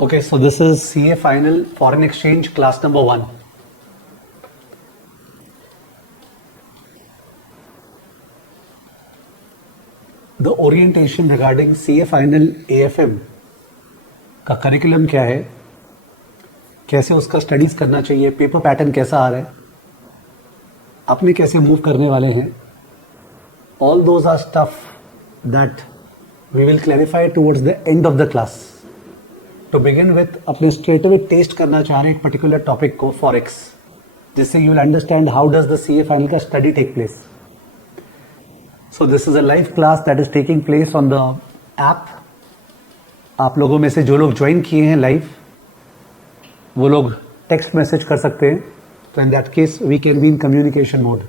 Okay, so this is CA Final Foreign Exchange class number 1. The orientation regarding CA Final AFM का curriculum क्या है, कैसे उसका studies करना चाहिए, पेपर पैटर्न कैसा आ रहा है, अपने कैसे मूव करने वाले हैं, all those are stuff that we will clarify towards the end of the class. To begin with, अपने straight away टेस्ट करना चाह रहे हैं एक पर्टिकुलर टॉपिक को फॉरेक्स, जिससे you will understand how does the CA final का study take place. So this is a live class that is taking place on the app. आप लोगों में से जो लोग ज्वाइन किए हैं लाइव, वो लोग टेक्स्ट मैसेज कर सकते हैं, तो in that case we can be in communication mode.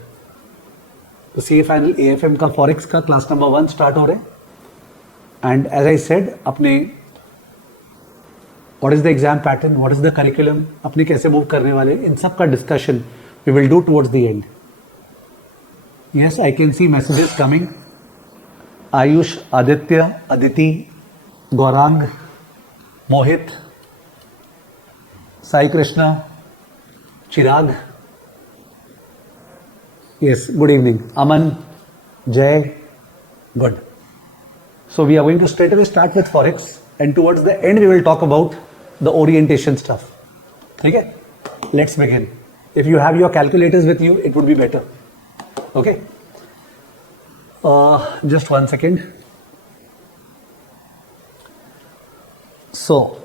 तो CA फाइनल AFM का फॉरेक्स का क्लास नंबर 1 स्टार्ट हो रहे हैं. एंड एज आई सेड, अपने what is the exam pattern, what is the curriculum, अपने कैसे मूव करने वाले, इन सब का discussion we will do towards the end. Yes, I can see messages coming. Ayush, Aditya, Aditi, Gaurang, Mohit, Sai Krishna, Chirag. Yes, good evening. Aman, Jay, good. So we are going to straight away start with Forex, and towards the end we will talk about the orientation stuff. Okay? Let's begin. If you have your calculators with you, it would be better. Okay, just 1 second. So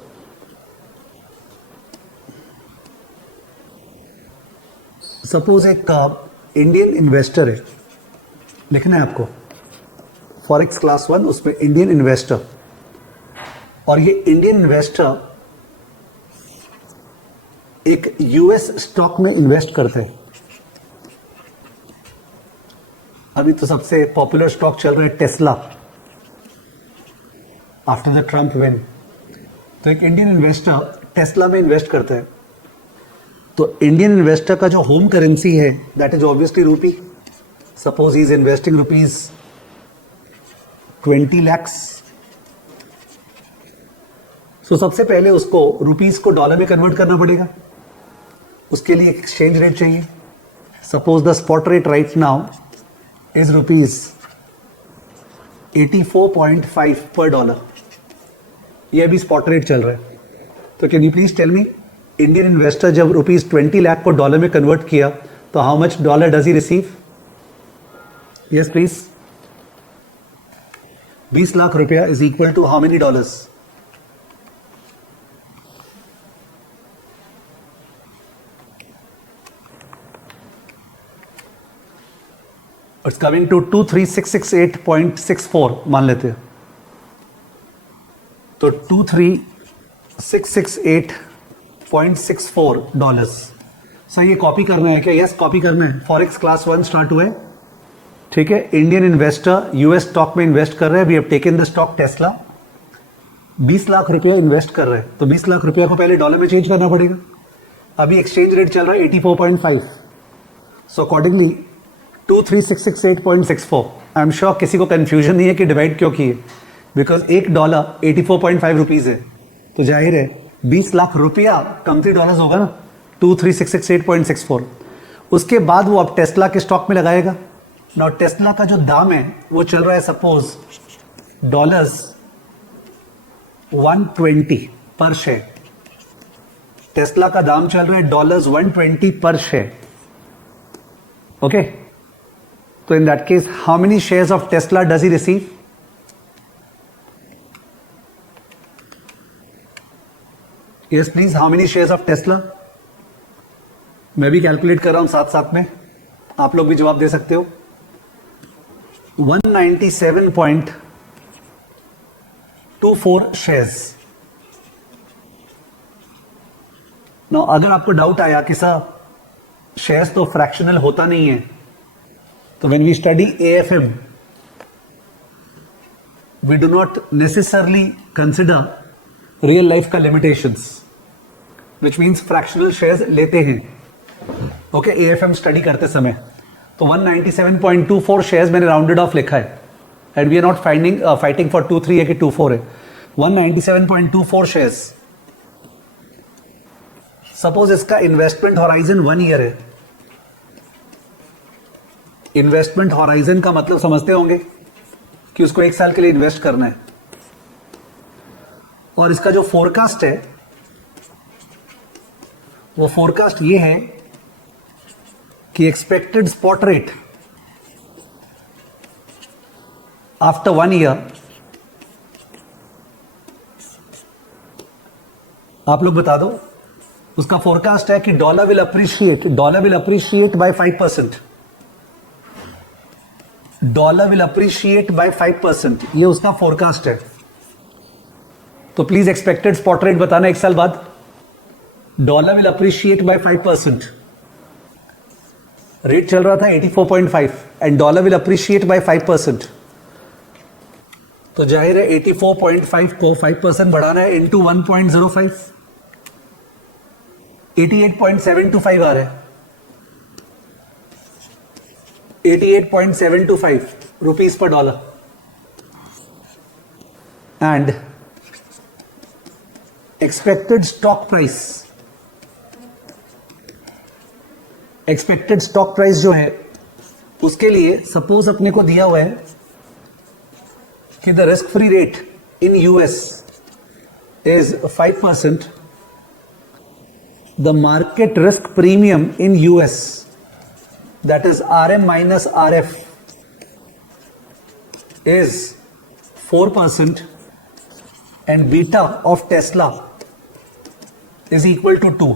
suppose एक Indian investor है, लिखना है आपको forex class 1, उसमें Indian investor, और ये Indian investor एक US stock में इन्वेस्ट करते हैं. अभी तो सबसे पॉपुलर स्टॉक चल रहा है Tesla after the Trump win. तो एक इंडियन इन्वेस्टर टेस्ला में इन्वेस्ट करता है. तो इंडियन इन्वेस्टर का जो होम करेंसी है दैट इज ऑब्वियसली रूपी. Suppose he is investing rupees 20 lakhs. सो सबसे पहले उसको रुपीज को डॉलर में कन्वर्ट करना पड़ेगा. उसके लिए एक्सचेंज रेट चाहिए. Suppose the spot rate right now is rupees 84.5 per dollar. ये अभी स्पॉट रेट चल रहा है. तो can you please tell me, Indian investor जब रुपीज 20 लाख को डॉलर में कन्वर्ट किया तो how much dollar does he receive? Yes please. 20 lakh rupaya is equal to how many dollars? It's coming to 23668.64 मान लेते हैं. तो 23668.64 डॉलर्स. सर ये कॉपी करना है क्या? यस कॉपी करना है. फॉरेक्स क्लास 1 स्टार्ट हुए, ठीक है. इंडियन इन्वेस्टर यूएस स्टॉक में इन्वेस्ट कर रहे हैं. We have taken the stock Tesla. 20 lakh रुपया इन्वेस्ट कर रहे हैं, तो 20 लाख रुपया को पहले डॉलर में चेंज करना पड़ेगा. अभी एक्सचेंज रेट चल रहा है 84.5. So accordingly 23668.64. I am sure किसी को कंफ्यूजन नहीं है कि डिवाइड क्यों किए, बिकॉज $1 84.5 रुपीज है. तो जाहिर है 20 लाख रुपया कम $3 होगा ना. 23668.64. उसके बाद वो अब टेस्ला के स्टॉक में लगाएगा. नाउ टेस्ला का जो दाम है वो चल रहा है सपोज $120 पर शेयर. टेस्ला का दाम चल रहा है $120 पर शेयर. ओके, तो in that case, how many shares of Tesla does he receive? Yes, please. How many shares of Tesla? मैं भी कैलकुलेट कर रहा हूं साथ साथ में, आप लोग भी जवाब दे सकते हो. 197.24 shares. Now, अगर आपको डाउट आया कि सर शेयर्स तो फ्रैक्शनल होता नहीं है, तो when we study AFM, we do not necessarily consider real life का limitations, which means fractional shares लेते हैं. Okay, AFM study करते समय तो 197.24 shares मैंने rounded off लिखा है. and we are not fighting for 2-3 है कि 2-4 है. 197.24 shares सपोज इसका इन्वेस्टमेंट हॉराइजन 1 ईयर है। इन्वेस्टमेंट हॉराइजन का मतलब समझते होंगे कि उसको 1 साल के लिए इन्वेस्ट करना है, और इसका जो फोरकास्ट है वो फोरकास्ट ये है कि expected spot rate after 1 year, आप लोग बता दो, उसका फोरकास्ट है कि dollar will appreciate by 5%। Dollar will appreciate by 5%, ये उसका फोरकास्ट है। तो प्लीज एक्सपेक्टेड स्पॉट रेट बताना 1 साल बाद। Dollar will appreciate by 5%, rate चल रहा था 84.5 and dollar will appreciate by 5%। तो जाहिर है 84.5 को 5% बढ़ाना है इंटू 1.05, 88.725 आ रहा है, 88.725 rupees per dollar. And expected stock price, expected stock price जो है उसके लिए सपोज अपने को दिया हुआ है कि the risk free rate in US is 5%, the market risk premium in US, that is RM minus RF, is 4% and beta of Tesla is equal to 2.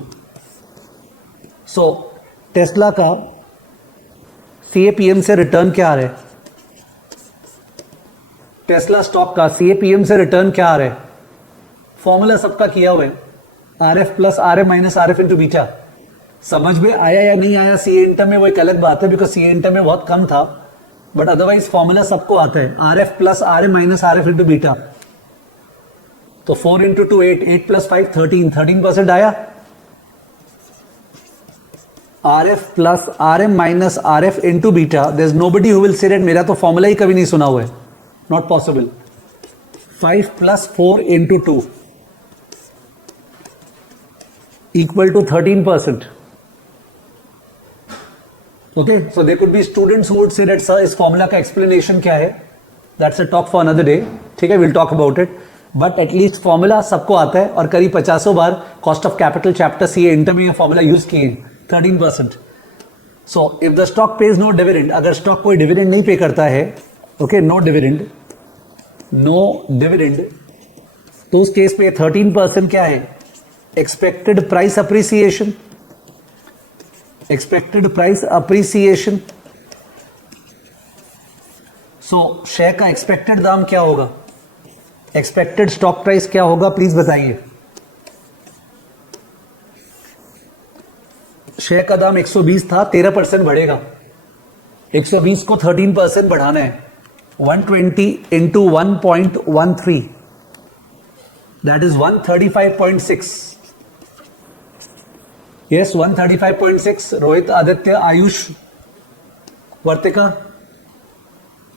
So Tesla का CAPM से रिटर्न क्या आ रहा है? टेस्ला स्टॉक का CAPM से return क्या आ रहा है? फॉर्मूला सबका किया हुआ है, RF plus RM minus RF into beta. समझ में आया या नहीं आया सी इंटर में वो एक अलग बात है, बिकॉज सी इंटर में बहुत कम था, बट अदरवाइज फॉर्मूला सबको आता है, RF plus RM minus RF into beta. तो 4 इंटू 2 8, 8 प्लस 5 13% आया। RF plus RM minus RF into beta, there is nobody who will say that मेरा तो फॉर्मूला ही कभी नहीं सुना हुआ है, not possible. 5 plus 4 into 2 equal to 13%। Okay, so there could be students who would say that sir इस formula का एक्सप्लेनेशन क्या है, that's a talk for another day, ठीक है, will talk about it, but at least formula सबको आता है और करीब 50 बार cost of capital chapter CA inter में फॉर्मूला यूज किए 13%। So if the stock pays no dividend, अगर स्टॉक कोई डिविडेंड नहीं पे करता है, ओके, नो डिविडेंड, तो उस केस पे 13% क्या है? Expected price appreciation, expected price appreciation. सो शेयर का एक्सपेक्टेड दाम क्या होगा? एक्सपेक्टेड स्टॉक प्राइस क्या होगा, प्लीज बताइए। शेयर का दाम 120 था, 13% बढ़ेगा, 120 को 13% बढ़ाना है, 120 into 1.13, that is 135.6। Yes, 135.6. Rohit, Aditya, Ayush, Vartika,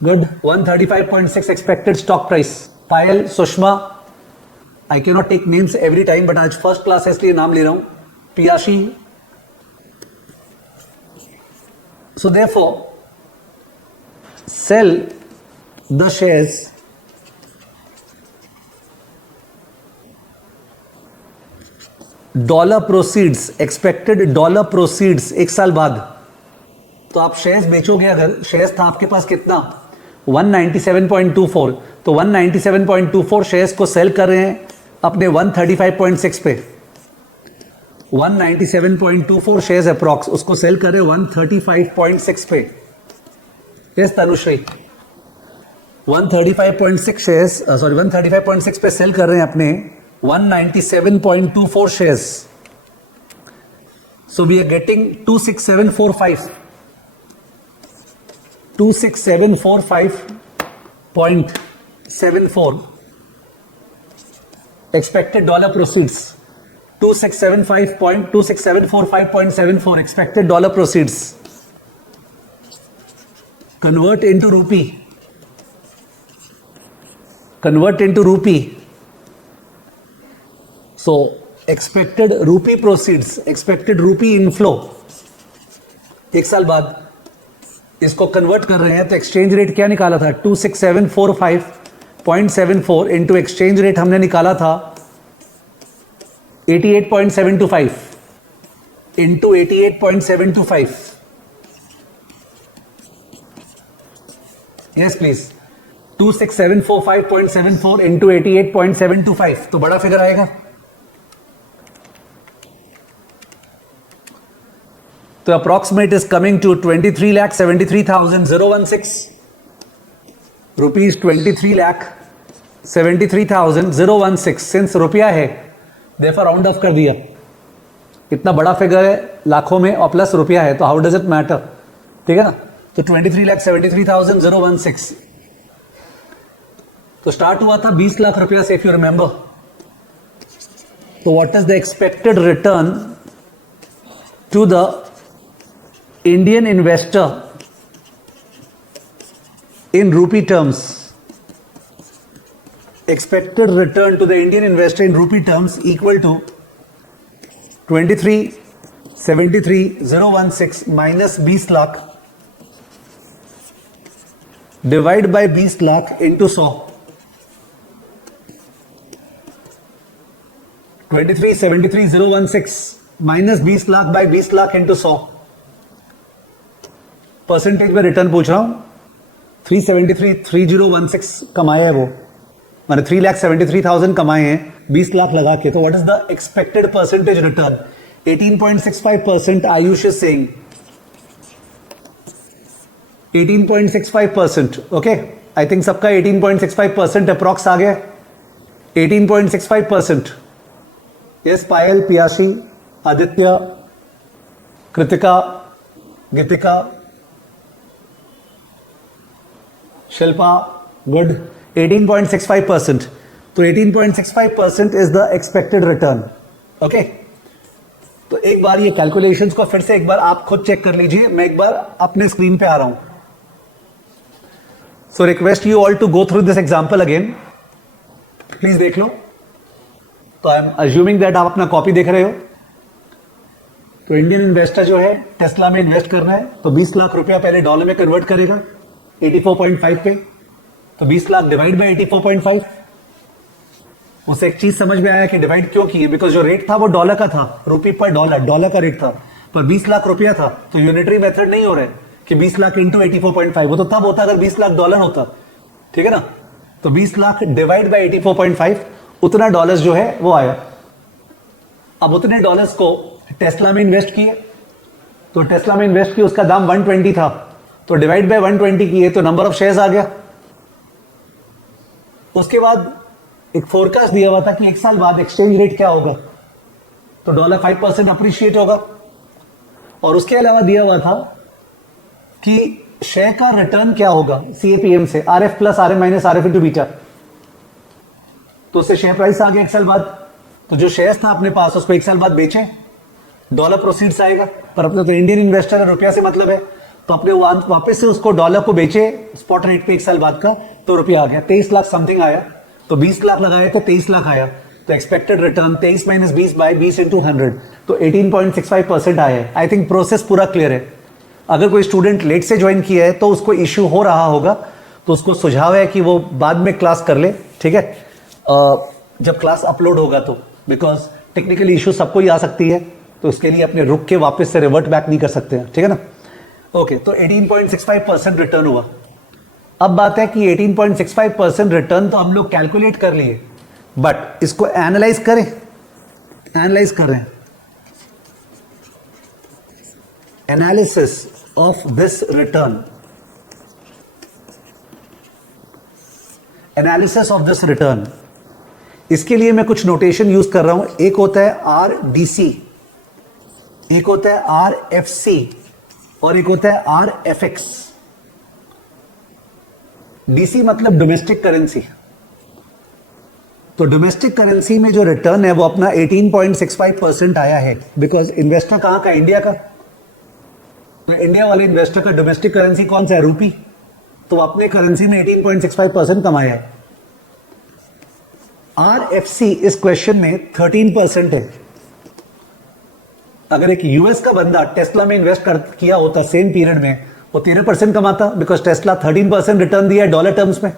good. 135.6 expected stock price. Payal, Sushma, I can not take names every time, but आज फर्स्ट क्लास है इसलिए नाम ले रहा हूं। Piyashi. So therefore sell the shares dollar proceeds, expected dollar proceeds 1 साल बाद। तो आप शेयर्स बेचोगे, अगर शेयर्स था आपके पास कितना 197.24, तो 197.24 शेयर्स को सेल कर रहे हैं अपने 135.6 पे। 197.24 शेयर्स अप्रॉक्स, उसको सेल कर रहे हैं 135.6 पे। यस तनुश्री, 135.6 शेयर्स, सॉरी 135.6 पे सेल कर रहे हैं अपने 197.24 shares. So we are getting 26745. 26745.74 expected dollar proceeds. 26745.74 expected dollar proceeds. Convert into rupee. So expected रूपी प्रोसीड्स, एक्सपेक्टेड रूपी इनफ्लो, एक साल बाद इसको कन्वर्ट कर रहे हैं तो एक्सचेंज रेट क्या निकाला था 26745.74 इंटू एक्सचेंज रेट हमने निकाला था 88.725 इंटू 88.725. Yes please, 26745.74 into 88.725. तो बड़ा फिगर आएगा. तो approximate is coming to 23,73,016 rupees. 23,73,016. Since रुपया है देखो राउंड ऑफ कर दिया. इतना बड़ा फिगर है लाखों में और प्लस रुपया है, तो हाउ डज इट मैटर. ठीक है ना. तो 23,73,016. तो स्टार्ट हुआ था 20 लाख रुपया से, इफ यू रिमेंबर. तो what is the expected return to the Indian investor in rupee terms? Expected return to the Indian investor in rupee terms equal to 23,73,016 minus 20 lakh divide by 20 lakh into 100. 23,73,016 minus 20 lakh by 20 lakh into 100. Percentage में return पूछ रहा हूं. 373,3016 कमाया है वो, मैंने 3,73,000 कमाए हैं 20 लाख लगा के. तो what is the expected percentage return? 18.65%. Ayush is saying 18.65%. Okay, I think सबका 18.65% अप्रॉक्स आ गया. 18.65%. यस, पायल, पियाशी, आदित्य, कृतिका, गीतिका, शिल्पा, गुड. 18.65%. तो 18.65% is the expected return. Okay, तो एक बार ये कैलकुलेशंस को फिर से एक बार आप खुद चेक कर लीजिए. मैं एक बार अपने स्क्रीन पे आ रहा हूं. So request you all to go through this example again. Please देख लो. तो आई एम अज्यूमिंग दैट आप अपना कॉपी देख रहे हो. तो इंडियन इन्वेस्टर जो है टेस्ला में इन्वेस्ट कर रहा है, तो 20 लाख रुपया पहले डॉलर में कन्वर्ट करेगा 84.5 पे. तो 20 लाख डिवाइड बाय 84.5. उसे एक चीज समझ में आया कि डिवाइड क्यों किए, बिकॉज जो रेट था वो डॉलर का था, रुपी पर डॉलर का रेट था. पर 20 लाख रुपया था, तो यूनिटरी मेथड नहीं हो रहा है कि 20 लाख इंटू 84.5. वो तो तब होता अगर 20 लाख डॉलर होता. ठीक है ना. तो 20 लाख डिवाइड बाय 84.5, उतना डॉलर्स जो है वो आया. अब उतने डॉलर्स को टेस्ला में इन्वेस्ट किए. तो टेस्ला में इन्वेस्ट किए, उसका दाम 120 था, तो डिवाइड बाय 120 किए तो नंबर ऑफ शेयर्स आ गया. उसके बाद एक फोरकास्ट दिया हुआ था कि एक साल बाद एक्सचेंज रेट क्या होगा. तो डॉलर 5% अप्रिशिएट होगा. और उसके अलावा दिया हुआ था कि शेयर का रिटर्न क्या होगा CAPM से, RF plus RM minus RF into beta. तो उससे शेयर प्राइस आ गया एक साल बाद. तो जो शेयर था अपने पास उसको एक साल बाद बेचे, डॉलर प्रोसीड्स आएगा. पर अपने तो इंडियन इन्वेस्टर है, रुपया से मतलब है, तो अपने वापस से उसको डॉलर को बेचे स्पॉट रेट पे एक साल बाद का, तो रुपया आ गया 23 लाख समथिंग आया. तो 20 लाख लगाए तो 23 लाख आया. तो expected return 23 minus 20 by 20 into 100, तो 18.65% आया है. आई थिंक प्रोसेस पूरा क्लियर है. अगर कोई स्टूडेंट लेट से ज्वाइन किया है तो उसको इश्यू हो रहा होगा, तो उसको सुझाव है कि वो बाद में क्लास कर ले. ठीक है, जब क्लास अपलोड होगा तो, बिकॉज टेक्निकल इश्यू सबको ही आ सकती है, तो उसके लिए अपने रुक के वापस से रिवर्ट बैक नहीं कर सकते हैं. ठीक है ना. ओके, तो 18.65% रिटर्न हुआ. अब बात है कि 18.65% रिटर्न तो हम लोग कैलकुलेट कर लिए, बट इसको एनालाइज करें. एनालाइज कर रहे हैं. Analysis of this return. Analysis of this return, इसके लिए मैं कुछ नोटेशन यूज कर रहा हूं. एक होता है RDC, एक होता है RFC और एक होता है RFX. DC मतलब डोमेस्टिक करेंसी. तो डोमेस्टिक करेंसी में जो रिटर्न है वो अपना 18.65% आया है, बिकॉज इन्वेस्टर कहां का, इंडिया का. तो इंडिया वाले इन्वेस्टर का डोमेस्टिक करेंसी कौन सा है, रूपी. तो अपने करेंसी में 18.65% कमाया है. RFC इस क्वेश्चन में 13% है. अगर एक यूएस का बंदा टेस्ला में इन्वेस्ट किया होता सेम पीरियड में, वो 13% कमाता, बिकॉज टेस्ला 13% रिटर्न दिया है डॉलर टर्म्स में।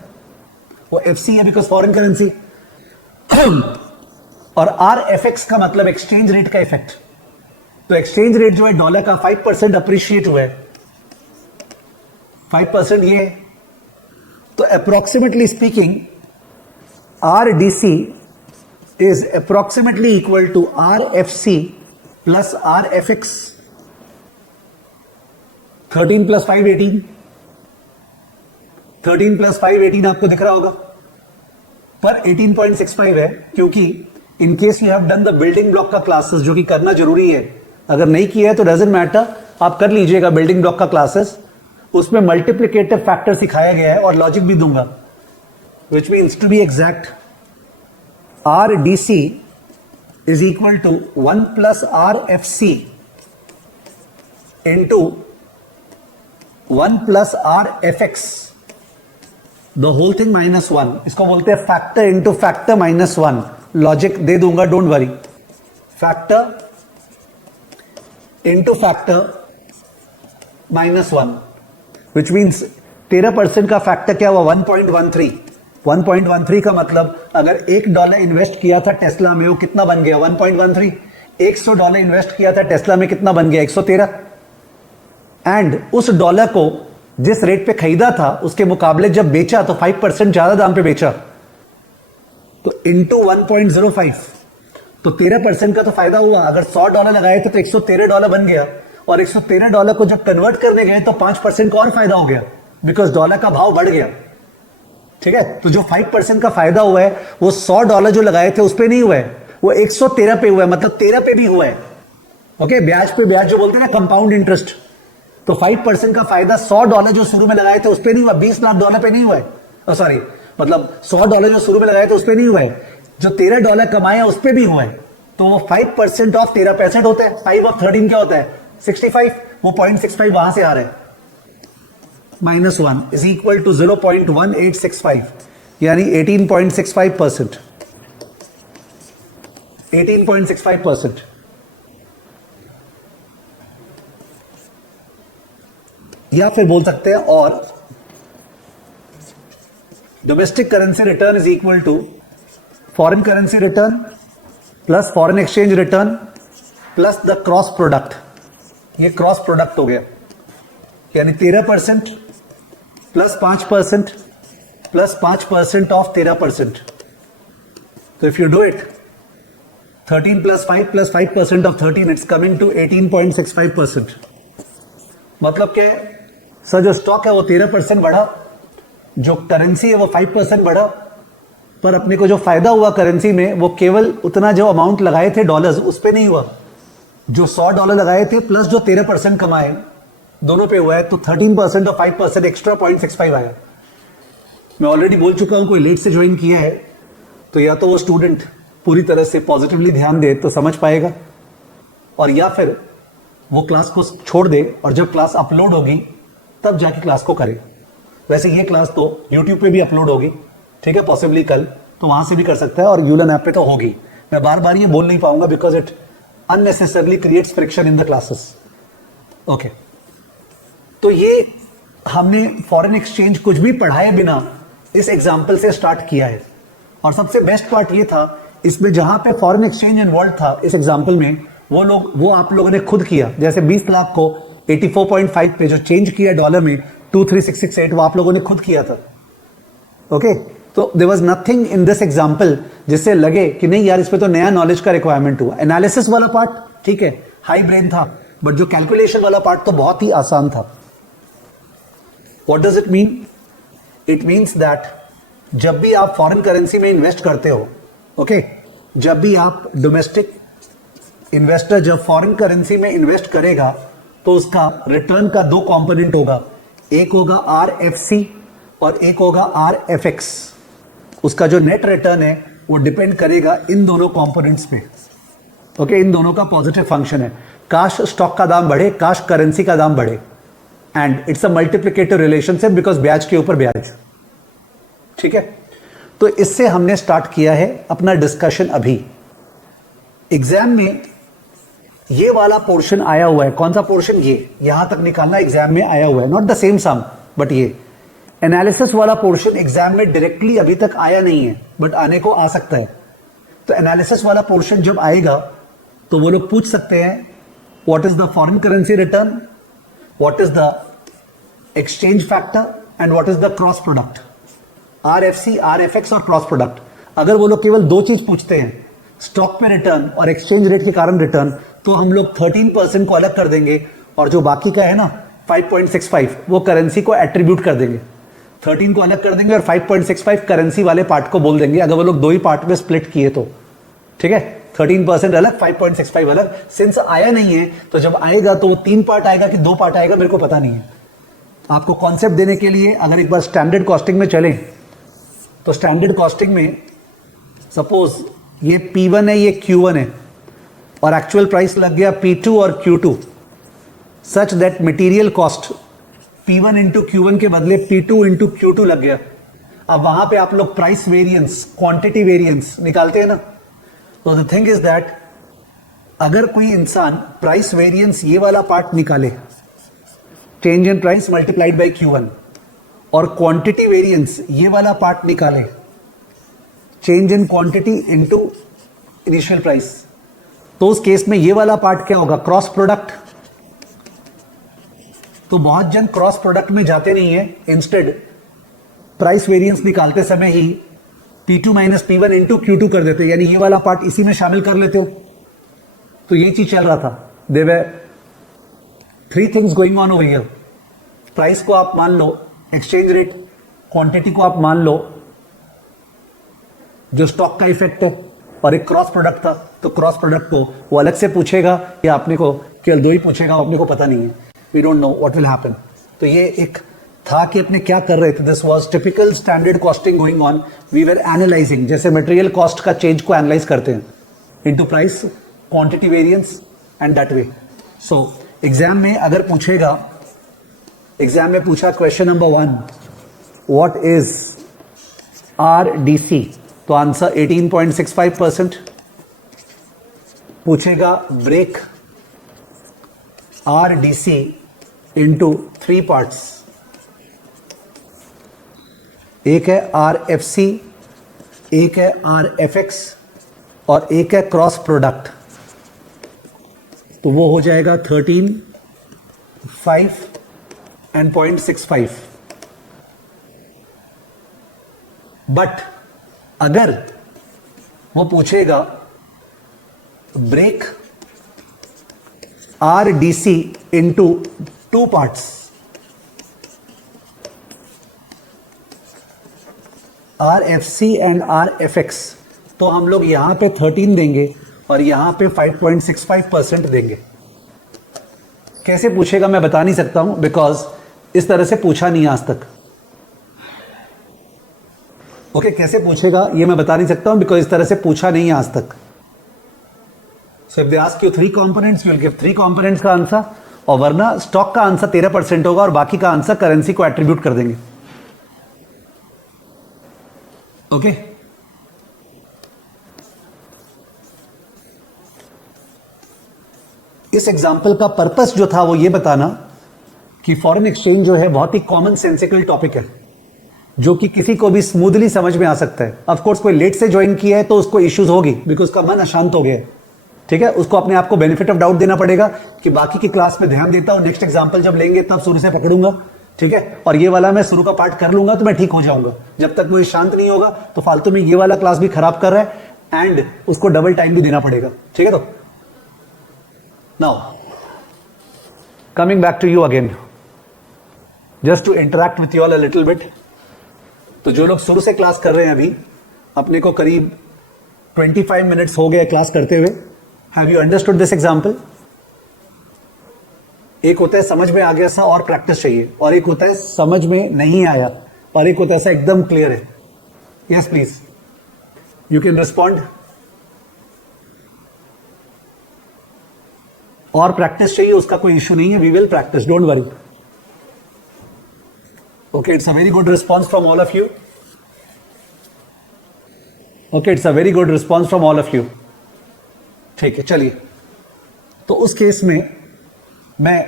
वो एफसी है बिकॉज फॉरेन करेंसी। और RFX का मतलब एक्सचेंज रेट का इफेक्ट। तो एक्सचेंज रेट जो है डॉलर का 5% अप्रिशिएट हुआ है, 5% ये। तो approximately speaking RDC is approximately equal to RFC plus RFX। 13 plus 5 18, 13 plus 5 18 आपको दिख रहा होगा, पर 18.65 है, क्योंकि in case you have done the building block का क्लासेस, जो कि करना जरूरी है। अगर नहीं किया है तो डजंट मैटर, आप कर लीजिएगा बिल्डिंग ब्लॉक का क्लासेस। उसमें मल्टीप्लिकेटिव फैक्टर सिखाया गया है और लॉजिक भी दूंगा, which means to be exact RDC is equal to 1 plus RFC into 1 plus RFX, the whole thing minus 1। इसको बोलते हैं factor into factor minus 1। Logic दे दूंगा, don't worry. Factor into factor minus 1, which means 13% का factor क्या हुआ, 1.13। 1.13 का मतलब अगर $1 इन्वेस्ट किया था टेस्ला में, वो कितना बन गया, 1.13। $100 इन्वेस्ट किया था टेस्ला में, कितना बन गया, 113। एंड उस डॉलर को जिस रेट पे खरीदा था उसके मुकाबले जब बेचा तो 5% ज्यादा दाम पे बेचा, तो इंटू 1.05, तो 13% का तो फायदा हुआ। अगर $100 लगाए थे तो $113 बन गया, और $113 को जब कन्वर्ट करने गए तो 5% का और फायदा हो गया, बिकॉज डॉलर का भाव बढ़ गया। ठीक है, तो जो 5% का फायदा हुआ है वो $100 जो लगाए थे उस पे नहीं हुआ है, वो 113 पे हुआ है, मतलब 13 पे भी हुआ है। ओके, ब्याज पे ब्याज जो बोलते हैं ना, कंपाउंड इंटरेस्ट। तो 5% का फायदा $100 जो शुरू में लगाए थे उस पे नहीं हुआ, $20 लाख पे नहीं हुआ है। सॉरी, मतलब $100 जो शुरू में लगाए थे उस पे नहीं हुआ है, जो $13 कमाए उस पे भी हुआ है। तो वो 5% ऑफ 13 65 होता है, 5 ऑफ 13 क्या होता है, 65। वो 0.65 वहां से आ रहा है, -1 is equal to 0.1865, यानी 18.65%। 18.65%। या फिर बोल सकते हैं, और domestic currency return is equal to foreign currency return plus foreign exchange return plus the cross product. ये क्रॉस प्रोडक्ट हो गया, यानी 13% प्लस 5% प्लस 5% ऑफ 13%। तो if you do it, 13 plus 5 plus 5% of 13, it's coming to 18.65%। मतलब क्या है sir, जो stock है वो 13% बढ़ा, जो करेंसी है वो 5% बढ़ा, पर अपने को जो फायदा हुआ करेंसी में वो केवल उतना जो अमाउंट लगाए थे डॉलर्स उस पे नहीं हुआ, जो $100 लगाए थे प्लस जो 13% कमाए दोनों पे हुआ है। तो 13% और 5% एक्स्ट्रा 0.65 आया। मैं ऑलरेडी बोल चुका हूं, कोई लेट से ज्वाइन किया है तो या तो वो स्टूडेंट पूरी तरह से पॉजिटिवली ध्यान दे तो समझ पाएगा, और या फिर वो क्लास को छोड़ दे और जब क्लास अपलोड होगी तब जाके क्लास को करे। वैसे ये क्लास तो यूट्यूब पे भी अपलोड होगी, ठीक है, पॉसिबली कल, तो वहां से भी कर सकता है, और यूलन ऐप पे तो होगी। मैं बार बार ये बोल नहीं पाऊंगा because it unnecessarily creates friction in the classes. Okay, तो ये हमने फॉरेन एक्सचेंज कुछ भी पढ़ाए बिना इस एग्जाम्पल से स्टार्ट किया है। और सबसे बेस्ट पार्ट ये था, इसमें जहां पे फॉरेन एक्सचेंज इन्वॉल्व था इस एग्जाम्पल में, वो आप लोगों ने खुद किया। जैसे 20 लाख को 84.5 पे जो चेंज किया डॉलर में 23668, वो आप लोगों ने खुद किया था। ओके, तो there was nothing in this example जिससे लगे कि नहीं यार इसमें तो नया नॉलेज का रिक्वायरमेंट हुआ। एनालिसिस वाला पार्ट ठीक है, हाई ब्रेन था, बट जो कैलकुलेशन वाला पार्ट तो बहुत ही आसान था। What does it mean? It means that जब भी आप फॉरेन करेंसी में इन्वेस्ट करते हो, ओके, जब भी आप डोमेस्टिक इन्वेस्टर जब फॉरेन करेंसी में इन्वेस्ट करेगा तो उसका रिटर्न का दो कंपोनेंट होगा, एक होगा RFC और एक होगा RFX। उसका जो नेट रिटर्न है वो डिपेंड करेगा इन दोनों कंपोनेंट्स पे। ओके, इन दोनों का पॉजिटिव फंक्शन है, काश स्टॉक का दाम बढ़े, काश करेंसी का दाम बढ़े, and it's a multiplicative relationship because ब्याज के ऊपर ब्याज। ठीक है, तो इससे हमने स्टार्ट किया है अपना डिस्कशन। अभी एग्जाम में ये वाला पोर्शन आया हुआ है, कौन सा पोर्शन, ये यहां तक निकालना एग्जाम में आया हुआ है, not the same sum but ये एनालिसिस वाला पोर्शन एग्जाम में डायरेक्टली अभी तक आया नहीं है बट आने को आ सकता है। तो एनालिसिस वाला पोर्शन जब आएगा तो वो लोग पूछ सकते हैं what is the foreign currency return, what is the exchange factor and what is the cross product, RFC, RFX और क्रॉस प्रोडक्ट। अगर वो लोग केवल दो चीज पूछते हैं, स्टॉक पे रिटर्न और एक्सचेंज रेट के कारण रिटर्न, तो हम लोग 13% को अलग कर देंगे और जो बाकी का है ना 5.65 वो करेंसी को एट्रीब्यूट कर देंगे। 13 को अलग कर देंगे और 5.65 करेंसी वाले पार्ट को बोल देंगे, अगर वो लोग दो ही पार्ट में स्प्लिट किए तो। ठीक है, 13% अलग, 5.65 अलग। सिंस आया नहीं है तो जब आएगा तो वो 3 पार्ट आएगा कि 2 पार्ट आएगा मेरे को पता नहीं है। आपको कॉन्सेप्ट देने के लिए अगर एक बार स्टैंडर्ड कॉस्टिंग में चलें तो स्टैंडर्ड कॉस्टिंग में सपोज ये P1 है, ये Q1 है और एक्चुअल प्राइस लग गया P2 और Q2, such that material cost P1 into Q1 के बदले P2 इंटू Q2 लग गया। अब वहां पे आप लोग प्राइस वेरिएंस, क्वांटिटी वेरिएंस निकालते हैं ना। तो द थिंग इज दैट अगर कोई इंसान प्राइस वेरिएंस ये वाला पार्ट निकाले, change in price multiplied by Q1, और क्वांटिटी वेरिएंस ये वाला पार्ट निकाले, change in quantity into initial price, तो उस केस में ये वाला पार्ट क्या होगा, क्रॉस प्रोडक्ट। तो बहुत जन क्रॉस प्रोडक्ट में जाते नहीं है, इंस्टेड प्राइस वेरिएंस निकालते समय ही P2 minus P1 into Q2 कर देते, यानी ये वाला पार्ट इसी में शामिल कर लेते हो। तो ये चीज चल रहा था। There were 3 things going on over here. Price को आप मान लो, एक्सचेंज रेट, क्वांटिटी को आप मान लो जो स्टॉक का इफेक्ट है, और एक क्रॉस प्रोडक्ट था। तो क्रॉस प्रोडक्ट को वो अलग से पूछेगा या अपने को केवल दो ही पूछेगा, अपने को पता नहीं है, we don't know what will happen. तो ये एक था कि अपने क्या कर रहे थे। This was typical standard costing going on. We were analysing, जैसे मटेरियल कॉस्ट का चेंज को एनालाइज करते हैं into price, quantity variance and that way. So exam में अगर पूछेगा, एग्जाम में पूछा question number 1 what is RDC, तो आंसर 18.65%। पूछेगा ब्रेक RDC इंटू 3 पार्ट्स, एक है RFC, एक है RFX और एक है क्रॉस प्रोडक्ट, तो वो हो जाएगा 13, 5 एंड 0.65। बट अगर वो पूछेगा break RDC into 2 parts, RFC and RFX, तो हम लोग यहां पे 13 देंगे और यहां पे 5.65% देंगे। कैसे पूछेगा मैं बता नहीं सकता हूं, बिकॉज इस तरह से पूछा नहीं आज तक। ओके, कैसे पूछेगा ये मैं बता नहीं सकता हूं, बिकॉज इस तरह से पूछा नहीं आज तक। So if they ask you 3 components, you will give 3 components का आंसर, और वरना स्टॉक का आंसर 13% होगा और बाकी का आंसर करेंसी को एट्रीब्यूट कर देंगे। ओके, इस एग्जाम्पल का पर्पस जो था वो ये बताना कि फॉरेन एक्सचेंज जो है बहुत ही कॉमन सेंसिकल टॉपिक है, जो कि किसी को भी स्मूथली समझ में आ सकता है। ऑफ कोर्स कोई लेट से ज्वाइन किया है तो उसको इश्यूज होगी, बिकॉज उसका मन अशांत हो गया है। ठीक है, उसको अपने आप को बेनिफिट ऑफ डाउट देना पड़ेगा कि बाकी की क्लास में ध्यान देता हूं, नेक्स्ट एग्जाम्पल जब लेंगे तब शुरू से पकड़ूंगा। ठीक है, और ये वाला मैं शुरू का पार्ट कर लूंगा तो मैं ठीक हो जाऊंगा। जब तक वो शांत नहीं होगा तो फालतू में ये वाला क्लास भी खराब कर रहा है एंड उसको डबल टाइम भी देना पड़ेगा। ठीक है, तो now coming back to you again, just to interact with you all a little bit. तो जो लोग शुरू से क्लास कर रहे हैं, अभी अपने को करीब 25 मिनट्स हो गए क्लास करते हुए। Have you understood this example? एक होता है समझ में आ गया सा और प्रैक्टिस चाहिए, और एक होता है समझ में नहीं आया और एक होता है सा एकदम क्लियर है। Yes please, you can respond. और प्रैक्टिस चाहिए, उसका कोई इश्यू नहीं है, we will practice, don't worry. Okay, it's a very good response from all of you. Okay, it's a very good response from all of you. ठीक है, चलिए तो उस केस में मैं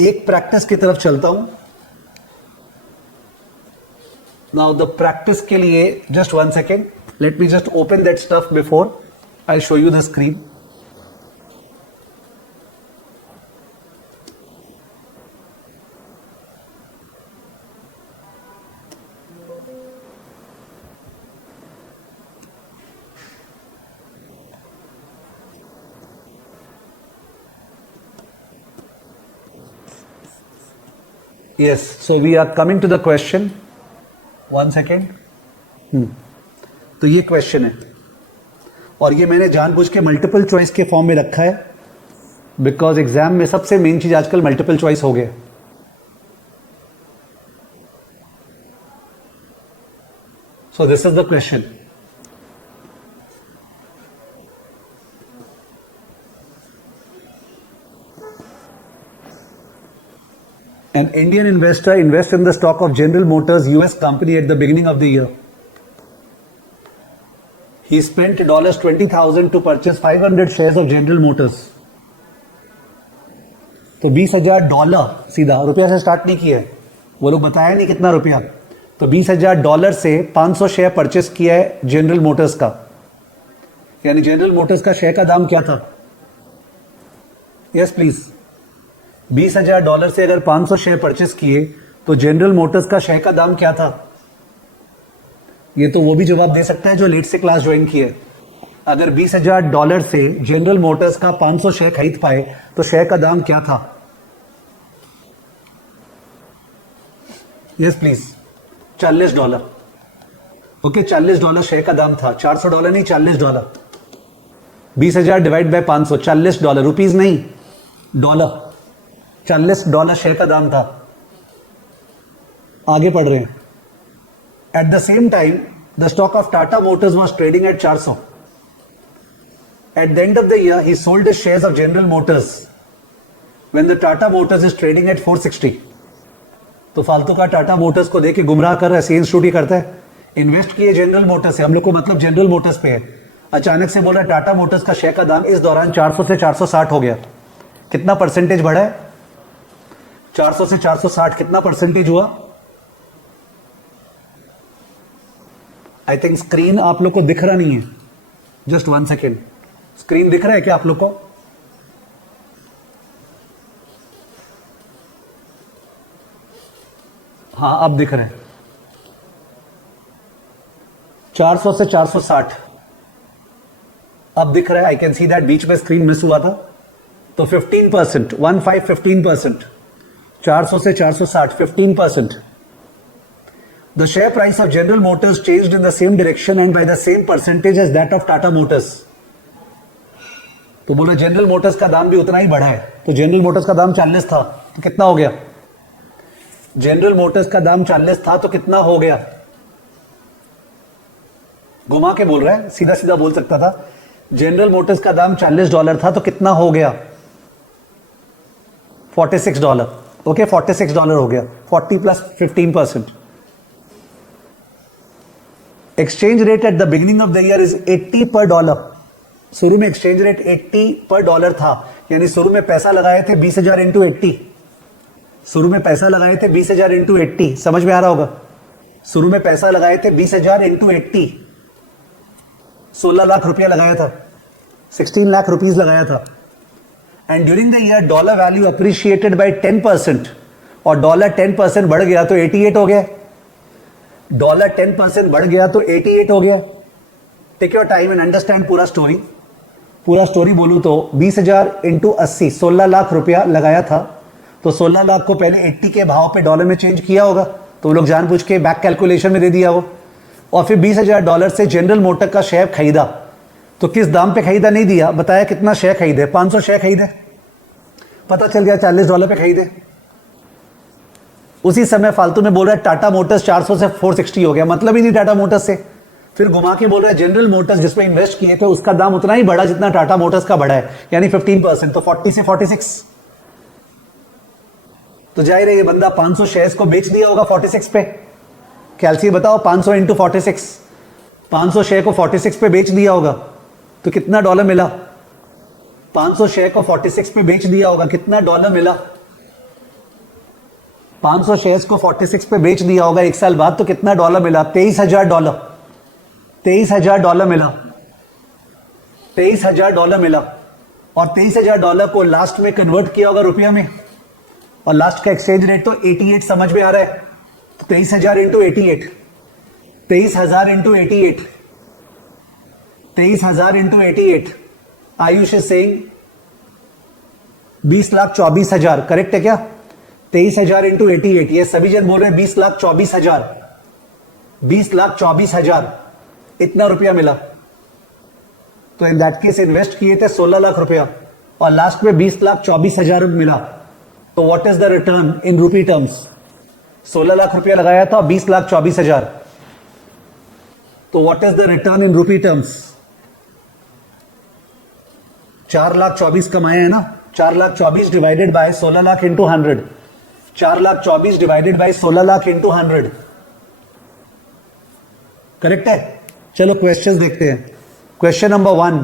एक प्रैक्टिस की तरफ चलता हूं. नाउ द प्रैक्टिस के लिए just 1 second, let me just open that stuff before I show you the screen. Yes, so we are coming to the question. 1 second. तो ये क्वेश्चन है और ये मैंने जानबूझ के मल्टीपल चॉइस के फॉर्म में रखा है बिकॉज एग्जाम में सबसे मेन चीज आजकल मल्टीपल चॉइस हो गया. सो this is the question. An Indian investor invests in the stock of General Motors US company at the beginning of the year. He spent $20,000 to purchase 500 shares of General Motors. तो $20,000 सीधा रुपया से start नहीं किया है, वो लोग बताया नहीं कितना रुपया. तो $20,000 से 500 शेयर परचेस किया है जनरल मोटर्स का. यानी जनरल मोटर्स का शेयर का दाम क्या था? Yes please. $20,000 से अगर 500 शेयर परचेस किए तो जनरल मोटर्स का शेयर का दाम क्या था? ये तो वो भी जवाब दे सकता है जो लेट से क्लास ज्वाइन किए. अगर $20,000 से जनरल मोटर्स का 500 शेयर खरीद पाए तो शेयर का दाम क्या था? Yes please. $40. ओके, $40 शेयर का दाम था. $400 नहीं, $40. 20,000 डिवाइड बाय 500, $40. रुपीज नहीं, डॉलर. $40 शेयर का दाम था. आगे पढ़ रहे हैं. At the same time the stock of Tata Motors was trading at 400. Eight the end of the year he sold his shares of General Motors when the Tata Motors is trading at 460. तो फालतू का टाटा मोटर्स को देके गुमराह कर रहा है, sales duty करता है. इन्वेस्ट किए जनरल मोटर्स से, हम लोग को मतलब जनरल मोटर्स पे है. अचानक से बोला टाटा मोटर्स का शेयर का दाम इस दौरान 400 से 460 हो गया. कितना परसेंटेज बढ़ा है? 400 से 460 कितना परसेंटेज हुआ? आई थिंक स्क्रीन आप लोग को दिख रहा नहीं है. Just 1 second. स्क्रीन दिख रहा है क्या आप लोग को? हाँ, अब दिख रहे हैं. 400 से 460 अब दिख रहा है. आई कैन सी दैट बीच में स्क्रीन मिस हुआ था. तो 15%, 15%. 400 से 460, 15%. The share price of General Motors changed in the same direction and by the same percentage as that of Tata Motors. तो बोला जनरल मोटर्स का दाम भी उतना ही बढ़ा है. तो जनरल मोटर्स का दाम 40 था तो कितना हो गया? जनरल मोटर्स का दाम 40 था तो कितना हो गया? घुमा के बोल रहा है, सीधा सीधा बोल सकता था. जनरल मोटर्स का दाम $40 था तो कितना हो गया? $46. ओके, $46 हो गया. 40 plus 15%. Exchange rate at the beginning of the year is 80 पर डॉलर. शुरू में एक्सचेंज रेट 80 पर डॉलर था. यानी शुरू में पैसा लगाए थे 20,000 इंटू 80. शुरू में पैसा लगाए थे 20,000 इंटू 80. समझ में आ रहा होगा? शुरू में पैसा लगाए थे 20,000 इंटू 80. 16 लाख रुपया लगाया था. 16 लाख रुपीज लगाया था. And during the year dollar value appreciated by 10%. और डॉलर 10% बढ़ गया तो 88 हो गया. डॉलर 10% बढ़ गया तो 88 हो गया. Take your time and understand पूरा स्टोरी. पूरा स्टोरी बोलूं तो 20,000 इंटू 80, 16 लाख रुपया लगाया था. तो 16 लाख को पहले 80 के भाव पे डॉलर में चेंज किया होगा. तो वो लोग जानबूझ के बैक कैलकुलेशन में दे दिया वो. और फिर $20,000 से जनरल मोटर का शेयर खरीदा. तो किस दाम पे खरीदा नहीं दिया, बताया कितना शेयर खरीदे? 500 शेयर खरीदे. पता चल गया $40 पे खरीदे. उसी समय फालतू में बोल रहा है टाटा मोटर्स 400 से 460 हो गया. मतलब ही नहीं टाटा मोटर्स से. फिर घुमा के बोल रहा है जनरल मोटर्स जिसमें इन्वेस्ट किए थे उसका दाम उतना ही बढ़ा जितना टाटा मोटर्स का बढ़ा है, यानी 15%. तो 40 से 46. तो जाहिर है ये बंदा 500 शेयर्स को बेच दिया होगा 46 पे. कैलसी बताओ, 500 इंटू 46, 500 शेयर को 46 पे बेच दिया होगा तो कितना डॉलर मिला? 500 शेयर को 46 पे बेच दिया होगा, कितना डॉलर मिला? 500 शेयर्स को 46 पे बेच दिया होगा एक साल बाद, तो कितना डॉलर मिला? 23,000 डॉलर। 23,000 डॉलर मिला। 23,000 डॉलर मिला। और 23,000 डॉलर को लास्ट में कन्वर्ट किया होगा रुपया में, और लास्ट का एक्सचेंज रेट तो 88 समझ में आ रहा है। 23,000 into 88, 23,000 into 88, 23,000 into 88, Ayush is saying 20,24,000, correct है क्या? 23,000 इंटू 88, ये सभी जन बोल रहे हैं 20,24,000, 20,24,000 इतना रुपया मिला। तो इन दैट केस इन्वेस्ट किए थे 16 लाख रुपया और लास्ट में 20,24,000 मिला। तो व्हाट इज द रिटर्न इन रूपी टर्म्स? 16 लाख रुपया लगाया था, 20,24,000, तो व्हाट इज द रिटर्न इन रूपी टर्म्स? 4,24,000 कमाए है ना। 4,24,000 divided by 16 lakh into 100, 4,24,000 divided by 16 lakh into 100, correct है। चलो क्वेश्चन देखते हैं। Question number 1,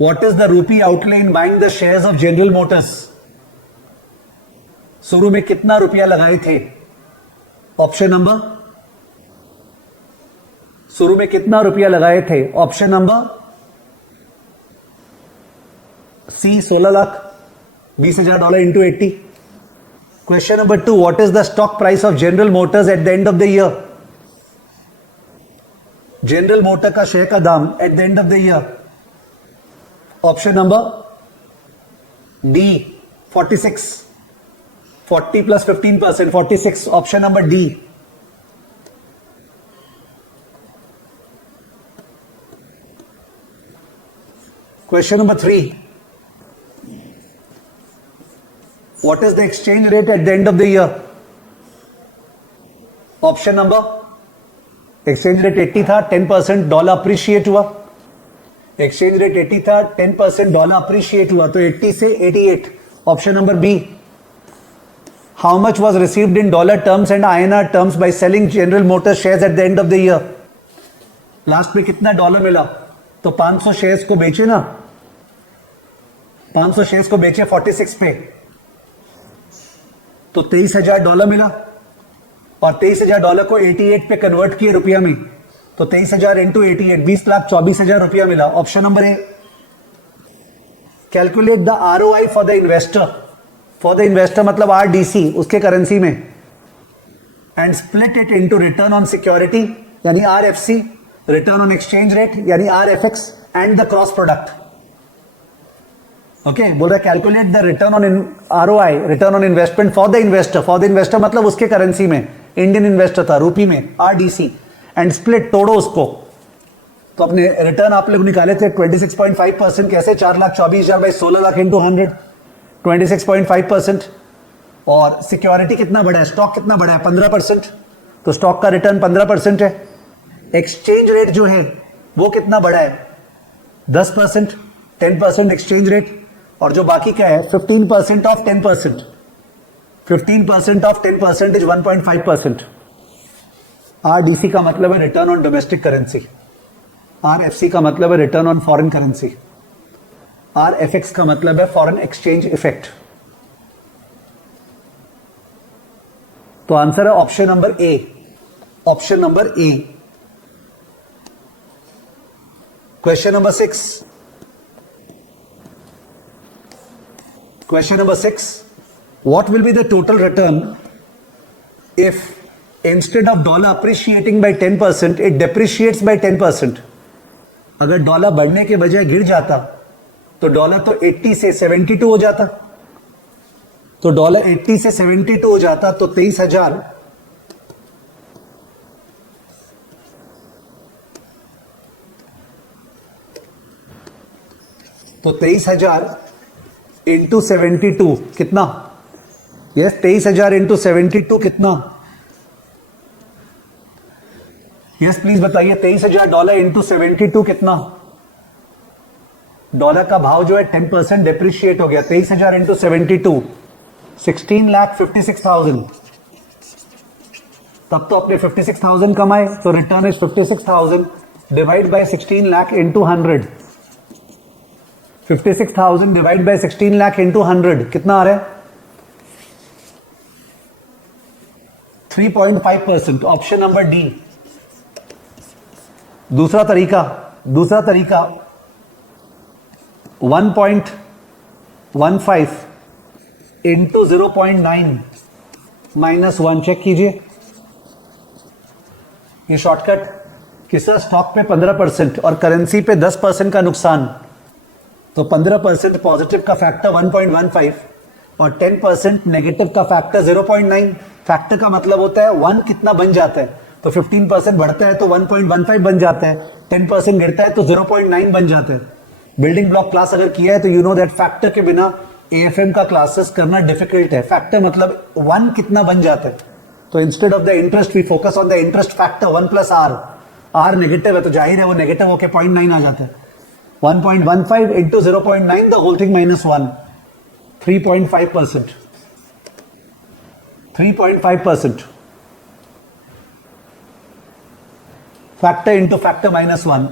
what is the rupee outlay in buying the shares of General Motors? शुरू में कितना रुपया लगाए थे? ऑप्शन नंबर, शुरू में कितना रुपया लगाए थे? Option number C 16 lakh, 20,000 dollar into 80। Question number 2, what is the stock price of General Motors at the end of the year? General Motor का शेयर का दाम at the end of the year. Option number D 46, 40 plus 15%, 46, option number D. Question number 3, what is the exchange rate at the end of the year? Option number, exchange rate 80 था, 10% dollar appreciate हुआ। Exchange rate 80 था, 10% dollar appreciate हुआ, तो 80 से 88, option number B. How much was received in dollar terms and INR terms by selling General Motor shares at the end of the year? Last में कितना dollar मिला? तो 500 shares को बेचे ना, 500 शेयर्स को बेचे 46 पे, तो 23,000 डॉलर मिला। और 23,000 डॉलर को 88 पे कन्वर्ट किए रुपया में, तो 23,000 इंटू 88, 20,24,000 रुपया मिला। Option number A. Calculate the ROI for the investor, for the investor मतलब RDC उसके करेंसी में, and split it into return on security यानी RFC, return on exchange rate यानी RFX, and the cross product. Okay, बोल रहा है calculate the return on ROI, return on investment for the investor, for the investor मतलब उसके currency में, Indian investor था, रूपी में, RDC, एंड स्प्लिट, तोड़ो उसको। तो अपने रिटर्न आप लोग निकाले थे 26.5%, कैसे? 4,24,000 बाई 16 लाख इंटू 100, 26.5%। और सिक्योरिटी कितना बड़ा है, स्टॉक कितना बड़ा है? 15%, तो स्टॉक का रिटर्न 15% है। एक्सचेंज रेट जो है वो कितना बड़ा है? 10%, 10% एक्सचेंज रेट, और जो बाकी क्या है 15% ऑफ 10%, 15% ऑफ 10% इज 1.5%। RDC का मतलब है return on domestic currency, RFC का मतलब है return on foreign currency, RFX का मतलब है फॉरेन एक्सचेंज इफेक्ट। तो आंसर है option number A, option number A. Question number 6, question number 6, what will be the total return if instead of dollar appreciating by 10% it depreciates by 10%? अगर dollar बढ़ने के बजाय गिर जाता तो डॉलर तो 80 से 72 हो जाता, तो डॉलर 80 से 72 हो जाता, तो 23,000 तो 23,000 इंटू 72 कितना? यस, 23,000 इंटू 72 कितना? यस प्लीज बताइए, 23,000 डॉलर इंटू 72 कितना? डॉलर का भाव जो है 10% डिप्रिशिएट हो गया। 23,000 इंटू 72, 16,56,000। तब तो अपने 56,000 कमाए, तो return is 56,000 divide by 16 lakh into 100, 56,000 divide by 16 lakh into 100 कितना आ रहा है? 3.5%, ऑप्शन नंबर डी। दूसरा तरीका 1.15 इंटू 0.9 माइनस 1, चेक कीजिए ये शॉर्टकट। किसी स्टॉक पे 15% और करेंसी पे 10% का नुकसान, तो 15% पॉजिटिव का फैक्टर 1.15 और 10% नेगेटिव का फैक्टर 0.9। फैक्टर का मतलब होता है 1 कितना बन जाता है, तो 15% बढ़ता है तो 1.15 बन जाता है, 10% गिरता है तो 0.9 बन जाता है। बिल्डिंग ब्लॉक क्लास अगर किया है तो यू नो दैट फैक्टर के बिना एएफएम का क्लासेस करना डिफिकल्ट है। फैक्टर मतलब 1 कितना बन जाता है, तो instead of the interest we focus on the interest factor 1 plus R. R negative है तो जाहिर है वो नेगेटिव होकर 0.9 आ जाता है। 1.15 into 0.9 the whole thing minus 1, 3.5%। 3.5% factor into factor minus 1।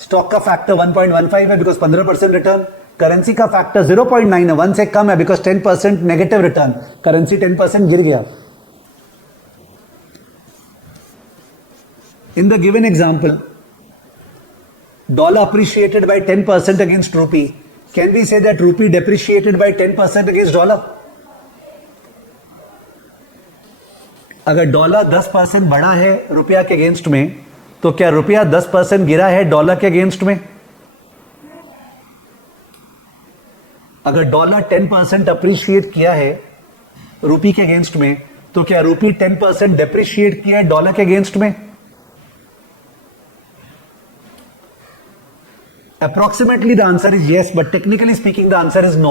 Stock का फैक्टर 1.15 है बिकॉज 15% रिटर्न, करेंसी का फैक्टर 0.9 है, 1 से कम है बिकॉज 10% नेगेटिव रिटर्न, करेंसी 10% गिर गया। In the given example, dollar appreciated by 10% against rupee. Can we say that rupee depreciated by 10% against dollar? अगर dollar 10% बढ़ा है रुपया के अगेंस्ट में, तो क्या रुपया 10% गिरा है डॉलर के अगेंस्ट में? अगर डॉलर 10% अप्रिशिएट किया है रूपी के अगेंस्ट में, तो क्या रूपी 10% डेप्रिशिएट किया है डॉलर के अगेंस्ट में? Approximately the answer is yes, but technically speaking the answer is no.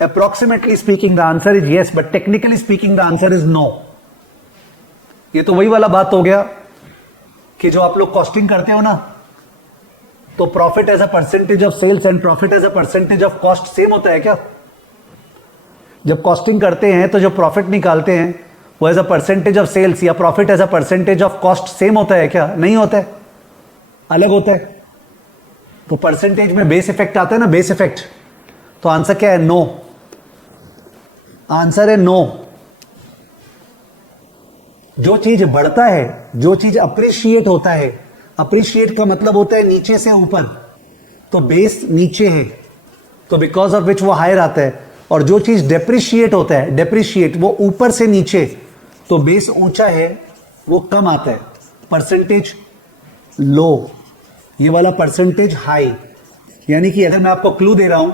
Approximately speaking the answer is yes, but technically speaking the answer is no. ये तो वही वाला बात हो गया कि जो आप लोग कॉस्टिंग करते हो ना, तो profit as a percentage of sales and profit as a percentage of cost same होता है क्या? जब कॉस्टिंग करते हैं तो जो प्रॉफिट निकालते हैं वो as a percentage of sales या profit as a percentage of cost same होता है क्या? नहीं होता है, अलग होता है। तो परसेंटेज में बेस इफेक्ट आता है ना, बेस इफेक्ट। तो आंसर क्या है? नो। आंसर है नो। जो चीज बढ़ता है, जो चीज अप्रिशिएट होता है, अप्रिशिएट का मतलब होता है नीचे से ऊपर, तो बेस नीचे है तो बिकॉज ऑफ विच वो हायर आता है। और जो चीज डेप्रिशिएट होता है, डेप्रिशिएट वो ऊपर से नीचे, तो बेस ऊंचा है वो कम आता है। परसेंटेज लो, ये वाला परसेंटेज हाई। यानी कि अगर मैं आपको क्लू दे रहा हूं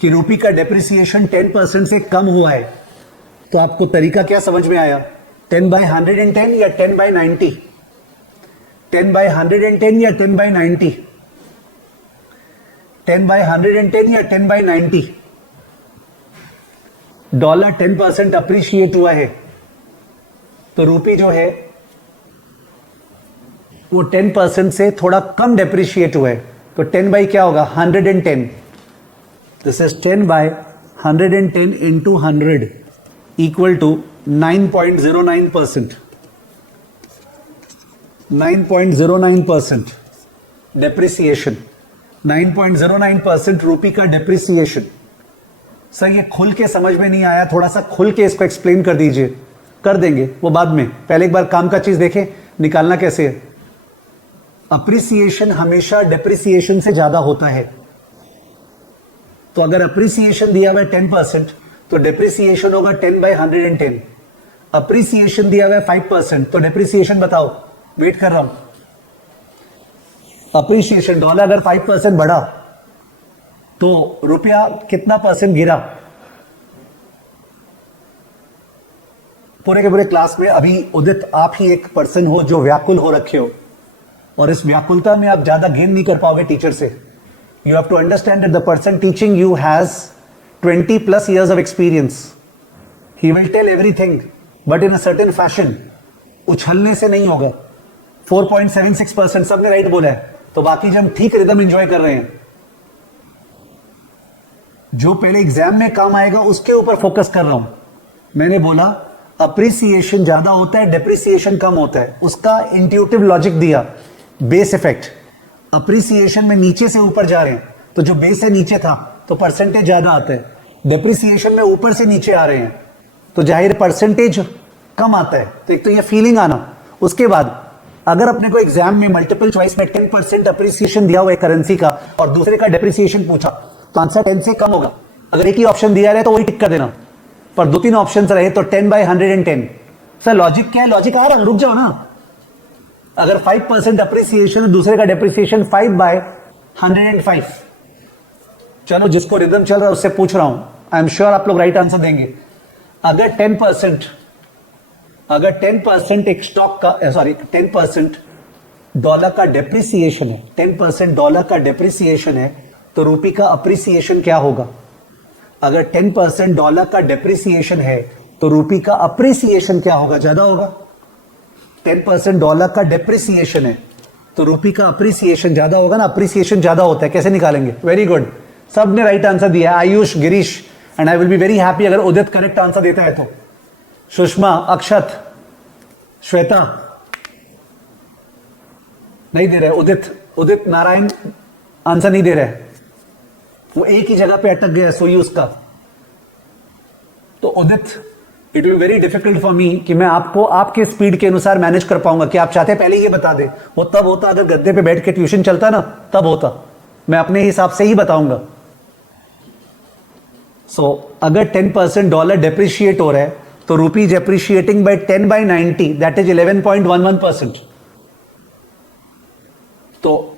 कि रूपी का डेप्रिसिएशन 10% से कम हुआ है, तो आपको तरीका क्या समझ में आया? 10/110 या 10/90? 10/110 या 10/90? 10/110 या 10/90? डॉलर 10% अप्रिशिएट हुआ है, तो रूपी जो है वो 10% से थोड़ा कम डेप्रिशिएट हुआ है, तो 10 बाई क्या होगा? 110। This is 10/110 into 100 equal to 9.09%। 9.09% depreciation, 9.09% rupee का डेप्रिसिएशन। सर ये खुल के समझ में नहीं आया, थोड़ा सा खुल के इसको एक्सप्लेन कर दीजिए। कर देंगे वो बाद में, पहले एक बार काम का चीज देखें निकालना कैसे है। अप्रिसिएशन हमेशा डेप्रिसिएशन से ज्यादा होता है, तो अगर अप्रिसिएशन दिया हुआ है 10% तो डेप्रिसिएशन होगा 10/110। अप्रिसिएशन दिया हुआ है 5% तो डेप्रिसिएशन बताओ, वेट कर रहा हूं। अप्रिसिएशन डॉलर अगर 5% बढ़ा तो रुपया कितना परसेंट गिरा? पूरे के पूरे क्लास में अभी उदित आप ही एक पर्सन हो जो व्याकुल हो रखे हो, और इस व्याकुलता में आप ज्यादा गेन नहीं कर पाओगे टीचर से। You have to understand that the person teaching you has 20+ years of experience. He will tell everything, but in a certain fashion. उछलने से नहीं होगा। 4.76% सबने राइट बोला है, तो बाकी जब हम ठीक रिदम एंजॉय कर रहे हैं, जो पहले एग्जाम में काम आएगा उसके ऊपर फोकस कर रहा हूं। मैंने बोला अप्रिसिएशन ज्यादा होता है, डेप्रिसिएशन कम होता है, उसका इंट्यूटिव लॉजिक दिया, बेस इफेक्ट। अप्रिसिएशन में नीचे से ऊपर जा रहे हैं, तो जो बेस है नीचे था तो परसेंटेज ज्यादा आता है, डेप्रिसिएशन में ऊपर से नीचे आ रहे हैं तो जाहिर परसेंटेज कम आता है। तो एक तो ये फीलिंग आना, उसके बाद अगर अपने को एग्जाम में मल्टीपल चॉइस में 10% अप्रिसिएशन दिया हुआ है करेंसी का और दूसरे का डेप्रिसिएशन पूछा तो आंसर 10 से कम होगा। अगर एक ही ऑप्शन दिया रहे तो वही टिक कर देना, पर 2-3 ऑप्शन रहे तो 10/110। सर लॉजिक क्या है? लॉजिक आ रहा है, रुक जाओ ना। अगर 5% अप्रिसिएशन दूसरे का डेप्रिसिएशन 5/105, चलो जिसको रिदम चल रहा है उससे पूछ रहा हूं, आई एम श्योर आप लोग राइट आंसर देंगे। अगर 10% एक स्टॉक का, सॉरी 10% डॉलर का डेप्रिसिएशन है, 10% डॉलर का डेप्रिसिएशन है तो रुपये का अप्रिसिएशन क्या होगा? अगर 10% डॉलर का डेप्रिसिएशन है तो रुपये का अप्रिसिएशन क्या होगा? ज्यादा होगा। 10% डॉलर का डेप्रिसिएशन है तो रुपये का अप्रिसिएशन ज्यादा होगा ना, अप्रिसिएशन ज्यादा होता है। कैसे निकालेंगे? वेरी गुड, सबने राइट आंसर दिया, Ayush, Girish, and I will be very happy अगर उदित करेक्ट आंसर देता है तो। सुषमा, अक्षत, श्वेता नहीं दे रहे, उदित नारायण आंसर नहीं दे रहे, वो एक ही जगह पे अटक गया सोयूज का। तो Udit, it will very difficult for me कि मैं आपको आपके स्पीड के अनुसार मैनेज कर पाऊंगा कि आप चाहते पहले ये बता दे। वो तब होता अगर गद्दे पे बैठ के ट्यूशन चलता ना, तब होता, मैं अपने हिसाब से ही बताऊंगा। सो अगर 10% डॉलर डेप्रिशिएट हो रहा है तो रुपी डेप्रिशिएटिंग बाय 10/90, दैट इज 11.11%। तो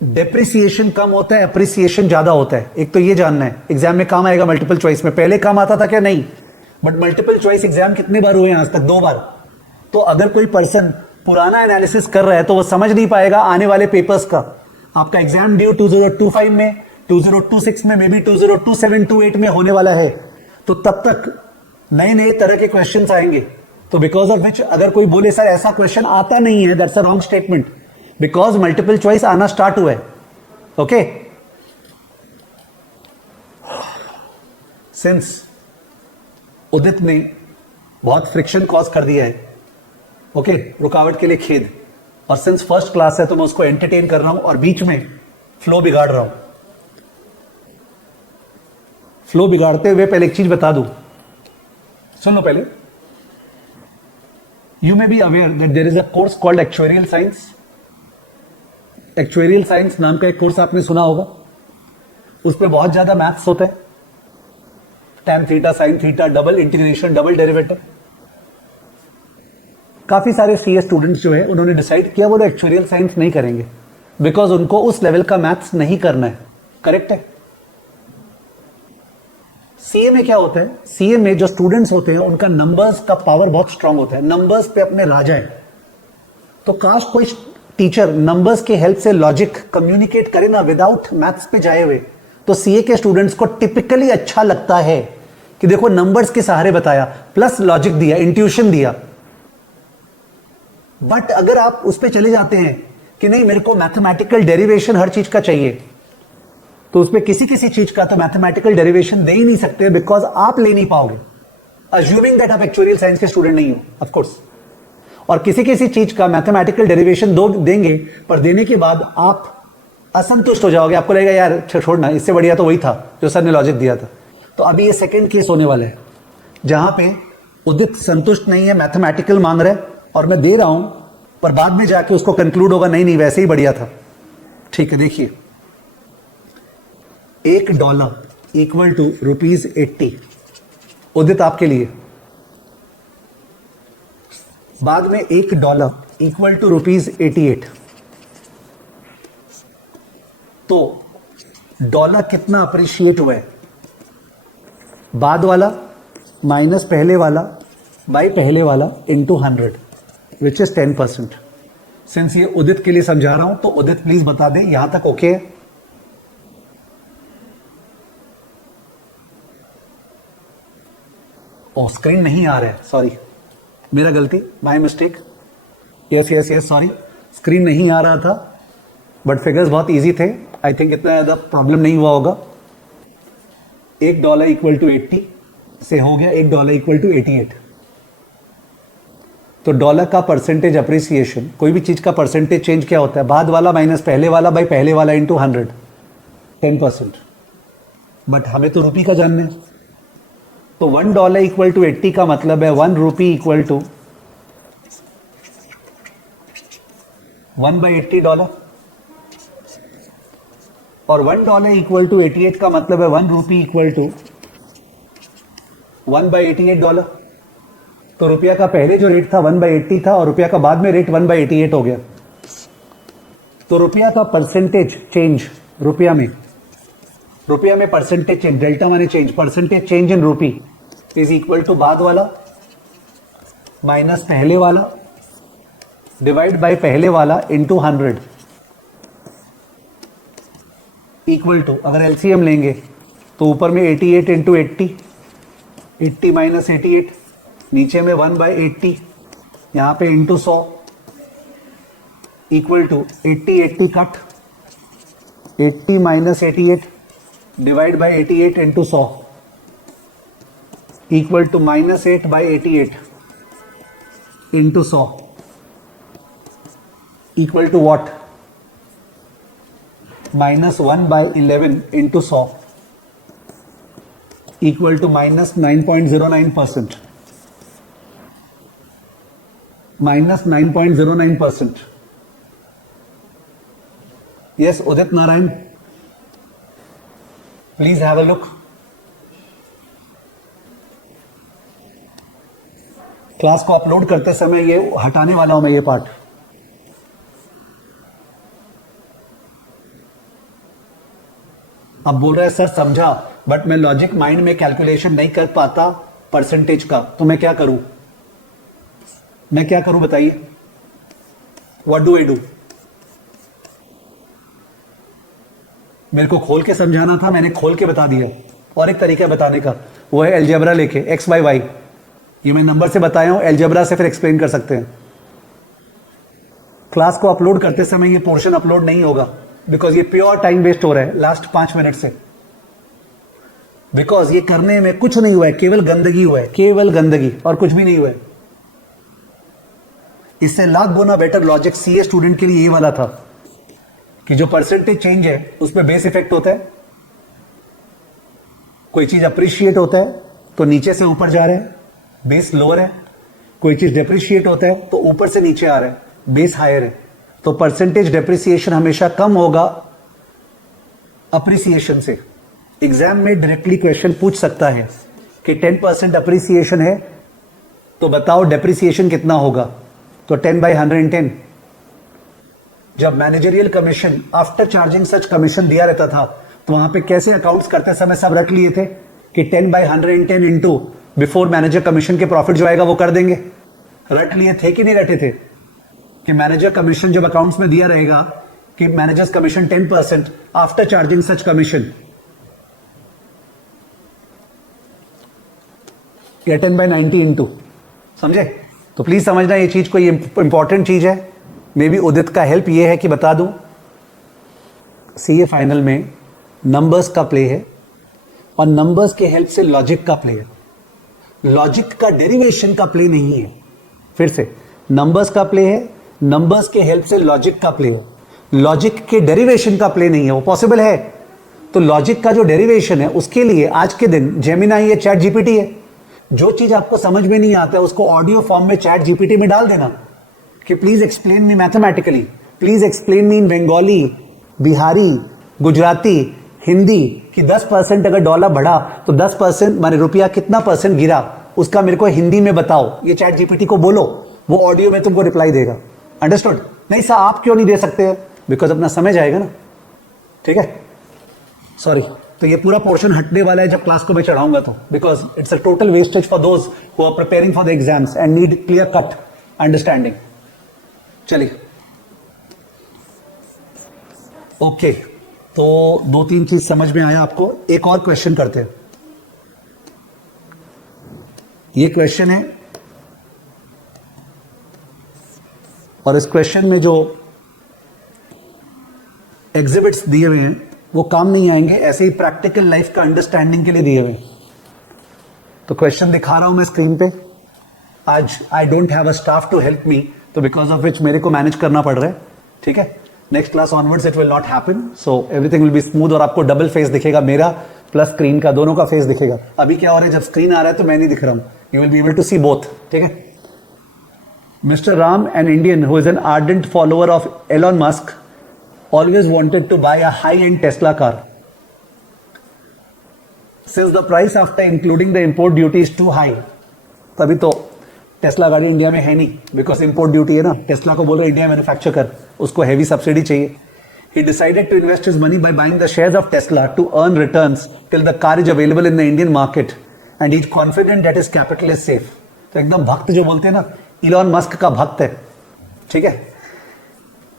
डेप्रिसिएशन कम होता है, अप्रिसिएशन ज्यादा होता है। एक तो ये जानना है, एग्जाम में काम आएगा मल्टीपल चॉइस में। पहले काम आता था क्या? नहीं, बट मल्टीपल चॉइस एग्जाम कितने बार हुए हैं आज तक? 2 बार। तो अगर कोई पर्सन पुराना एनालिसिस कर रहा है तो वो समझ नहीं पाएगा आने वाले पेपर्स का। आपका एग्जाम ड्यू 2025 में, 2026 में, मे बी 2027, 28 में होने वाला है, तो तब तक नए नए तरह के क्वेश्चंस आएंगे। तो बिकॉज ऑफ विच अगर कोई बोले सर ऐसा क्वेश्चन आता नहीं है, that's a wrong statement, because multiple choice आना स्टार्ट हुआ है। ओके, सिंस उदित ने बहुत फ्रिक्शन कॉज कर दिया है, ओके, रुकावट के लिए खेद, और सिंस फर्स्ट क्लास है तो मैं उसको एंटरटेन कर रहा हूं और बीच में फ्लो बिगाड़ रहा हूं। फ्लो बिगाड़ते हुए पहले एक चीज बता दूं, सुन लो पहले। You may be aware that there is a course called actuarial science. Actuarial science नाम का एक कोर्स आपने सुना होगा। उस पर बहुत ज्यादा मैथ्स होता है, tan theta, sin theta, double integration, double derivative. काफी सारे सीए स्टूडेंट्स जो है उन्होंने डिसाइड किया वो एक्चुएरियल साइंस नहीं करेंगे बिकॉज उनको उस लेवल का मैथ्स नहीं करना है। करेक्ट है। सीए में क्या होता है? सीए में जो स्टूडेंट्स होते हैं उनका नंबर्स का पावर बहुत स्ट्रांग होता है, नंबर्स पे अपने राजा है। तो काश कोई टीचर नंबर्स के हेल्प से लॉजिक कम्युनिकेट करे ना विदाउट मैथ्स पे जाए हुए, तो सीए के स्टूडेंट्स को टिपिकली अच्छा लगता है कि देखो नंबर्स के सहारे बताया, प्लस लॉजिक दिया, इंट्यूशन दिया। बट अगर आप उस पर चले जाते हैं कि नहीं मेरे को मैथमेटिकल डेरिवेशन हर चीज का चाहिए, तो उसमें किसी किसी चीज का तो मैथमेटिकल डेरिवेशन दे ही नहीं सकते बिकॉज आप ले नहीं पाओगे, अज्यूमिंग दैट आप एक्चुअरियल साइंस के स्टूडेंट नहीं हो ऑफ कोर्स। और किसी किसी चीज का मैथमेटिकल डेरिवेशन देंगे, पर देने के बाद आप असंतुष्ट हो जाओगे, आपको लगेगा यार छोड़ना, इससे बढ़िया तो वही था जो सर ने लॉजिक दिया था। तो अभी ये सेकंड केस होने वाला है जहां पे उदित संतुष्ट नहीं है, मैथमेटिकल मांग रहा है और मैं दे रहा हूं, पर बाद में जाके उसको कंक्लूड होगा नहीं नहीं वैसे ही बढ़िया था। ठीक है, देखिए $1 इक्वल टू ₹80 उदित आपके लिए। बाद में $1 इक्वल टू ₹88। तो डॉलर कितना अप्रिशिएट हुआ है? बाद वाला माइनस पहले वाला बाय पहले वाला इंटू 100 विच इज 10%। सिंस ये उदित के लिए समझा रहा हूं तो उदित प्लीज बता दे यहां तक ओके है? ओ स्क्रीन नहीं आ रहा है, सॉरी मेरा गलती, my mistake. Yes yes yes sorry, screen नहीं आ रहा था बट फिगर्स बहुत इजी थे। आई थिंक इतना ज्यादा प्रॉब्लम नहीं हुआ होगा। $1 इक्वल टू 80 से हो गया $1 इक्वल टू 88। तो डॉलर का परसेंटेज अप्रिसिएशन, कोई भी चीज का परसेंटेज चेंज क्या होता है? बाद वाला माइनस पहले वाला बाय पहले वाला इंटू 100। 10%, बट हमें तो रुपी का जानना है। तो $1 इक्वल टू 80 का मतलब है 1 रुपी इक्वल टू 1/80 और $1 इक्वल टू 88 का मतलब है 1 रुपी इक्वल टू 1/88। तो रुपया का पहले जो रेट था 1/80 था और रुपया का बाद में रेट 1/88 हो गया। तो रुपया का परसेंटेज चेंज रुपया में परसेंटेज चेंज, डेल्टा माने change, percentage change in rupee is equal to बाद वाला माइनस पहले वाला डिवाइड बाय पहले वाला इंटू 100 इक्वल टू, अगर एलसीएम लेंगे तो ऊपर में 88 इंटू 80 माइनस 88, नीचे में 1/80, यहां पे into 100 equal to 80 cut, 80 minus 88 divide by 88 into 100 equal to -8/88 into 100 equal to what, -1/11 into 100 equal to -9.09%, -9.09%। Yes Udit Narayan, please have a look. Class को अपलोड करते समय ये हटाने वाला हूं मैं, ये पार्ट। अब बोल रहा है सर समझा, बट मैं लॉजिक माइंड में कैलकुलेशन नहीं कर पाता परसेंटेज का, तो मैं क्या करूं? बताइए, व्हाट डू आई डू? मेरे को खोल के समझाना था, मैंने खोल के बता दिया। और एक तरीका बताने का, वो है एलजेब्रा लेके x by y। ये मैं नंबर से बताया हूं, एलजेब्रा से फिर एक्सप्लेन कर सकते हैं। क्लास को अपलोड करते समय ये पोर्शन अपलोड नहीं होगा, बिकॉज ये प्योर टाइम वेस्ट हो रहा है लास्ट 5 मिनट से। बिकॉज ये करने में कुछ नहीं हुआ है, केवल गंदगी हुआ है, केवल गंदगी, और कुछ भी नहीं हुआ है। इससे लाख गुना बेटर लॉजिक सीए स्टूडेंट के लिए ये वाला था कि जो परसेंटेज चेंज है उस पर बेस इफेक्ट होता है। कोई चीज अप्रिशिएट होता है तो नीचे से ऊपर जा रहा है, बेस लोअर है। कोई चीज डेप्रिशिएट होता है तो ऊपर से नीचे आ रहा है, बेस हायर है। तो परसेंटेज डेप्रिसिएशन हमेशा कम होगा अप्रिसिएशन से। एग्जाम में डायरेक्टली क्वेश्चन पूछ सकता है कि 10% अप्रिसिएशन है तो बताओ डेप्रिसिएशन कितना होगा, तो 10/110। जब मैनेजरियल कमीशन आफ्टर चार्जिंग सच कमीशन दिया रहता था तो वहां पे कैसे अकाउंट्स करते समय सब रख लिए थे कि 10/110 इंटू बिफोर मैनेजर कमीशन के प्रॉफिट जो आएगा वो कर देंगे। रट लिए थे कि नहीं रटे थे कि मैनेजर कमीशन जब अकाउंट्स में दिया रहेगा कि मैनेजर्स कमीशन 10% आफ्टर चार्जिंग सच कमीशन, या 10/90 इंटू, समझे? तो प्लीज समझना ये चीज कोई इंपॉर्टेंट चीज है। मे बी उदित का हेल्प ये है कि बता दूं, सीए फाइनल में नंबर्स का प्ले है और नंबर्स के हेल्प से लॉजिक का प्ले है। लॉजिक का डेरिवेशन का प्ले नहीं है। फिर से, नंबर्स का प्ले है, नंबर्स के हेल्प से लॉजिक का प्ले है। लॉजिक के डेरिवेशन का प्ले नहीं है। वो पॉसिबल है तो लॉजिक का जो डेरिवेशन है उसके लिए आज के दिन जेमिनाई है, चैट जीपीटी है। जो चीज आपको समझ में नहीं आता है उसको ऑडियो फॉर्म में चैट जीपीटी में डाल देना कि please explain me mathematically, please explain me in Bengali, Bihari, Gujarati, Hindi, कि 10% अगर डॉलर बढ़ा तो 10% माने रुपया कितना परसेंट गिरा, उसका मेरे को हिंदी में बताओ। ये चैट जीपीटी को बोलो, वो ऑडियो में तुमको रिप्लाई देगा। अंडरस्टूड? नहीं सर आप क्यों नहीं दे सकते? बिकॉज अपना समय जाएगा ना। ठीक है, सॉरी। तो ये पूरा पोर्शन हटने वाला है जब क्लास को मैं चढ़ाऊंगा तो, because it's a total wastage for those who are preparing for the exams and need clear cut understanding. चलिए, ओके, तो 2-3 चीज समझ में आया आपको। एक और क्वेश्चन करते हैं। ये क्वेश्चन है और इस क्वेश्चन में जो एग्जिबिट्स दिए हुए हैं वो काम नहीं आएंगे, ऐसे ही प्रैक्टिकल लाइफ का अंडरस्टैंडिंग के लिए दिए हुए हैं। तो क्वेश्चन दिखा रहा हूं मैं स्क्रीन पे। आज I don't have a staff to help me, तो बिकॉज ऑफ विच मेरे को मैनेज करना पड़ रहा है। ठीक है, next class onwards it will not happen, so everything will be smooth और आपको डबल फेस दिखेगा, मेरा प्लस स्क्रीन का, दोनों का फेस दिखेगा. अभी क्या हो रहा है, जब स्क्रीन आ रहा है तो मैं नहीं दिख रहा हूं. You will be able to see both. ठीक है. Mister Ram, an Indian who is an ardent follower of Elon Musk, always wanted to buy a high-end Tesla car. Since the price after including the import duty is too high, तभी तो Tesla गाड़ी India में है नहीं, because import duty है ना. Tesla को बोल रहे इंडिया मैन्युफैक्चर कर, उसको हैवी सब्सिडी चाहिए. He decided to invest his money by buying the shares of Tesla to earn returns till the car is available in the Indian market, and he's confident that his capital is safe. तो एकदम भक्त जो बोलते हैं ना, Elon Musk का भक्त है. ठीक है.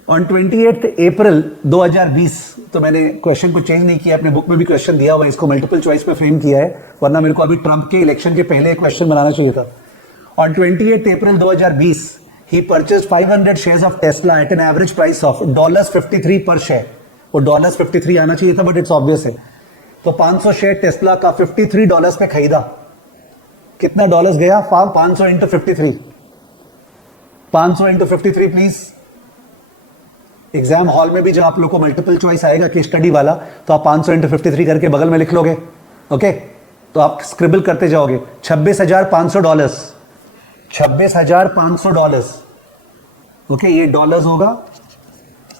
ऑन 28 अप्रैल 2020, तो मैंने क्वेश्चन को चेंज नहीं किया, अपने बुक में भी क्वेश्चन दिया हुआ है, इसको मल्टीपल चॉइस में फ्रेम किया है, वरना मेरे को अभी ट्रंप के इलेक्शन के पहले क्वेश्चन बनाना चाहिए था. On 28 April 2020 he purchased 500 shares of Tesla at an average price of $53 per share. वो $53 आना चाहिए था, बट इट्स ऑब्वियस है. तो 500 शेयर टेस्ला का $53 पे खरीदा. कितना डॉलर्स गया? 500 into 53. 500 into 53 please. Exam hall में भी जब आप लोग को मल्टीपल चॉइस आएगा कि स्टडी वाला, तो आप 500 इंटू 53 करके बगल में लिख लोगे. ओके, तो आप स्क्रिबल करते जाओगे. $26,500. $26,500. ओके, ये डॉलर्स होगा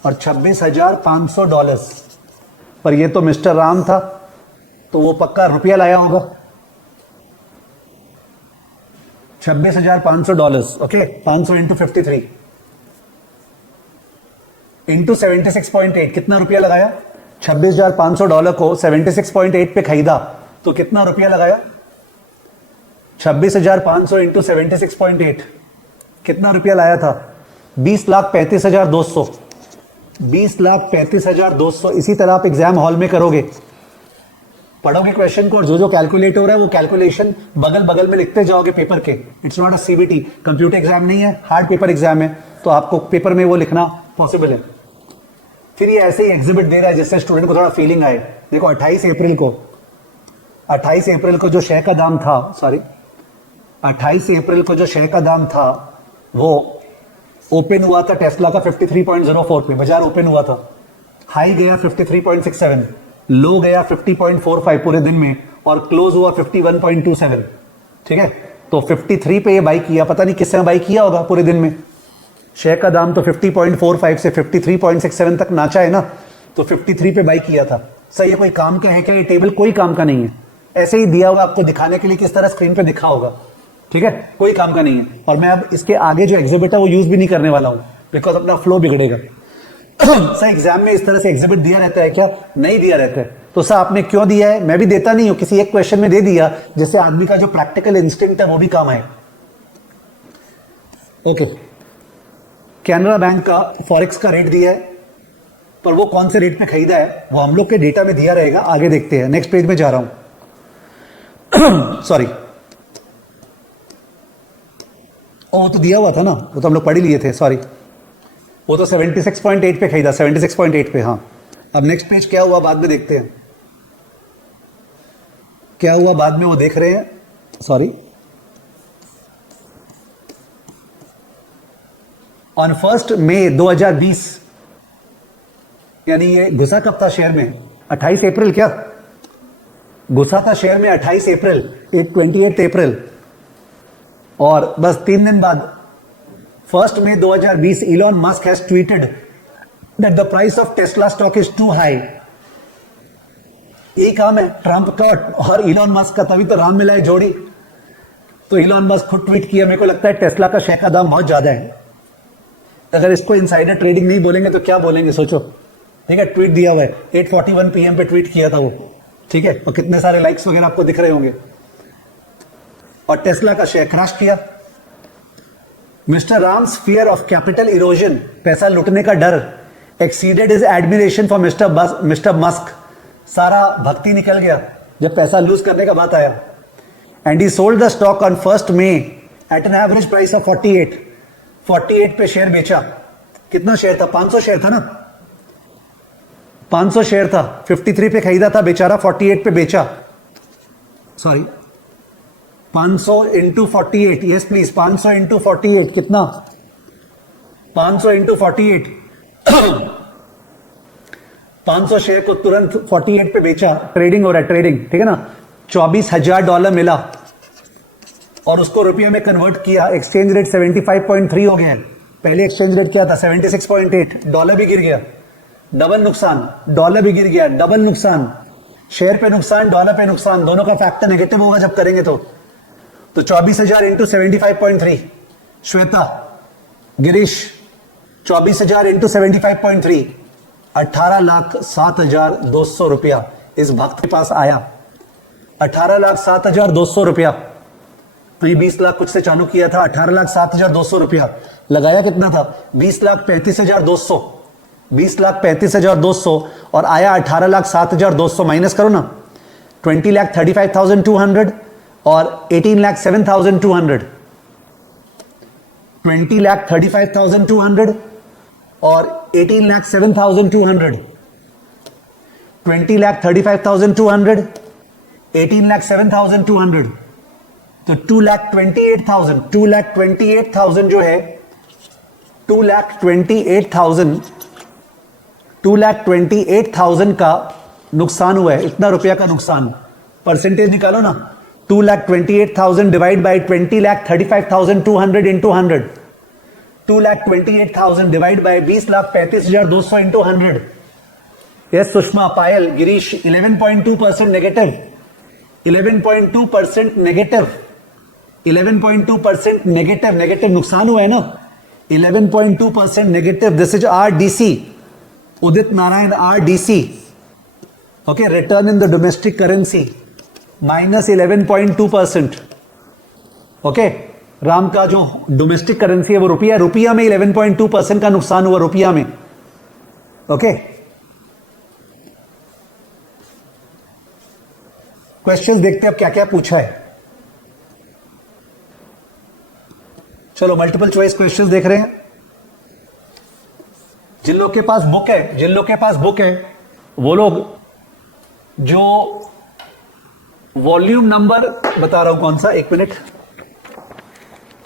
और $26,500. पर ये तो मिस्टर राम था, तो वो पक्का रुपया लाया होगा. $26,500. ओके, 500 इंटू 53 इंटू 76.8, कितना रुपया लगाया? $26,500 को 76.8 पे खरीदा, तो कितना रुपया लगाया? 26,500 इंटू 76.8, कितना रुपया लाया था? 20,35,200. 20,35,200. इसी तरह आप एग्जाम हॉल में करोगे, पढ़ोगे क्वेश्चन को, और जो जो कैलकुलेट हो रहा है वो कैलकुलेशन बगल बगल में लिखते जाओगे पेपर के. It's not a CBT, computer exam नहीं है, हार्ड पेपर एग्जाम है, तो आपको पेपर में वो लिखना पॉसिबल है. फिर ये ऐसे ही एग्जिबिट दे रहा है जिससे स्टूडेंट को थोड़ा फीलिंग आए. देखो 28 अप्रैल को जो शेयर का दाम था, 28 अप्रैल को जो शेयर का दाम था, वो ओपन हुआ था टेस्ला का 53.04 पे. बाजार ओपन हुआ था, हाई गया 53.67, लो गया 50.45 पूरे दिन में, और क्लोज हुआ 51.27. ठीक है, तो 53 पे ये बाई किया. पता नहीं किसने बाई किया होगा पूरे दिन में. शेयर का दाम तो 50.45 से 53.67 तक नाचा है ना, तो 53 पे बाई किया था. सर ये कोई काम का है क्या? ये टेबल कोई काम का नहीं है, ऐसे ही दिया हुआ आपको दिखाने के लिए किस तरह स्क्रीन पे दिखा होगा. ठीक है, कोई काम का नहीं है. और मैं अब इसके आगे जो एग्जिबिट है वो यूज भी नहीं करने वाला हूं, बिकॉज अपना फ्लो बिगड़ेगा. सर एग्जाम में इस तरह से एग्जिबिट दिया रहता है क्या? नहीं दिया रहता है. तो सर आपने क्यों दिया है? मैं भी देता नहीं हूं, किसी एक क्वेश्चन में दे दिया, जिससे आदमी का जो प्रैक्टिकल इंस्टिंक्ट है वो भी काम आए. ओके, कैनरा बैंक का फॉरेक्स का रेट दिया है, पर वो कौन से रेट पे खरीदा है वो हम लोग के डेटा में दिया रहेगा. आगे देखते हैं, नेक्स्ट पेज में जा रहा हूं. सॉरी, वो तो दिया हुआ था ना, वो तो हम लोग पढ़ ही लिए थे. सॉरी, वो तो 76.8 पे खरीदा, 76.8 पे. हाँ, अब नेक्स्ट पेज क्या हुआ बाद में देखते हैं. क्या हुआ बाद में वो देख रहे हैं. सॉरी, ऑन 1 मई 2020, यानी ये घुसा कब था शेयर में? 28 अप्रैल. क्या घुसा था शेयर में? 28 अप्रैल, 28 अप्रैल. और बस 3 दिन बाद 1 May 2020 Elon Musk has tweeted that the price of Tesla stock is too high. यही काम है ट्रंप का और इलॉन मस्क का, तभी तो राम मिलाए जोड़ी. तो इलॉन मस्क खुद ट्वीट किया, मेरे को लगता है टेस्ला का शेयर का दाम बहुत ज्यादा है. अगर इसको इनसाइडर ट्रेडिंग नहीं बोलेंगे तो क्या बोलेंगे सोचो. ठीक है, ट्वीट दिया हुआ है, 8:41 PM पे ट्वीट किया था वो. ठीक है, और कितने सारे लाइक्स वगैरह आपको दिख रहे होंगे. और टेस्ला का शेयर क्रैश किया. Mister Ram's fear of capital erosion, पैसा लुटने का डर, exceeded his admiration for mister Musk. सारा भक्ति निकल गया जब पैसा लूज करने का बात आया. And he sold the stock on 1 May at an average price of 48 per share बेचा. कितना शेयर था? 500 शेयर था ना, 500 शेयर था. 53 पे खरीदा था बेचारा, 48 पे बेचा. Sorry, 500 into 48. Yes please, 500 into 48 कितना? 500 इंटू 48 500 शेयर को तुरंत 48 पे बेचा, ट्रेडिंग हो रहा है, ट्रेडिंग, ठीक है ना। $24,000 मिला और उसको रुपये में कन्वर्ट किया, एक्सचेंज रेट 75.3 हो गया। पहले एक्सचेंज रेट क्या था 76.8, डॉलर भी गिर गया, डबल नुकसान, डॉलर भी गिर गया, डबल नुकसान, शेयर पे नुकसान, डॉलर पे नुकसान, दोनों का फैक्टर नेगेटिव होगा जब करेंगे तो 24,000 इंटू 75.3, श्वेता, गिरीश, 24,000 इंटू 75.3, 18,07,200 रुपया इस भक्त के पास आया। 18,07,200 रुपया, तो ये 20 लाख कुछ से चालू किया था, 18,07,200 रुपया लगाया, कितना था 20,35,200, 20,35,200 और आया 18,07,200, माइनस करो ना, 20,35,200 और 18,07,200, 20,35,200 और 18,07,200, 20,35,200, 18,07,200, तो 2,28,000, 2,28,000 जो है 2,28,000 का नुकसान हुआ है, इतना रुपया का नुकसान, परसेंटेज निकालो ना, 2,28,000 divide by 20,35,200 into 100, 2,28,000 divide by 20,35,200 into 100। Yes Sushma, Payal, Girish, 11.2% negative, 11.2% negative, 11.2% negative, negative नुकसान हुआ है ना, 11.2% negative. This is RDC, Udit Narayan, RDC, okay, return in the domestic currency minus 11.2%, okay. Ram का जो डोमेस्टिक करेंसी है वो रुपया, रुपया में 11.2% का नुकसान हुआ, रुपया में, ओके। क्वेश्चंस देखते हैं अब क्या क्या पूछा है। चलो मल्टीपल चॉइस क्वेश्चंस देख रहे हैं। जिन लोग के पास बुक है, जिन लोग के पास बुक है वो लोग जो वॉल्यूम नंबर बता रहा हूं कौन सा, एक मिनट,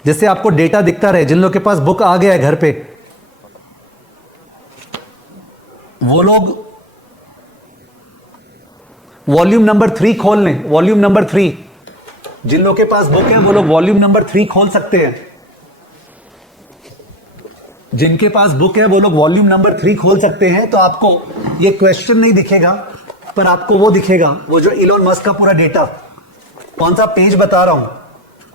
जिससे आपको डेटा दिखता रहे। जिन लोग के पास बुक आ गया है घर पे वो लोग वॉल्यूम नंबर 3 खोल लें, वॉल्यूम नंबर 3। जिन लोग के पास बुक है वो लोग वॉल्यूम नंबर 3 खोल सकते हैं। जिनके पास बुक है वो लोग वॉल्यूम नंबर 3 खोल सकते हैं। तो आपको ये क्वेश्चन नहीं दिखेगा पर आपको वो दिखेगा, वो जो इलोन मस्क का पूरा डेटा, कौन सा पेज बता रहा हूं।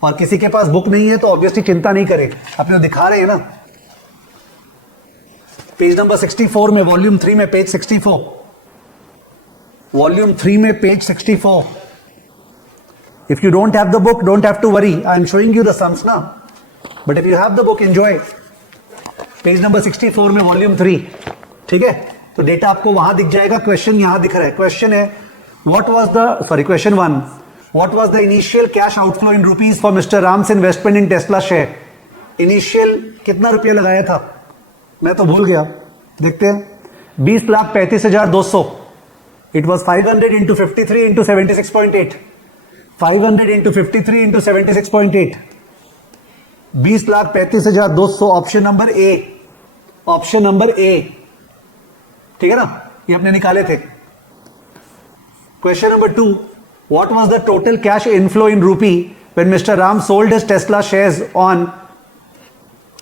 और किसी के पास बुक नहीं है तो ऑब्वियसली चिंता नहीं करें, अपने दिखा रहे हैं ना, पेज नंबर 64 में, वॉल्यूम 3 में पेज 64, वॉल्यूम 3 में page 64। If you don't have the book don't have to worry, I am showing you the sums ना, but if you have the book enjoy. Page number 64 में volume 3, ठीक है, तो data आपको वहां दिख जाएगा। क्वेश्चन यहां दिख रहा है, क्वेश्चन है what was the, sorry question 1, what was the initial cash outflow in rupees for mister Ram's investment in Tesla share. Initial कितना रुपया लगाया था, मैं तो भूल गया, देखते हैं। 20,35,200, it was 500 into 53 into 76.8, 500 into 53 into 76.8, 20,35,200, option number A, option number A, ठीक है ना, ये आपने निकाले थे। Question number 2, what was the total cash inflow in rupee when mister Ram sold his Tesla shares on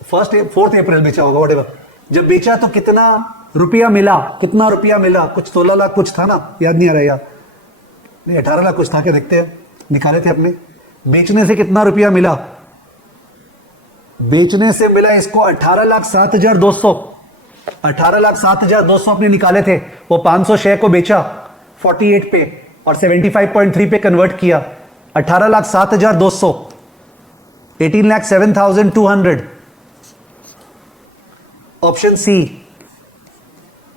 4 April, बेचा होगा व्हाटएवर, जब बेचा तो कितना रुपया मिला, कितना रुपया मिला, कुछ 16 लाख कुछ था ना, याद नहीं आ रहा यार, नहीं 18 लाख कुछ था, क्या देखते हैं, निकाले थे अपने। बेचने से कितना रुपया मिला, बेचने से मिला इसको 18,07,200, 18,07,200 अपने निकाले थे। वो 500 शेयर को बेचा 48 पे और 75.3 पे कन्वर्ट किया, 18,07,200, 18,07,200। Option C,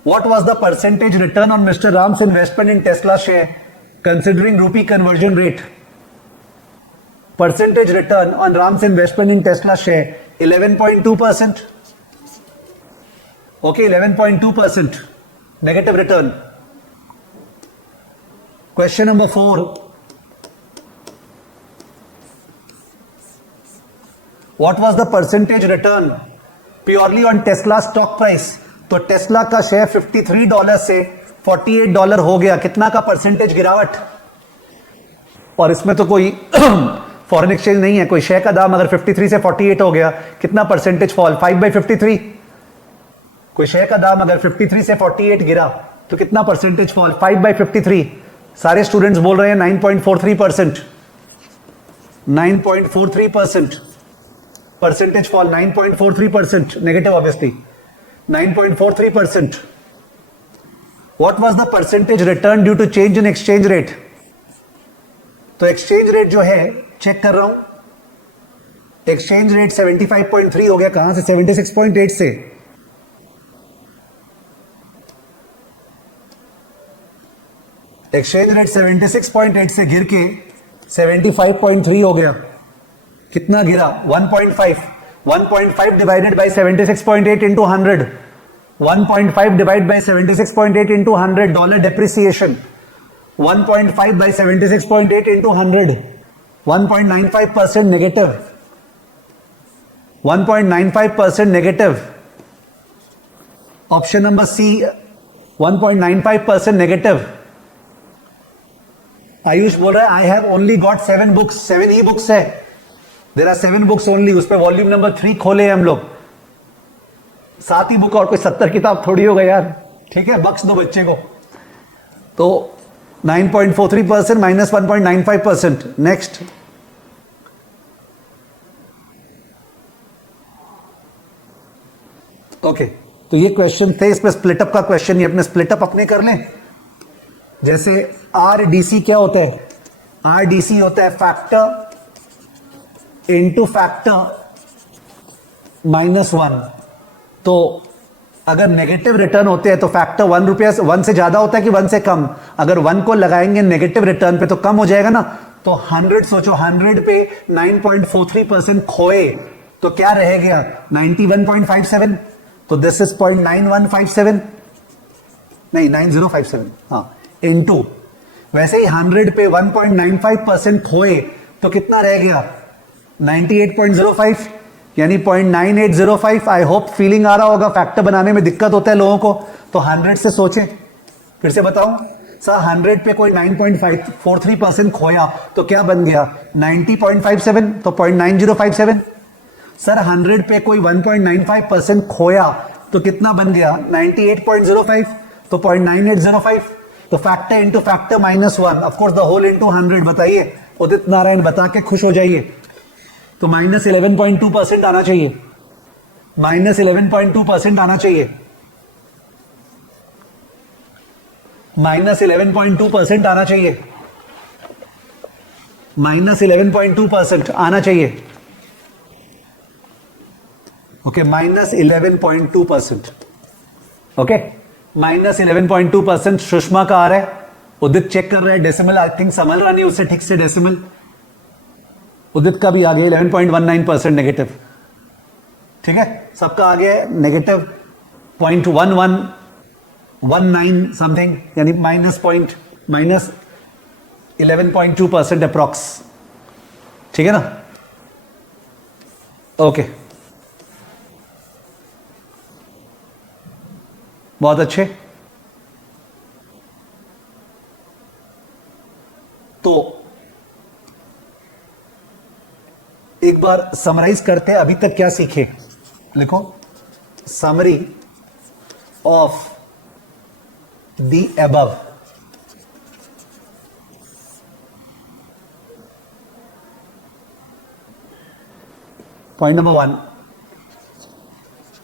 what was the percentage return on Mr. Ram's investment in Tesla share considering rupee conversion rate? Percentage return on Ram's investment in Tesla share 11.2%. Okay, 11.2% negative return. Question number 4. What was the percentage return purely on Tesla stock price? तो Tesla का share $53 से $48 हो गया, कितना का percentage गिरावट? और इसमें तो कोई फॉरेन एक्सचेंज नहीं है, कोई शेयर का दाम अगर 53 से 48 हो गया, कितना परसेंटेज फॉल? 5/53। कोई शेयर का दाम अगर 53 से 48 गिरा तो कितना परसेंटेज फॉल? 5/53। सारे स्टूडेंट्स बोल रहे हैं 9.43%। 9.43% percentage fall, 9.43% negative obviously, 9.43%। What was the percentage return due to change in exchange rate? तो एक्सचेंज रेट जो है, चेक कर रहा हूं, एक्सचेंज रेट 75.3 हो गया, कहां से? 76.8 से। एक्सचेंज रेट 76.8 से गिर के 75.3 हो गया, कितना गिरा? 1.5। 1.5 divided by 76.8 into 100, 1.5 divide by 76.8 into 100, dollar depreciation 1.5 by 76.8 into 100, 1.95% negative, 1.95% negative. Option number C, 1.95% negative. Ayush बोल रहा है I have only got 7 books, 7 ही बुक्स है, देयर आर 7 बुक्स ओनली। उस पे वॉल्यूम नंबर 3 खोले हैं हम लोग, 7 ही बुक, और कोई 70 किताब थोड़ी होगा यार, ठीक है, बख्श दो बच्चे को। तो 9.43% माइनस 1.95%। नेक्स्ट, ओके, तो ये क्वेश्चन थे, इस पे स्प्लिटअप का क्वेश्चन, ये अपने स्प्लिटअप अपने कर लें। जैसे आरडीसी क्या होता है? आरडीसी होता है फैक्टर इनटू फैक्टर -1। तो अगर नेगेटिव रिटर्न होते हैं तो फैक्टर 1 रुपया 1 से ज्यादा होता है कि 1 से कम? अगर 1 को लगाएंगे नेगेटिव रिटर्न पे तो कम हो जाएगा ना। तो 100 सोचो, 100 पे 9.43% खोए तो क्या रह गया? 91.57। तो दिस इज 0.9157, नहीं 9057, हाँ, इनटू, वैसे ही 100 पे 1.95% खोए तो कितना रह गया? 98.05, यानी 0.9805। आई होप फीलिंग आ रहा होगा, फैक्टर बनाने में दिक्कत होता है लोगों को, तो 100 से सोचें। फिर से बताऊं सर, 100 पे कोई 9.43% खोया तो क्या बन गया? 90.57, तो 0.9057। सर 100 पे कोई 1.95% खोया तो कितना बन गया? 98.05, तो 0.9805। तो factor into factor -1, of course the whole into 100। बताइए, उदित नारायण बता के खुश हो जाइए। तो -11.2% आना चाहिए, -11.2% आना चाहिए, -11.2% आना चाहिए, -11.2% आना चाहिए। ओके, -11.2%, ओके, -11.2% सुषमा का आ रहा है। उदित चेक कर रहा है डेसिमल, आई थिंक समझ रहा नहीं उससे ठीक से डेसिमल। उदित का भी आ गया 11.19% नेगेटिव, ठीक है, सबका आ गया नेगेटिव 0.1119 समथिंग, यानी -11.2% अप्रॉक्स, ठीक है ना। ओके, बहुत अच्छे। तो एक बार समराइज करते हैं, अभी तक क्या सीखे। लिखो, summary of the above. Point number 1,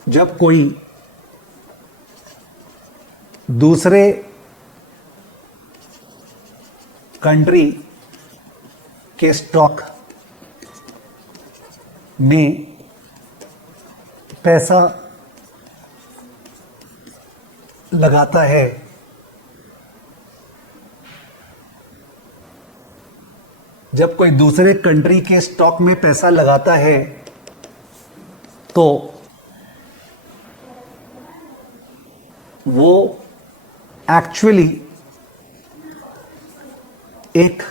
जब कोई दूसरे कंट्री के स्टॉक में पैसा लगाता है जब कोई दूसरे कंट्री के स्टॉक में पैसा लगाता है तो वो एक्चुअली एक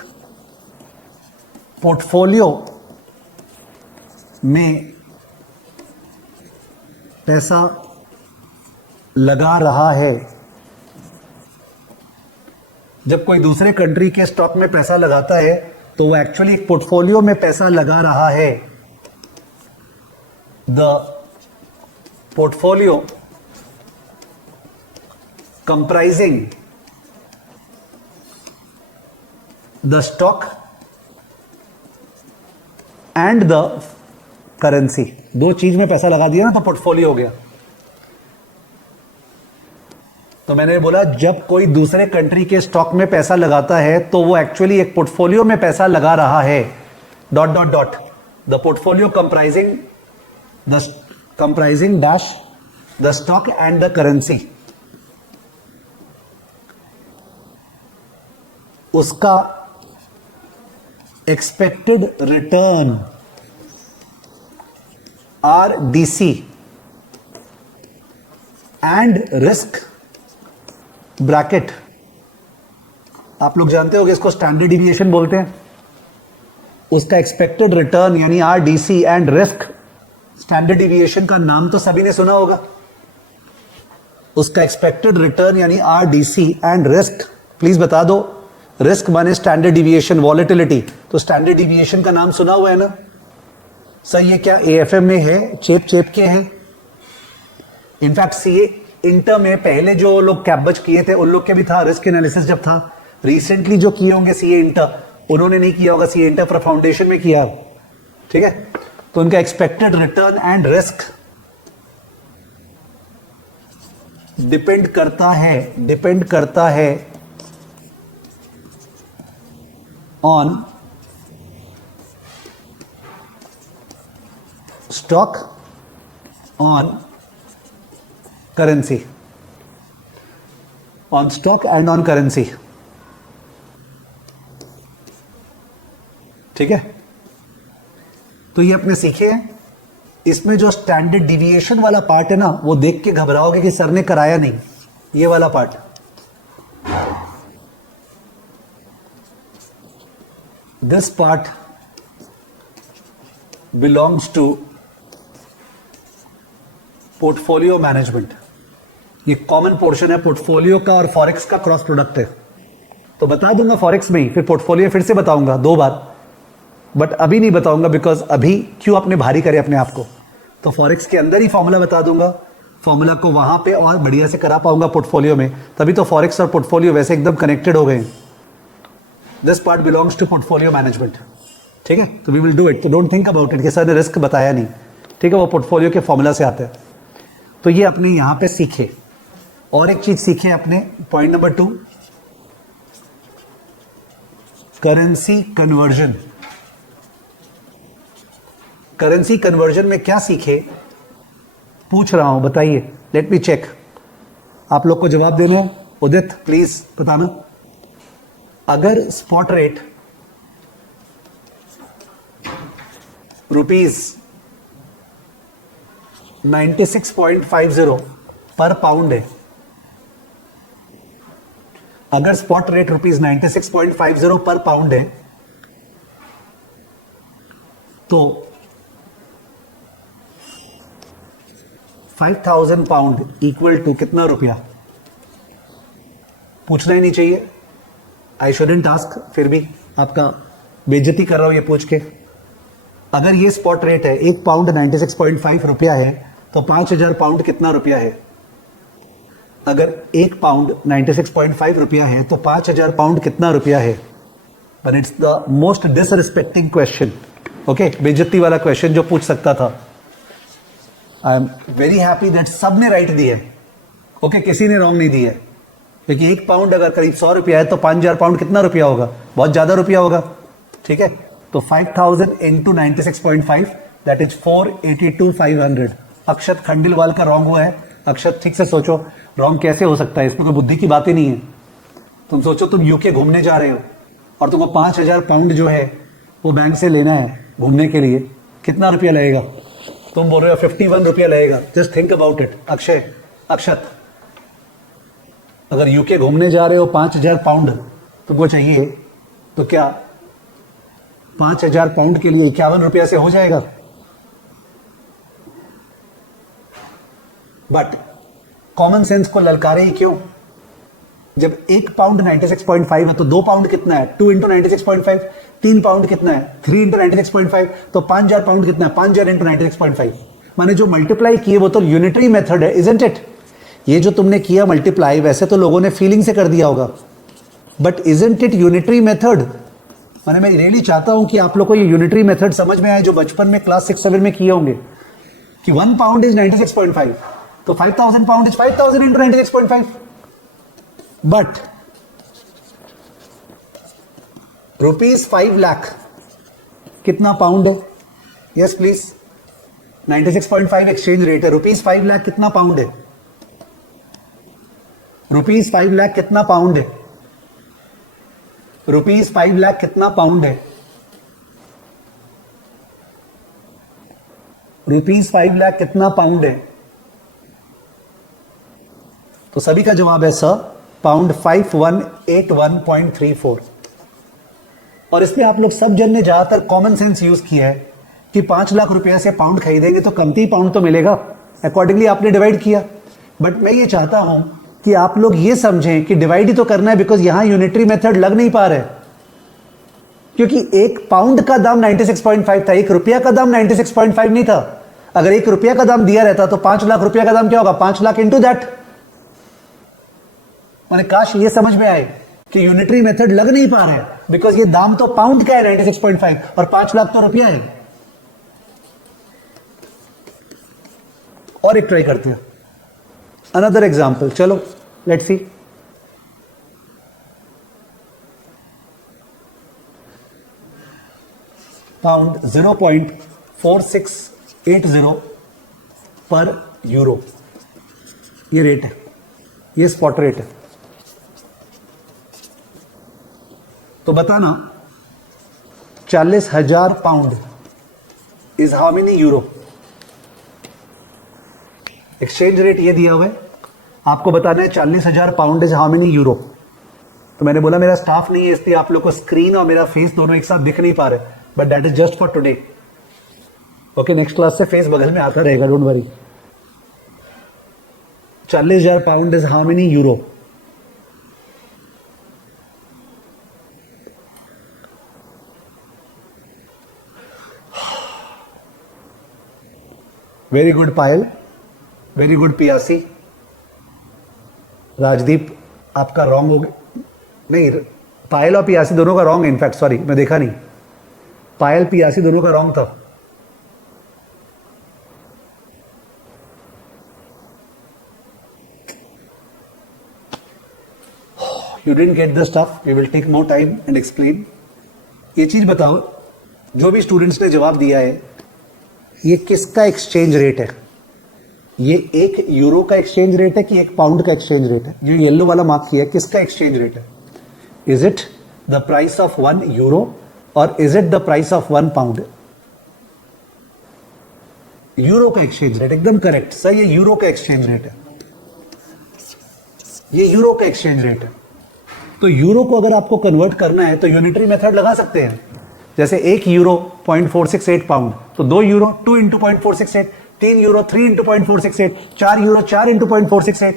पोर्टफोलियो में पैसा लगा रहा है जब कोई दूसरे कंट्री के स्टॉक में पैसा लगाता है तो वो एक्चुअली एक पोर्टफोलियो में पैसा लगा रहा है. The portfolio comprising the stock and the currency. दो चीज में पैसा लगा दिया ना तो पोर्टफोलियो हो गया. तो मैंने बोला जब कोई दूसरे कंट्री के स्टॉक में पैसा लगाता है तो वो एक्चुअली एक पोर्टफोलियो में पैसा लगा रहा है. Dot dot dot the portfolio comprising dash the stock and the currency. उसका expected return RDC and risk bracket. आप लोग जानते हो कि इसको स्टैंडर्ड डिविएशन बोलते हैं. उसका एक्सपेक्टेड रिटर्न यानी RDC and risk. Standard deviation का नाम तो सभी ने सुना होगा. उसका एक्सपेक्टेड रिटर्न यानी RDC एंड रिस्क. प्लीज बता दो, रिस्क माने स्टैंडर्ड डिविएशन, वॉलेटिलिटी. तो स्टैंडर्ड डिविएशन का नाम सुना हुआ है ना सर. ये क्या AFM में है, चेप के हैं. इनफैक्ट CA इंटर में पहले जो लोग कैबच किए थे उन लोग के भी था रिस्क एनालिसिस जब था. रिसेंटली जो किए होंगे CA इंटर उन्होंने नहीं किया होगा. CA इंटर पर फाउंडेशन में किया. ठीक है. तो उनका expected return and risk depend करता है on stock on currency. On stock and on currency. ठीक है. तो ये अपने सीखे हैं. इसमें जो स्टैंडर्ड डिविएशन वाला पार्ट है ना वो देख के घबराओगे कि सर ने कराया नहीं. ये वाला part this part belongs to portfolio management. ये कॉमन पोर्शन है पोर्टफोलियो का और फॉरेक्स का क्रॉस प्रोडक्ट है. तो बता दूंगा फॉरेक्स में ही, फिर पोर्टफोलियो फिर से बताऊंगा 2 बार, बट अभी नहीं बताऊंगा बिकॉज अभी क्यों अपने भारी करे अपने आप को. तो फॉरेक्स के अंदर ही फॉर्मूला बता दूंगा. फॉर्मूला को वहां पे और बढ़िया से करा पाऊंगा पोर्टफोलियो में. तभी तो फॉरेक्स और पोर्टफोलियो वैसे एकदम कनेक्टेड हो गए. This part belongs to portfolio management. ठीक है. तो वी विल डू इट. तो डोंट थिंक अबाउट इट कि सर ने रिस्क बताया नहीं. ठीक है. वो पोर्टफोलियो के फॉर्मूला से आते हैं. तो ये अपने यहां पे सीखे. और एक चीज सीखे अपने, point number 2, currency conversion. Currency conversion में क्या सीखे पूछ रहा हूं, बताइए. Let me check. आप लोग को जवाब देना है. उदित प्लीज बताना. अगर स्पॉट रेट ₹96.50 पर पाउंड है, अगर स्पॉट रेट ₹96.50 पर पाउंड है तो 5,000 पाउंड इक्वल टू कितना रुपया. पूछना ही नहीं चाहिए. I shouldn't ask. फिर भी आपका बेइज्जती कर रहा हूं ये पूछ के. अगर ये स्पॉट रेट है, 1 पाउंड 96.5 रुपया है, तो 5,000 पाउंड कितना रुपया है. अगर 1 पाउंड 96.5 रुपया है तो 5,000 पाउंड कितना रुपया है. But it's the most disrespecting question. Okay, बेइज्जती वाला क्वेश्चन जो पूछ सकता था. I am very happy that सब ने राइट दी है. ओके, किसी ने रॉन्ग नहीं दी है. क्योंकि 1 पाउंड अगर करीब 100 रुपया है तो 5,000 पाउंड कितना रुपया होगा. बहुत ज्यादा रुपया होगा. ठीक है. तो 5,000 इंटू 96.5 दैट इज 482,500. अक्षत खंडेलवाल का रॉन्ग हुआ है. अक्षत ठीक से सोचो, रॉन्ग कैसे हो सकता है. इसमें तो बुद्धि की बात ही नहीं है. तुम सोचो तुम यूके घूमने जा रहे हो और तुमको 5,000 पाउंड जो है वो बैंक से लेना है घूमने के लिए. कितना रुपया लगेगा. तुम बोल रहे हो 51 रुपया लगेगा. Just think about it. Akshat, अगर यूके घूमने जा रहे हो 5,000 पाउंड तुमको चाहिए तो क्या 5,000 पाउंड के लिए 51 रुपया से हो जाएगा. बट कॉमन सेंस को ललकारे ही क्यों. जब 1 पाउंड 96.5 है तो 2 पाउंड कितना है? 2 इंटू 96.5। 3 पाउंड कितना है? 3 इंटू 96.5। तो 5000 पाउंड कितना है? 5000 इंटू 96.5। माने जो मल्टीप्लाई किए वो तो यूनिटरी मेथड है, इजंट इट? ये जो तुमने किया मल्टीप्लाई, वैसे तो लोगों ने फीलिंग से कर दिया होगा, but isn't it unitary method? माने मैं रियली चाहता हूं कि आप लोग को ये यूनिटरी मेथड समझ में आए, जो बचपन में क्लास 6-7 में किए होंगे कि 1 पाउंड इज 96.5, तो 5000 pound is 5000 into 96.5। But ₹5 lakh कितना पाउंड है? यस प्लीज, 96.5 एक्सचेंज रेट है। ₹5 लाख कितना पाउंड है? ₹5 लाख कितना पाउंड है? ₹5 लाख कितना पाउंड है? ₹5 लाख कितना पाउंड है? तो सभी का जवाब है सर पाउंड 5181.34। और इसमें आप लोग सब जन ने ज्यादातर कॉमन सेंस यूज किया है कि 5 लाख रुपया से पाउंड खरीदेंगे तो कमती पाउंड तो मिलेगा, अकॉर्डिंगली आपने डिवाइड किया। बट मैं ये चाहता हूं कि आप लोग ये समझें कि डिवाइड ही तो करना है, बिकॉज यहां यूनिटरी मेथड लग नहीं पा रहा है, क्योंकि 1 पाउंड का दाम 96.5 था, 1 रुपया का दाम 96.5 नहीं था। अगर 1 रुपया का दाम दिया रहता तो 5 लाख रुपया का दाम क्या होगा? 5 लाख इंटू दैट। मैंने काश ये समझ में आए कि यूनिटरी मेथड लग नहीं पा रहा है, बिकॉज ये दाम तो पाउंड का है 96.5 और 5 लाख तो रुपया है। और एक ट्राई करते हैं, अनदर एग्जाम्पल। चलो लेट्स सी। पाउंड 0.4680 पर यूरो, ये रेट है, ये स्पॉट रेट है। तो बताना 40,000 pound is how many euro? Exchange rate ये दिया हुआ है, आपको बताना है 40,000 pound is how many euro. तो मैंने बोला मेरा स्टाफ नहीं है, इसलिए आप लोग को स्क्रीन और मेरा फेस दोनों एक साथ दिख नहीं पा रहे, but that is just for today. Okay, next class से फेस बगल में आता रहेगा, don't worry. 40,000 pound is how many euro? Very good Payal, very good Piyasi. Rajdeep आपका रॉन्ग हो गया, नहीं, पायल और पियासी दोनों का रॉन्ग है, इनफैक्ट सॉरी मैं देखा नहीं, पायल पियासी दोनों का रॉन्ग था। You didn't get the stuff, we will take more time and explain. ये चीज बताओ, जो भी स्टूडेंट्स ने जवाब दिया है, ये किसका एक्सचेंज रेट है? ये 1 यूरो का एक्सचेंज रेट है कि 1 पाउंड का एक्सचेंज रेट है? जो येलो वाला मार्क किया है, किसका एक्सचेंज रेट है? Is it the price of 1 euro और is it the price of 1 pound? Euro का एक्सचेंज रेट, एकदम करेक्ट सर, ये यूरो का एक्सचेंज रेट है, ये यूरो का एक्सचेंज रेट है। तो यूरो को अगर आपको कन्वर्ट करना है तो यूनिटरी मेथड लगा सकते हैं, जैसे 1 यूरो 0.468 पाउंड, तो 2 euro 2 into 0.468, 3 euro 3 into 0.468, 4 euro 4 into 0.468।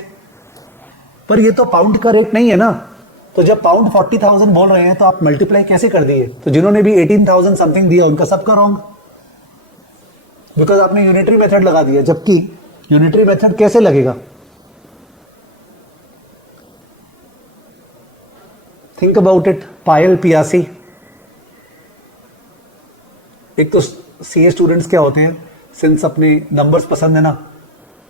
पर ये तो पाउंड का रेट नहीं है ना, तो जब पाउंड 40,000 बोल रहे हैं तो आप मल्टीप्लाई कैसे कर दिए? तो जिन्होंने भी 18,000 समथिंग दिया उनका सबका रॉन्ग, बिकॉज आपने यूनिटरी मेथड लगा दिया, जबकि यूनिटरी मेथड कैसे लगेगा? थिंक अबाउट इट पायल पियासी। एक तो सीए स्टूडेंट्स क्या होते हैं, सिंस अपने नंबर्स पसंद है ना,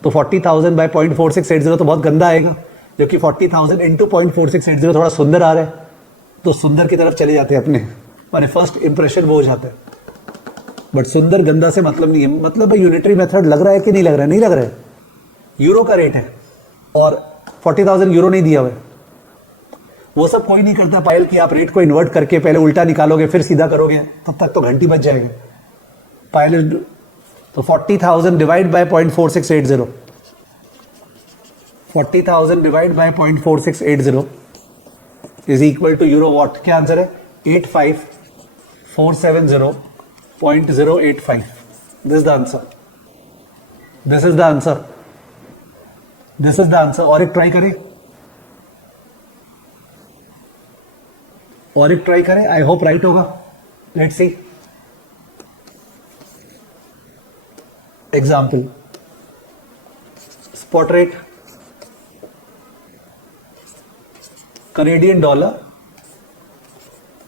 तो 40,000 बाय 0.4680 तो बहुत गंदा आएगा, जबकि 40,000 इंटू 0.4680 थोड़ा सुंदर आ रहा है, तो सुंदर की तरफ चले जाते हैं अपने, माने फर्स्ट इंप्रेशन वो हो जाता है। बट सुंदर गंदा से मतलब नहीं है, मतलब है यूनिटरी मेथड लग रहा है कि नहीं लग रहा है? नहीं लग रहा है। यूरो का रेट है और 40,000 यूरो नहीं दिया हुआ है। वो सब कोई नहीं करता पायल कि आप रेट को इन्वर्ट करके पहले उल्टा निकालोगे फिर सीधा करोगे, तब तक तो घंटी बच जाएगी। पायल तो 40,000 divide by 0.4680, 40,000 divide by 0.4680 is equal to euro what? क्या आंसर है? 85,470.085। This the answer, this is the answer, this is the answer. और एक ट्राई करें, और एक ट्राई करें, आई होप राइट होगा. Let's see. Example, spot rate Canadian dollar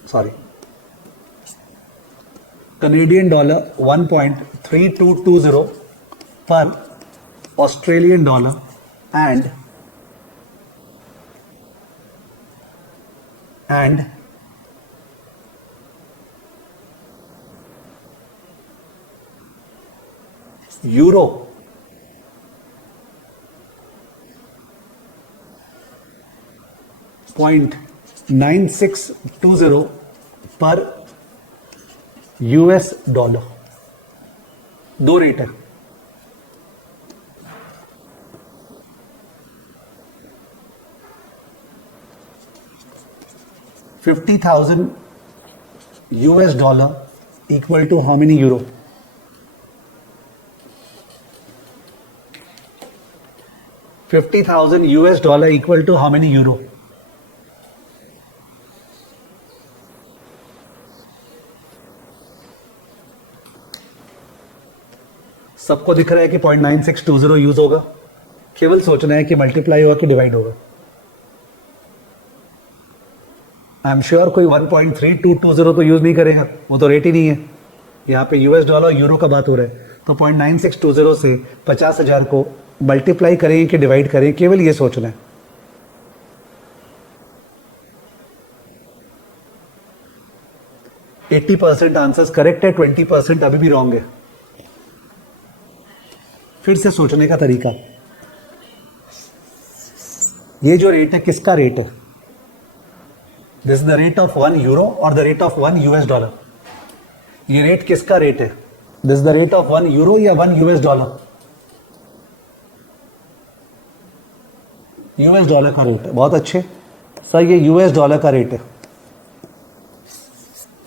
$1.3220 per Australian dollar and euro $0.9620 पर US डॉलर. दो रेट है. $50,000 equal to how many euro? $50,000 equal to how many euro? सबको दिख रहा है कि 0.9620 यूज होगा. केवल सोचना है कि मल्टीप्लाई होगा कि डिवाइड होगा. आई एम श्योर कोई 1.3220 तो यूज नहीं करेगा, वो तो रेट ही नहीं है. यहाँ पे US डॉलर यूरो का बात हो रहा है. तो 0.9620 से 50,000 को मल्टीप्लाई करें कि डिवाइड करें, केवल ये सोचना है. %80 आंसर्स करेक्ट है, 20% अभी भी रॉन्ग है. फिर से सोचने का तरीका, ये जो रेट है किसका रेट है? This is the rate of 1 euro और the rate of 1 US dollar. ये रेट किसका रेट है? This is the rate of 1 euro या 1 US डॉलर? US डॉलर का रेट है. बहुत अच्छे सर, ये US डॉलर का रेट है.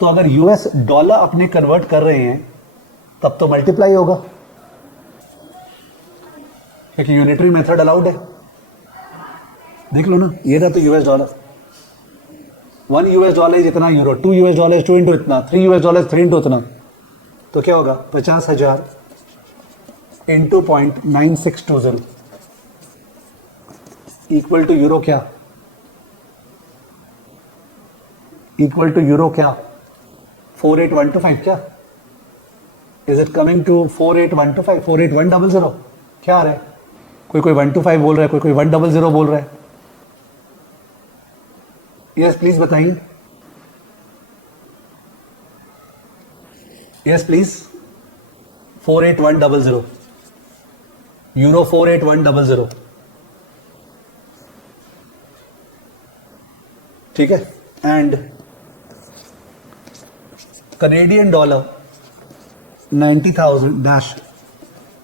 तो अगर US डॉलर अपने कन्वर्ट कर रहे हैं तब तो मल्टीप्लाई होगा. एक यूनिटरी मेथड अलाउड है. देख लो ना, ये था तो US dollar. 1 US dollar is इतना euro, 2 US dollar is 2 into इतना, 3 US डॉलर 3 इंटू इतना. तो क्या होगा? 50,000 इंटू 0.9620 इक्वल टू यूरो क्या? इक्वल टू यूरो क्या? 48125 क्या? Is it coming to 48125? 48100 क्या आ रहा है? कोई 125 बोल रहा है, कोई 100 बोल रहा है. यस प्लीज बताइए. Yes please. 48100 यूरो 48100. ठीक है. And Canadian dollar 90,000 dash.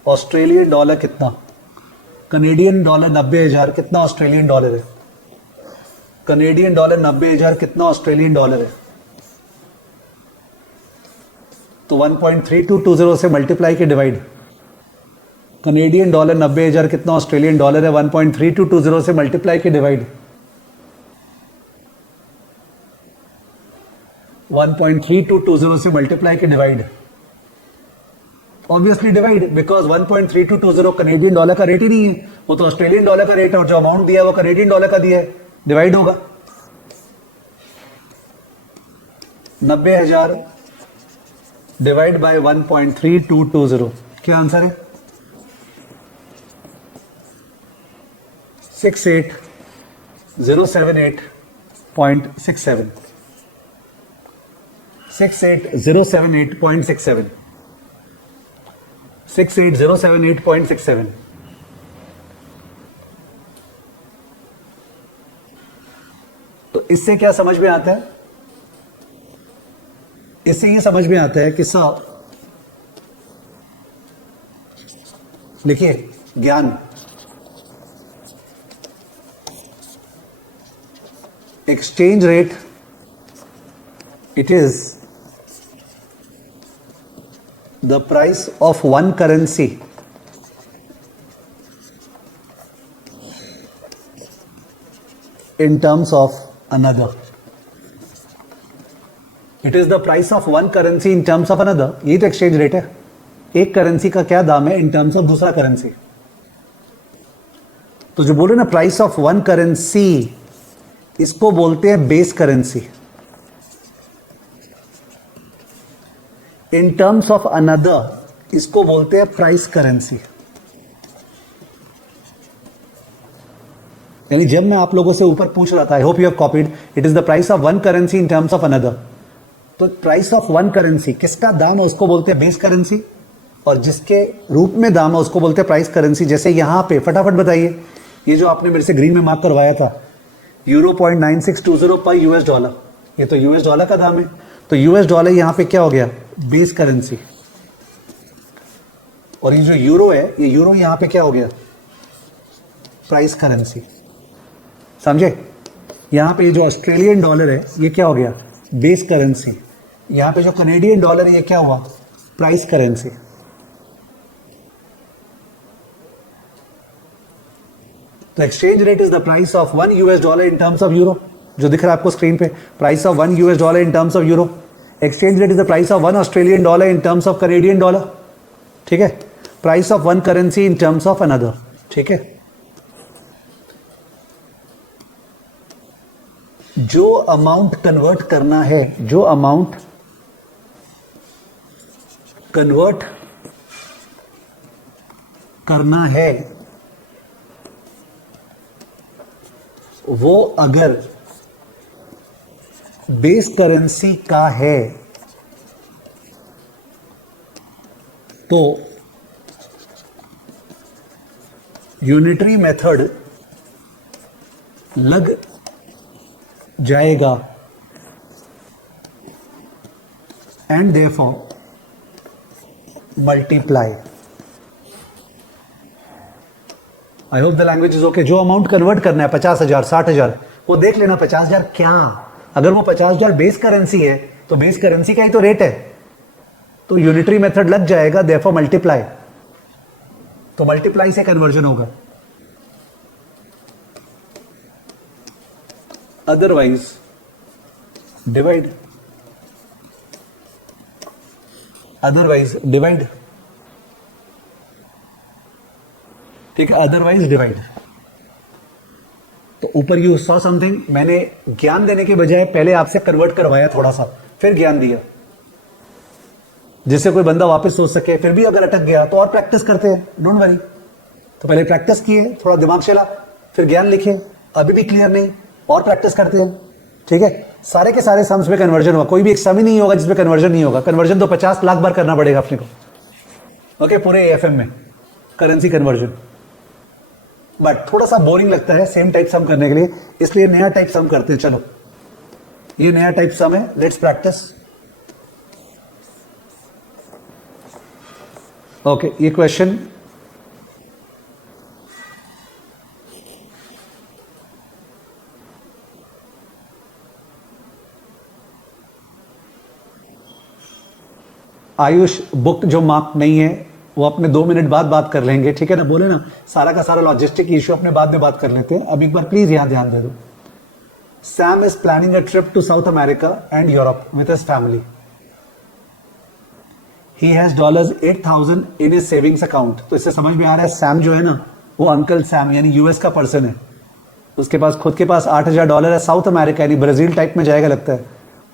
Australian dollar कितना? कनेडियन डॉलर 90,000 कितना ऑस्ट्रेलियन डॉलर है? कनेडियन डॉलर 90,000 कितना ऑस्ट्रेलियन डॉलर है? तो 1.3220 से मल्टीप्लाई के डिवाइड. कनेडियन डॉलर 90,000 कितना ऑस्ट्रेलियन डॉलर है? 1.3220 से मल्टीप्लाई के डिवाइड. 1.3220 से मल्टीप्लाई के divide. Obviously divide, because 1.3220 Canadian dollar का रेट ही नहीं है, वो तो ऑस्ट्रेलियन डॉलर का रेट है और जो अमाउंट दिया है वो कनेडियन डॉलर का दिया है. डिवाइड होगा. 90,000 डिवाइड बाय 1.3220. क्या आंसर है? 68078.67. 68078.67. 68078.67. तो इससे क्या समझ में आता है? इससे ये समझ में आता है कि सर लिखिए, ज्ञान exchange rate, it is the price of one currency in terms of another. It is the price of one currency in terms of another. यही तो एक्सचेंज रेट है. एक करेंसी का क्या दाम है इन टर्म्स ऑफ दूसरा करेंसी. तो जो बोले ना प्राइस ऑफ वन करेंसी, इसको बोलते हैं base currency. In terms of another इसको बोलते हैं प्राइस करेंसी. यानी जब मैं आप लोगों से ऊपर पूछ रहा था, I hope you have copied, it is the price of one currency in terms of another. तो प्राइस ऑफ वन करेंसी, किसका दाम है उसको बोलते हैं बेस करेंसी, और जिसके रूप में दाम है उसको बोलते हैं प्राइस करेंसी. जैसे यहां पे फटाफट बताइए, ये जो आपने मेरे से ग्रीन में मार्क करवाया था, €0.9620 पर यूएस डॉलर, ये तो यूएस डॉलर का दाम है. तो यूएस डॉलर यहां पे क्या हो गया, बेस करेंसी. और ये जो यूरो है, ये यूरो यहां पे क्या हो गया, प्राइस करेंसी. समझे. यहां पे ये जो ऑस्ट्रेलियन डॉलर है ये क्या हो गया, बेस करेंसी. यहां पे जो कनेडियन डॉलर है ये क्या हुआ, प्राइस करेंसी. तो exchange rate is the price of one US dollar in terms of euro, जो दिख रहा है आपको स्क्रीन पे, price of one US dollar in terms of euro. Exchange rate is the price of one Australian dollar in terms of Canadian dollar. ठीक है. Price of one currency in terms of another. ठीक है. जो amount convert करना है, जो amount convert करना है, वो अगर बेस करेंसी का है तो यूनिटरी मेथड लग जाएगा and therefore multiply. I hope the language is okay. जो अमाउंट कन्वर्ट करना है 50,000 60,000, वो देख लेना 50,000 क्या, अगर वो 50,000 बेस करेंसी है तो बेस करेंसी का ही तो रेट है, तो यूनिटरी मेथड लग जाएगा, देयरफॉर मल्टीप्लाई. तो मल्टीप्लाई से कन्वर्जन होगा. Otherwise divide, otherwise divide. ठीक है. Otherwise divide. तो ऊपर यू सॉ समथिंग, मैंने ज्ञान देने के बजाय पहले आपसे कन्वर्ट करवाया थोड़ा सा, फिर ज्ञान दिया, जिससे कोई बंदा वापस सोच सके. फिर भी अगर अटक गया तो और प्रैक्टिस करते हैं, डोंट वरी. तो पहले प्रैक्टिस किए, थोड़ा दिमाग चला, फिर ज्ञान लिखे. अभी भी क्लियर नहीं, और प्रैक्टिस करते हैं. ठीक है. सारे के सारे सम्स में कन्वर्जन होगा, कोई भी एक सम ही नहीं होगा जिसमें कन्वर्जन नहीं होगा. कन्वर्जन तो 50 लाख बार करना पड़ेगा अपने को. ओके. पूरे एएफएम में करेंसी कन्वर्जन. बट थोड़ा सा बोरिंग लगता है सेम टाइप सम करने के लिए, इसलिए नया टाइप सम करते हैं. चलो, ये नया टाइप सम है, लेट्स प्रैक्टिस. ओके. ये क्वेश्चन आयुष बुक जो मार्क नहीं है वो अपने 2 मिनट बाद बात कर लेंगे. ठीक है ना. बोले ना सारा का सारा लॉजिस्टिक इश्यू अपने बाद में बात कर लेते हैं. अब एक बार प्लीज यहां ध्यान दे दो. Sam is planning a trip to South America and Europe with his family. He has $8,000 in his savings account. तो इससे समझ में आ रहा है सैम जो है ना, वो अंकल सैम यानी यूएस का पर्सन है. उसके पास खुद के पास $8,000 है. साउथ अमेरिका यानी ब्राजील टाइप में जाएगा लगता है,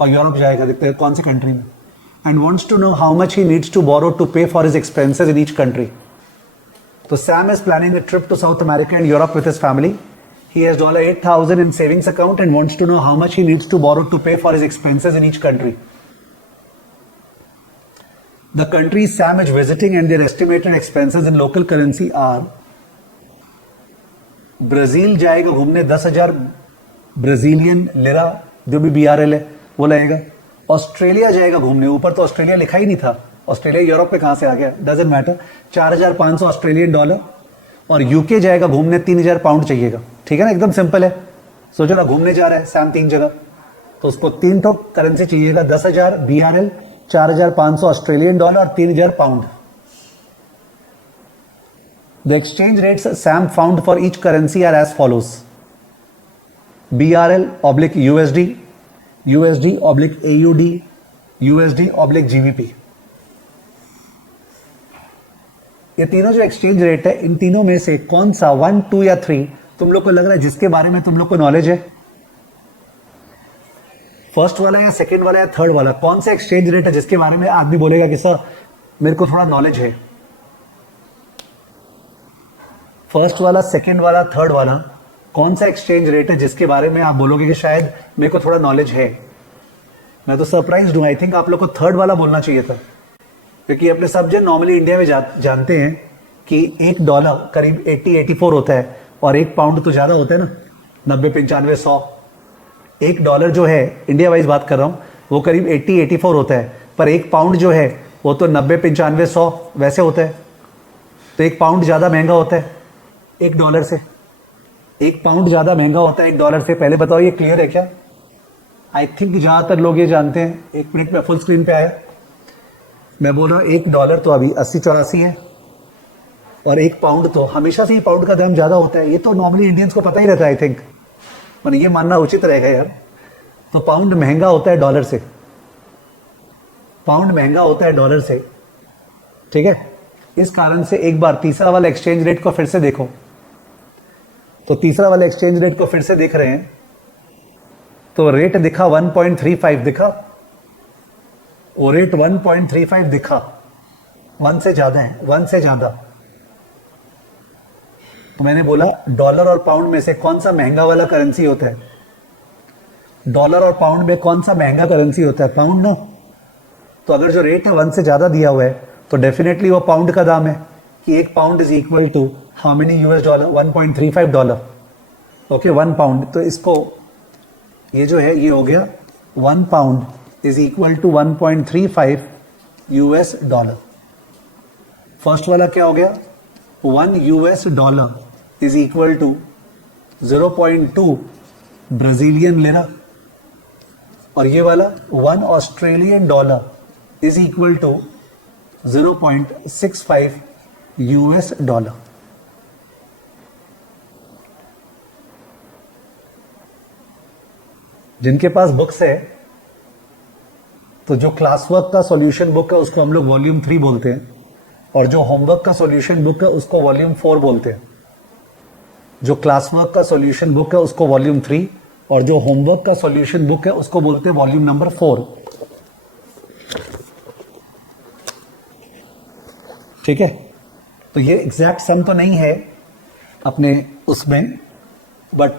और यूरोप जाएगा, देखते हैं कौन सी कंट्री में. And wants to know how much he needs to borrow to pay for his expenses in each country. So Sam is planning a trip to South America and Europe with his family. He has $8,000 in savings account and wants to know how much he needs to borrow to pay for his expenses in each country. The countries Sam is visiting and their estimated expenses in local currency are: Brazil जाएगा घूमने 10,000 Brazilian lira, जो भी BRL है वो लगेगा. Australia जाएगा घूमने, ऊपर तो ऑस्ट्रेलिया लिखा ही नहीं था, ऑस्ट्रेलिया यूरोप में कहां से आ गया, डजंट मैटर. 4,500 Australian dollar. और यूके जाएगा घूमने, 3,000 पाउंड चाहिएगा. ठीक है ना, एकदम सिंपल है. सोचो ना, घूमने जा रहा है सैम 3 जगह, तो उसको 3 तो करेंसी चाहिएगा, 10,000 BRL, 4,500 ऑस्ट्रेलियन डॉलर और 3,000 pound. The exchange rates Sam found for each currency are as follows: BRL/USD, USD/AUD, USD oblique GBP. ये तीनों जो एक्सचेंज रेट है, इन तीनों में से कौन सा 1, 2 या 3 तुम लोग को लग रहा है जिसके बारे में तुम लोग को नॉलेज है? फर्स्ट वाला या सेकंड वाला या थर्ड वाला, कौन सा एक्सचेंज रेट है जिसके बारे में आदमी बोलेगा कि सर मेरे को थोड़ा नॉलेज है? फर्स्ट वाला, सेकंड वाला, थर्ड वाला, कौन सा एक्सचेंज रेट है जिसके बारे में आप बोलोगे कि शायद मेरे को थोड़ा नॉलेज है? मैं तो सरप्राइज हूं, आई थिंक आप लोग को थर्ड वाला बोलना चाहिए था, क्योंकि अपने सब जन नॉर्मली इंडिया में जानते हैं कि $1 करीब 80-84 होता है, और £1 तो ज्यादा होता है ना, 90, 95, 100। $1 जो है, इंडिया वाइज बात कर रहा हूं, वो करीब 80-84 होता है, पर £1 जो है वो तो 90, 95, 100 वैसे होता है। तो £1 ज्यादा महंगा होता है $1 से। £1 ज्यादा महंगा होता है $1 से। पहले बताओ ये क्लियर है क्या? आई थिंक ज्यादातर लोग ये जानते हैं। 1 मिनट में फुल स्क्रीन पे आया। मैं बोल रहा हूँ $1 तो अभी 80-84 है, और £1 तो हमेशा से ही पाउंड का दाम ज्यादा होता है। ये तो नॉर्मली इंडियंस को पता ही रहता है, आई थिंक, पर ये मानना उचित रहेगा यार। तो पाउंड महंगा होता है डॉलर से, पाउंड महंगा होता है डॉलर से, ठीक है। इस कारण से एक बार तीसरा वाला एक्सचेंज रेट को फिर से देखो। तो तीसरा वाला एक्सचेंज रेट को फिर से देख रहे हैं, तो रेट दिखा 1.35 दिखा, वो रेट 1.35 दिखा, 1 से ज्यादा है, 1 से ज्यादा। तो मैंने बोला डॉलर और पाउंड में से कौन सा महंगा वाला करेंसी होता है? डॉलर और पाउंड में कौन सा महंगा करेंसी होता है? पाउंड ना। तो अगर जो रेट है 1 से ज्यादा दिया हुआ है, तो डेफिनेटली वो पाउंड का दाम है कि £1 is equal to how many $? $1.35। Okay, £1। तो इसको ये जो है ये हो गया £1 इज इक्वल टू $1.35। फर्स्ट वाला क्या हो गया? $1 इज इक्वल टू 0.2 ब्राजीलियन लेरा, और ये वाला $1 इज इक्वल टू 0.65 $। जिनके पास बुक्स है, तो जो क्लास वर्क का सॉल्यूशन बुक है उसको हम लोग वॉल्यूम 3 बोलते हैं, और जो होमवर्क का सॉल्यूशन बुक है उसको वॉल्यूम 4 बोलते हैं। जो क्लास वर्क का सॉल्यूशन बुक है उसको वॉल्यूम 3, और जो होमवर्क का सॉल्यूशन बुक है उसको बोलते हैं वॉल्यूम नंबर 4। ठीक है। तो ये एग्जैक्ट सम तो नहीं है अपने उसमें, बट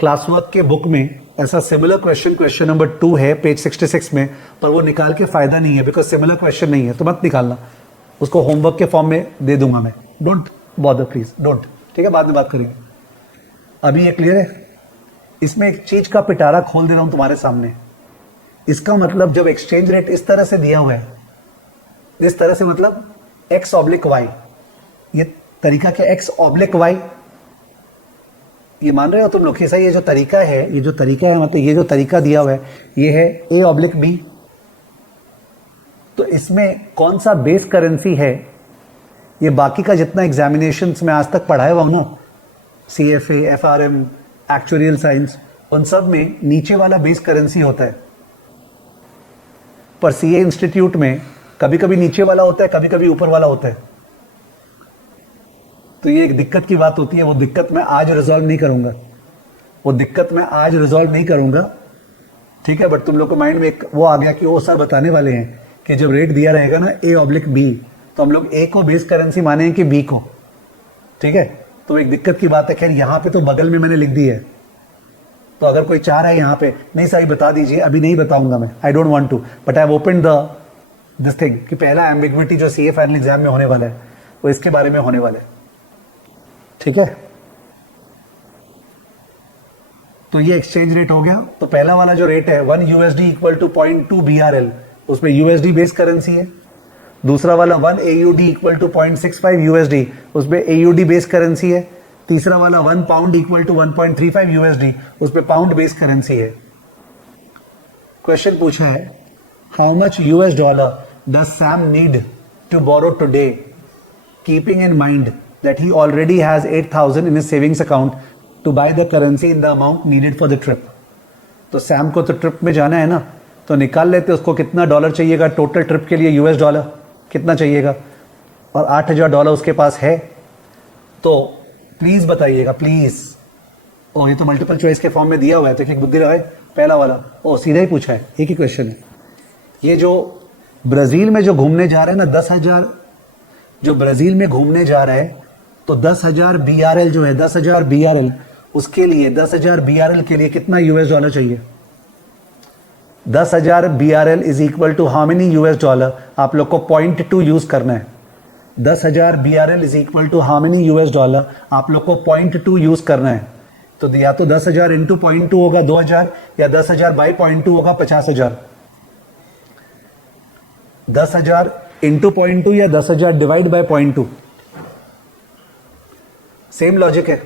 क्लास वर्क के बुक में ऐसा सिमिलर क्वेश्चन नंबर 2 है पेज 66 में, पर वो निकाल के फायदा नहीं है, बिकॉज सिमिलर क्वेश्चन नहीं है, तो मत निकालना, उसको होमवर्क के फॉर्म में दे दूंगा मैं। Don't bother please, don't. ठीक है, बाद में बात करेंगे। अभी ये क्लियर है? इसमें एक चीज का पिटारा खोल दे रहा हूं तुम्हारे सामने। इसका मतलब जब एक्सचेंज रेट इस तरह से दिया हुआ है, इस तरह से मतलब x/y, ये तरीका क्या? x/y, ये मान रहे हो तुम लोग? कैसा ये जो तरीका है, ये जो तरीका है, मतलब ये जो तरीका दिया हुआ है, ये है a/b। तो इसमें कौन सा बेस करेंसी है? ये बाकी का जितना एग्जामिनेशंस में आज तक पढ़ाया हुआ हूं ना, CFA, FRM, एक्चुअरियल साइंस, उन सब में नीचे वाला बेस करेंसी होता है। पर CA इंस्टीट्यूट में कभी कभी नीचे वाला होता है, कभी कभी ऊपर वाला होता है। तो ये एक दिक्कत की बात होती है। वो दिक्कत मैं आज रिजॉल्व नहीं करूंगा, वो दिक्कत मैं आज रिजॉल्व नहीं करूंगा, ठीक है। बट तुम लोग को माइंड में एक वो आ गया कि वो सर बताने वाले हैं कि जब रेट दिया रहेगा ना a/b, तो हम लोग A को बेस करेंसी माने कि B को, ठीक है। तो एक दिक्कत की बात है। खैर यहाँ पे तो बगल में मैंने लिख दी है, तो अगर कोई चाह रहा है यहाँ पे नहीं सही बता दीजिए, अभी नहीं बताऊंगा मैं, I don't want to, but I have opened this thing कि पहला एम्बिग्विटी जो CA फाइनल एग्जाम में होने वाला है वो इसके बारे में होने वाला है, ठीक है। तो ये एक्सचेंज रेट हो गया। तो पहला वाला जो रेट है $1 इक्वल टू 0.2 BRL, उसमें USD बेस करेंसी है। दूसरा वाला 1 AUD इक्वल टू 0.65 USD, उसमें AUD बेस करेंसी है। तीसरा वाला 1 पाउंड इक्वल टू 1.35 USD, उसमें पाउंड बेस करेंसी है। क्वेश्चन पूछा है, how much $US does Sam need to borrow today, keeping in mind that he already has 8,000 in his savings account to buy the currency in the amount needed for the trip। तो Sam को तो trip में जाना है ना, तो निकाल लेते उसको कितना डॉलर चाहिएगा टोटल ट्रिप के लिए, यूएस डॉलर कितना चाहिएगा, और $8,000 उसके पास है। तो प्लीज बताइएगा प्लीज। ओ ये तो मल्टीपल चॉइस के फॉर्म में दिया हुआ है, तो एक बुद्धि लगाए। पहला वाला ओ सीधा ही पूछा है, एक ही क्वेश्चन है। ये जो ब्राजील में जो घूमने जा रहे हैं ना 10,000, जो ब्राजील में घूमने जा रहा है, तो 10,000 BRL जो है, 10,000 BRL, उसके लिए 10,000 BRL के लिए कितना यूएस डॉलर चाहिए? 10,000 BRL is equal to how many US dollar? आप लोग को 0.2 यूज करना है। 10,000 BRL is equal to how many US dollar? आप लोग को 0.2 यूज करना है। तो या तो 10,000 इंटू 0.2 होगा 2,000, या 10,000 बाई 0.2 होगा 50,000। 10,000 इंटू 0.2 या 10,000 डिवाइड बाय 0.2, सेम लॉजिक है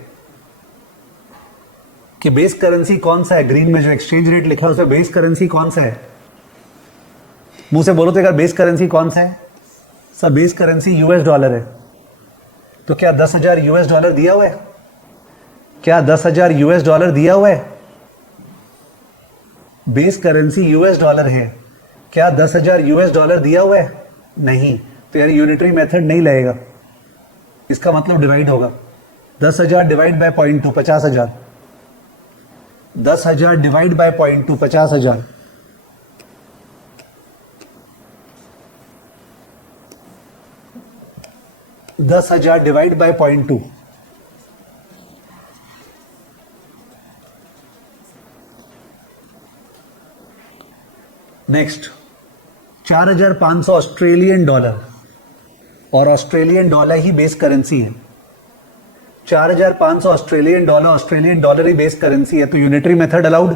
कि बेस करेंसी कौन सा है। ग्रीन में जो एक्सचेंज रेट लिखा है उसमें बेस करेंसी कौन सा है? मुंह से बोलो तो यार बेस करेंसी कौन सा है? Sir base currency US dollar है। तो क्या 10,000 यूएस डॉलर दिया हुआ है? क्या 10,000 यूएस डॉलर दिया हुआ है? बेस करेंसी यूएस डॉलर है। क्या 10,000 यूएस डॉलर दिया हुआ है? नहीं। तो यार यूनिटरी मेथड नहीं लगेगा, इसका मतलब डिवाइड होगा। 10,000 divide by 0.2 50,000। 10,000 divide by 0.2 50,000। 10,000 divide by 0.2, next 4,500 Australian dollar, और ऑस्ट्रेलियन डॉलर ही बेस करेंसी है। 4,500 ऑस्ट्रेलियन डॉलर ही बेस करेंसी है। तो यूनिटरी मेथड अलाउड,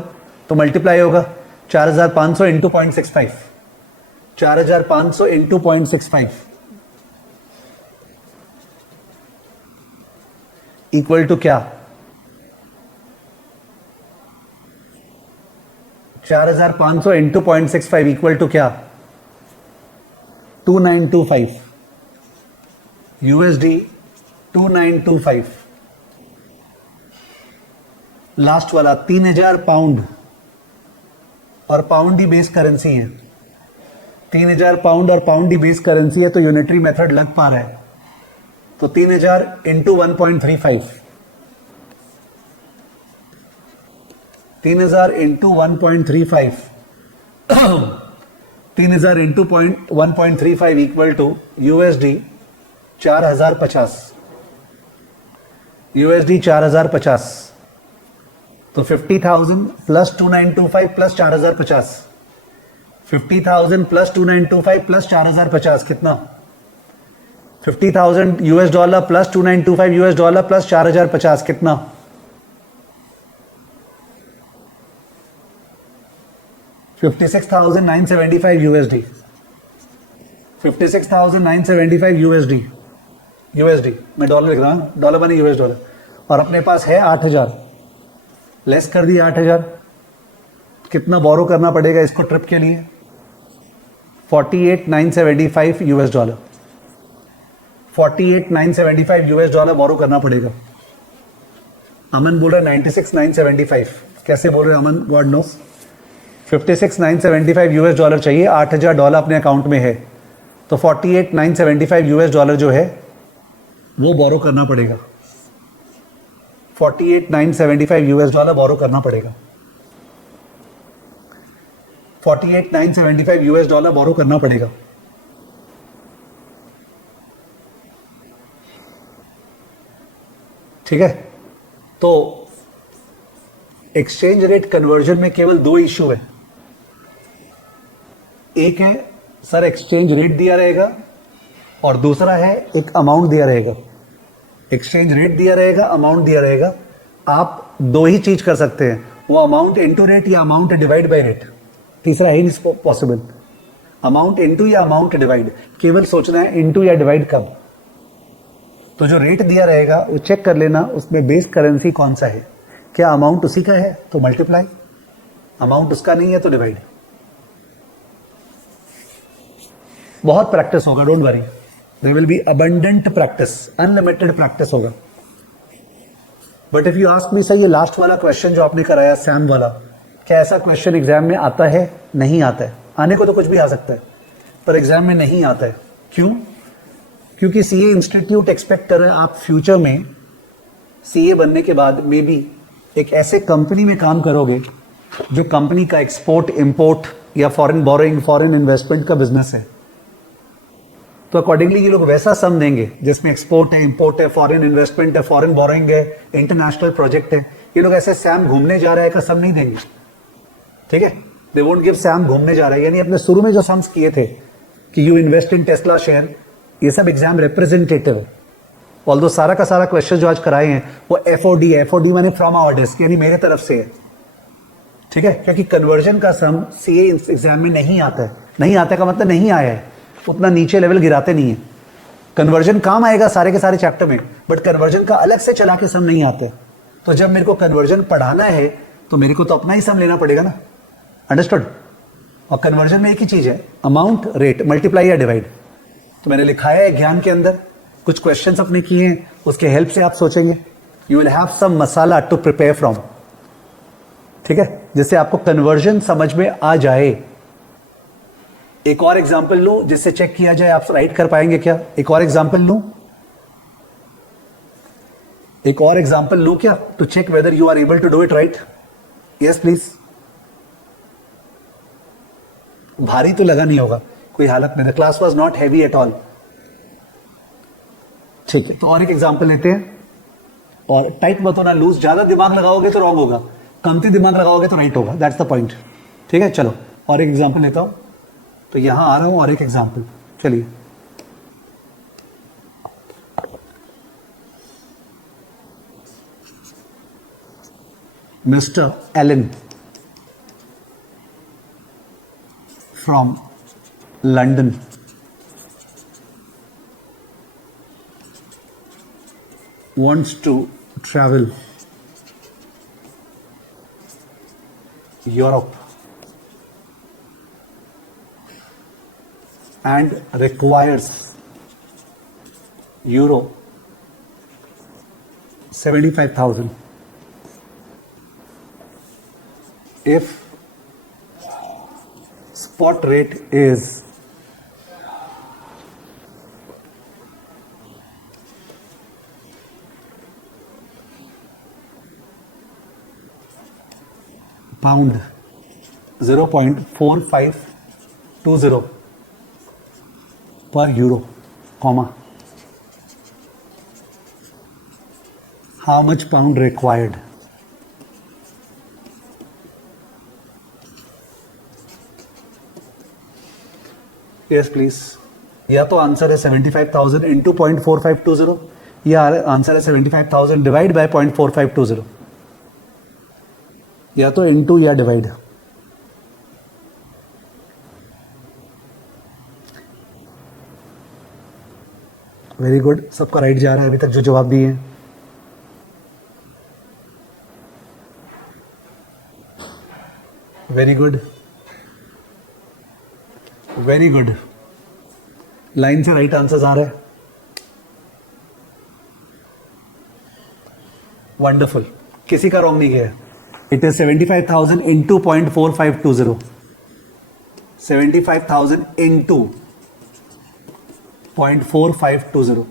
तो मल्टीप्लाई होगा 4,500 इंटू 0.65, 4,500 इंटू 0.65 इक्वल टू क्या? 4,500 इंटू 0.65 इक्वल टू क्या? 2925 यूएसडी, 2925। लास्ट वाला 3,000 पाउंड, और पाउंड ही बेस करेंसी है। 3,000 पाउंड और पाउंड ही बेस करेंसी है, तो यूनिटरी मेथड लग पा रहा है। तो 3,000 into 1.35, 3,000 into 1.35, 3,000 into 1.35 equal to USD 4,050, USD 4,050। तो 50,000 प्लस 2,925 प्लस 4,050, 50,000 प्लस 2,925 प्लस 4,050 कितना? 50,000 US dollar plus 2,925 US dollar plus 4,050 कितना? 56,975 यूएसडी, 56,975 यूएसडी, यूएसडी मैं डॉलर लिख रहा हूं, डॉलर बने यूएस डॉलर। और अपने पास है 8,000, लेस कर दिया 8,000। कितना बोरो करना पड़ेगा इसको ट्रिप के लिए? 48,975 यूएस डॉलर, 48,975 यूएस डॉलर बोरो करना पड़ेगा। अमन बोल रहा है 96,975, कैसे बोल रहे हैं Aman? God knows. 56,975 US dollar चाहिए, 8,000 डॉलर अपने अकाउंट में है, तो 48,975 यूएस डॉलर जो है वो बोरो करना पड़ेगा। 48,975 यूएस डॉलर बोरो करना पड़ेगा, 48,975 यूएस डॉलर बोरो करना पड़ेगा। ठीक है। तो एक्सचेंज रेट कन्वर्जन में केवल दो इश्यू है। एक है सर एक्सचेंज रेट दिया रहेगा, और दूसरा है एक अमाउंट दिया रहेगा। एक्सचेंज रेट दिया रहेगा, अमाउंट दिया रहेगा। आप दो ही चीज कर सकते हैं, वो अमाउंट इंटू रेट या अमाउंट डिवाइड बाय रेट। तीसरा है नहीं पॉसिबल। अमाउंट इंटू या अमाउंट डिवाइड, केवल सोचना है इंटू या डिवाइड कब। तो जो रेट दिया रहेगा वो चेक कर लेना, उसमें बेस करेंसी कौन सा है। क्या अमाउंट उसी का है तो मल्टीप्लाई, अमाउंट उसका नहीं है तो डिवाइड। बहुत प्रैक्टिस होगा, don't worry, there will be abundant practice, unlimited practice होगा। But if you ask me, sir ये लास्ट वाला क्वेश्चन जो आपने कराया सैम वाला, क्या ऐसा क्वेश्चन एग्जाम में आता है? नहीं आता है। आने को तो कुछ भी आ सकता है, पर एग्जाम में नहीं आता है। क्यों? क्योंकि सीए इंस्टीट्यूट एक्सपेक्ट कर रहे हैं आप फ्यूचर में सीए बनने के बाद मे बी एक ऐसे कंपनी में काम करोगे जो कंपनी का एक्सपोर्ट इंपोर्ट या फॉरेन बोरोइंग फॉरेन इन्वेस्टमेंट का बिजनेस है। तो अकॉर्डिंगली ये लोग वैसा सम देंगे जिसमें एक्सपोर्ट है, इंपोर्ट है, फॉरेन इन्वेस्टमेंट है, फॉरेन बोरोइंग है, इंटरनेशनल प्रोजेक्ट है। ये लोग ऐसे सैम घूमने जा रहा है का सम नहीं देंगे, ठीक है? दे वोंट गिव सैम घूमने जा रहा है। यानी अपने शुरू में जो सम्स किए थे कि you invest in Tesla share, ये सब एग्जाम रिप्रेजेंटेटिव है। ऑल्दो सारा का सारा क्वेश्चन जो आज कराए हैं वो एफओडी है। एफओडी माने फ्रॉम आवर डेस्क, यानी मेरे तरफ से है, ठीक है? क्योंकि कन्वर्जन का सम सीए एग्जाम में नहीं आता है। नहीं आता का मतलब नहीं आया है, उतना नीचे लेवल गिराते नहीं है। कन्वर्जन काम आएगा सारे के सारे चैप्टर में, बट कन्वर्जन का अलग से चला के सम नहीं आते। तो जब मेरे को कन्वर्जन पढ़ाना है तो मेरे को तो अपना ही सम लेना पड़ेगा ना। अंडरस्टूड? और कन्वर्जन में एक ही चीज है, अमाउंट, रेट, मल्टीप्लाई या डिवाइड। तो मैंने लिखा है ज्ञान के अंदर, कुछ क्वेश्चंस अपने किए हैं, उसके हेल्प से आप सोचेंगे। You will have some masala to prepare from, ठीक है? जिससे आपको कन्वर्जन समझ में आ जाए। एक और एग्जांपल लो जिससे चेक किया जाए आप राइट कर पाएंगे क्या? एक और एग्जांपल लो, एक और एग्जांपल लो क्या, to check whether you are able to do it right. Yes please. भारी तो लगा नहीं होगा कोई हालत में, the class was not heavy at all, ठीक है? तो और एक एग्जांपल लेते हैं, और टाइट मत होना, लूज। ज्यादा दिमाग लगाओगे तो रॉन्ग होगा, कमती दिमाग लगाओगे तो राइट होगा। दैट्स द पॉइंट, ठीक है? चलो और एक एग्जांपल लेता हूं, तो यहां आ रहा हूं और एक एग्जांपल। चलिए, mister Alan from London wants to travel Europe and requires euro 75,000. If spot rate is pound 0.4520 per euro, comma, how much pound required? Yes please. या तो आंसर है 75,000 इंटू 0.4520, या आंसर है 75,000 डिवाइड बाय 0.4520, या तो into या divide. Very good, सबका right जा रहा है अभी तक जो जवाब दिए हैं। Very good, very good, line से राइट आंसर्स आ रहे हैं। वंडरफुल, किसी का रॉन्ग नहीं गया। It is 75,000 into 0.4520, 75,000 into 0.4520।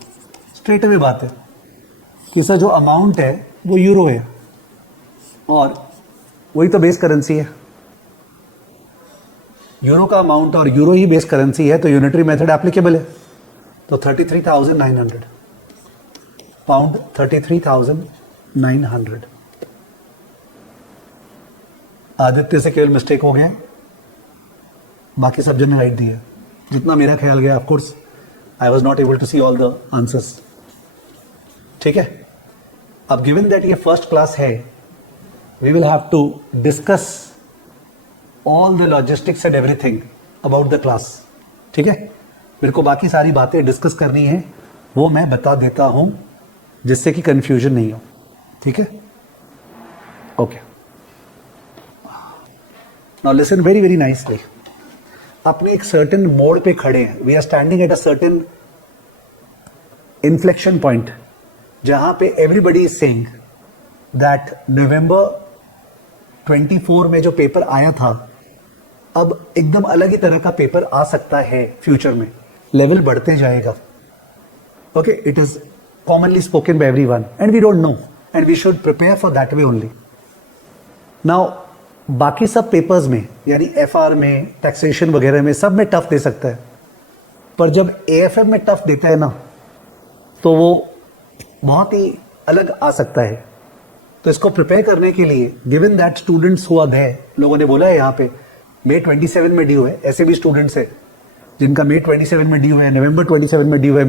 Straight away बात है कि सर जो अमाउंट है वो यूरो है और वही तो बेस करेंसी है। यूरो का अमाउंट और यूरो ही बेस करेंसी है, तो यूनिटरी मेथड एप्लीकेबल है। तो 33,900 पाउंड, 33,900। आदित्य से केवल मिस्टेक हो गया, बाकी सब जन ने राइट दिया जितना मेरा ख्याल गया। Of course I was not able to see all the answers, ठीक है? अब गिवन दैट ये फर्स्ट क्लास है, we will have to discuss all the logistics and everything about the class, ठीक है? मेरे को बाकी सारी बातें डिस्कस करनी है, वो मैं बता देता हूं जिससे कि कंफ्यूजन नहीं हो, ठीक है? Okay, now listen very very nicely. अपने एक सर्टेन मोड पे खड़े हैं, we are standing at a certain inflection point, जहां पे everybody is saying that November 24 में जो पेपर आया था, अब एकदम अलग ही तरह का पेपर आ सकता है फ्यूचर में, लेवल बढ़ते जाएगा. Okay, it is commonly spoken by everyone and we don't know and we should prepare for that way only. Now बाकी सब पेपर्स में, यानी एफआर में, टैक्सेशन वगैरह में, सब में टफ दे सकता है, पर जब एएफएम में टफ देता है ना, तो वो बहुत ही अलग आ सकता है. तो इसको प्रिपेयर करने के लिए, गिवन दैट स्टूडेंट्स हुआ है, लोगों ने बोला है यहाँ पे मई 27 में ड्यू है, ऐसे भी स्टूडेंट्स है जिनका मई 27 में ड्यू है, नवंबर 27 में ड्यू है,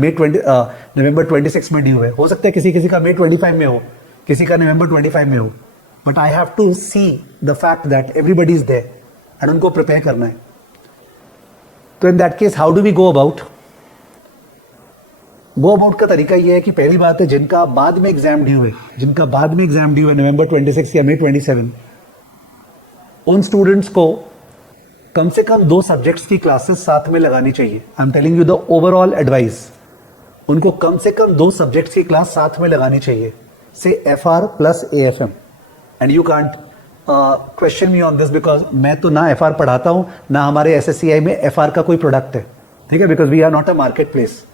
नवंबर 26 में ड्यू है. हो सकता है किसी का मई 25 में हो, किसी का नवंबर 25 में हो, but I have to see the fact that everybody is there and उनको प्रिपेयर करना है. तो in that case how do we go about का तरीका यह है कि पहली बात है, जिनका बाद में एग्जाम ड्यू है, नवंबर 26 या मई 27, उन स्टूडेंट्स को कम से कम 2 सब्जेक्ट्स की क्लासेस साथ में लगानी चाहिए. I am telling you the overall advice. उनको कम से कम 2 सब्जेक्ट्स की क्लास साथ में लगानी चाहिए, से FR plus AFM. And you can't question me on this, because मैं तो ना एफआर पढ़ाता हूं, ना हमारे एसएससीआई में एफआर का कोई प्रोडक्ट है. ठीक है, because we are not a market place,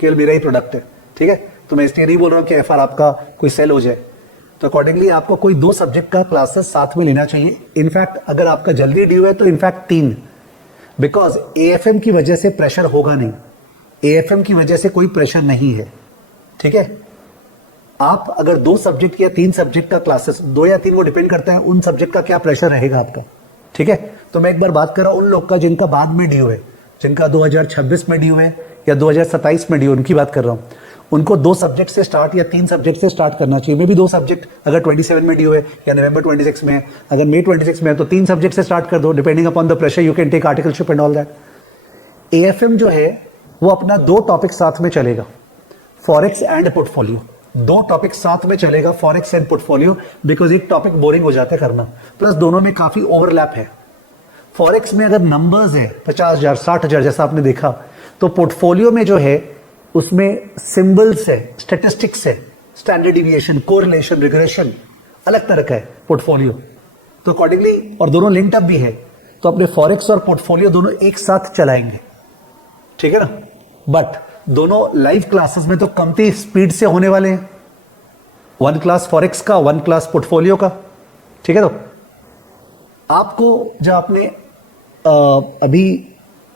केवल मेरा ही प्रोडक्ट है. ठीक है, तो मैं इसलिए नहीं बोल रहा हूं कि एफआर आपका कोई सेल हो जाए. तो अकॉर्डिंगली आपको कोई 2 सब्जेक्ट का क्लासेस साथ में लेना चाहिए. इनफैक्ट अगर आपका जल्दी ड्यू है तो इनफैक्ट 3, बिकॉज एएफएम की वजह से प्रेशर होगा नहीं. एएफएम की वजह से कोई प्रेशर नहीं है. ठीक है, आप अगर 2 सब्जेक्ट या 3 सब्जेक्ट का क्लासेस, 2 या 3, वो डिपेंड करता है उन सब्जेक्ट का क्या प्रेशर रहेगा आपका. ठीक है, तो मैं एक बार बात कर रहा हूं उन लोग का जिनका बाद में ड्यू है, जिनका 2026 में ड्यू है या 2027 में ड्यू, उनकी बात कर रहा हूं. उनको 2 सब्जेक्ट से स्टार्ट या 3 सब्जेक्ट से स्टार्ट करना चाहिए. मे भी 2 सब्जेक्ट अगर 27 में ड्यू है या नवंबर 26 में है, अगर मई 26 में है तो 3 सब्जेक्ट से स्टार्ट कर दो. Depending upon the pressure you can take articleship and all that. AFM जो है वो अपना 2 टॉपिक साथ में चलेगा, फॉरेक्स एंड पोर्टफोलियो. 2 टॉपिक साथ में चलेगा, फॉरेक्स एंड पोर्टफोलियो, बिकॉज एक टॉपिक बोरिंग हो जाता है करना, प्लस दोनों में काफी ओवरलैप है. फॉरेक्स में अगर नंबर्स है 50,000 60,000 जैसा आपने देखा, तो पोर्टफोलियो में जो है उसमें सिंबल्स है, स्टैटिस्टिक्स है, स्टैंडर्ड डिविएशन, कोरिलेशन, रिग्रेशन, अलग तरह का है पोर्टफोलियो. तो अकॉर्डिंगली, और दोनों लिंक्ड अप भी है, तो अपने फॉरेक्स और पोर्टफोलियो दोनों एक साथ चलाएंगे. ठीक है ना, बट दोनों लाइव क्लासेस में तो कमती स्पीड से होने वाले हैं. 1 क्लास फॉरेक्स का, 1 क्लास पोर्टफोलियो का. ठीक है, तो आपको जब आपने अभी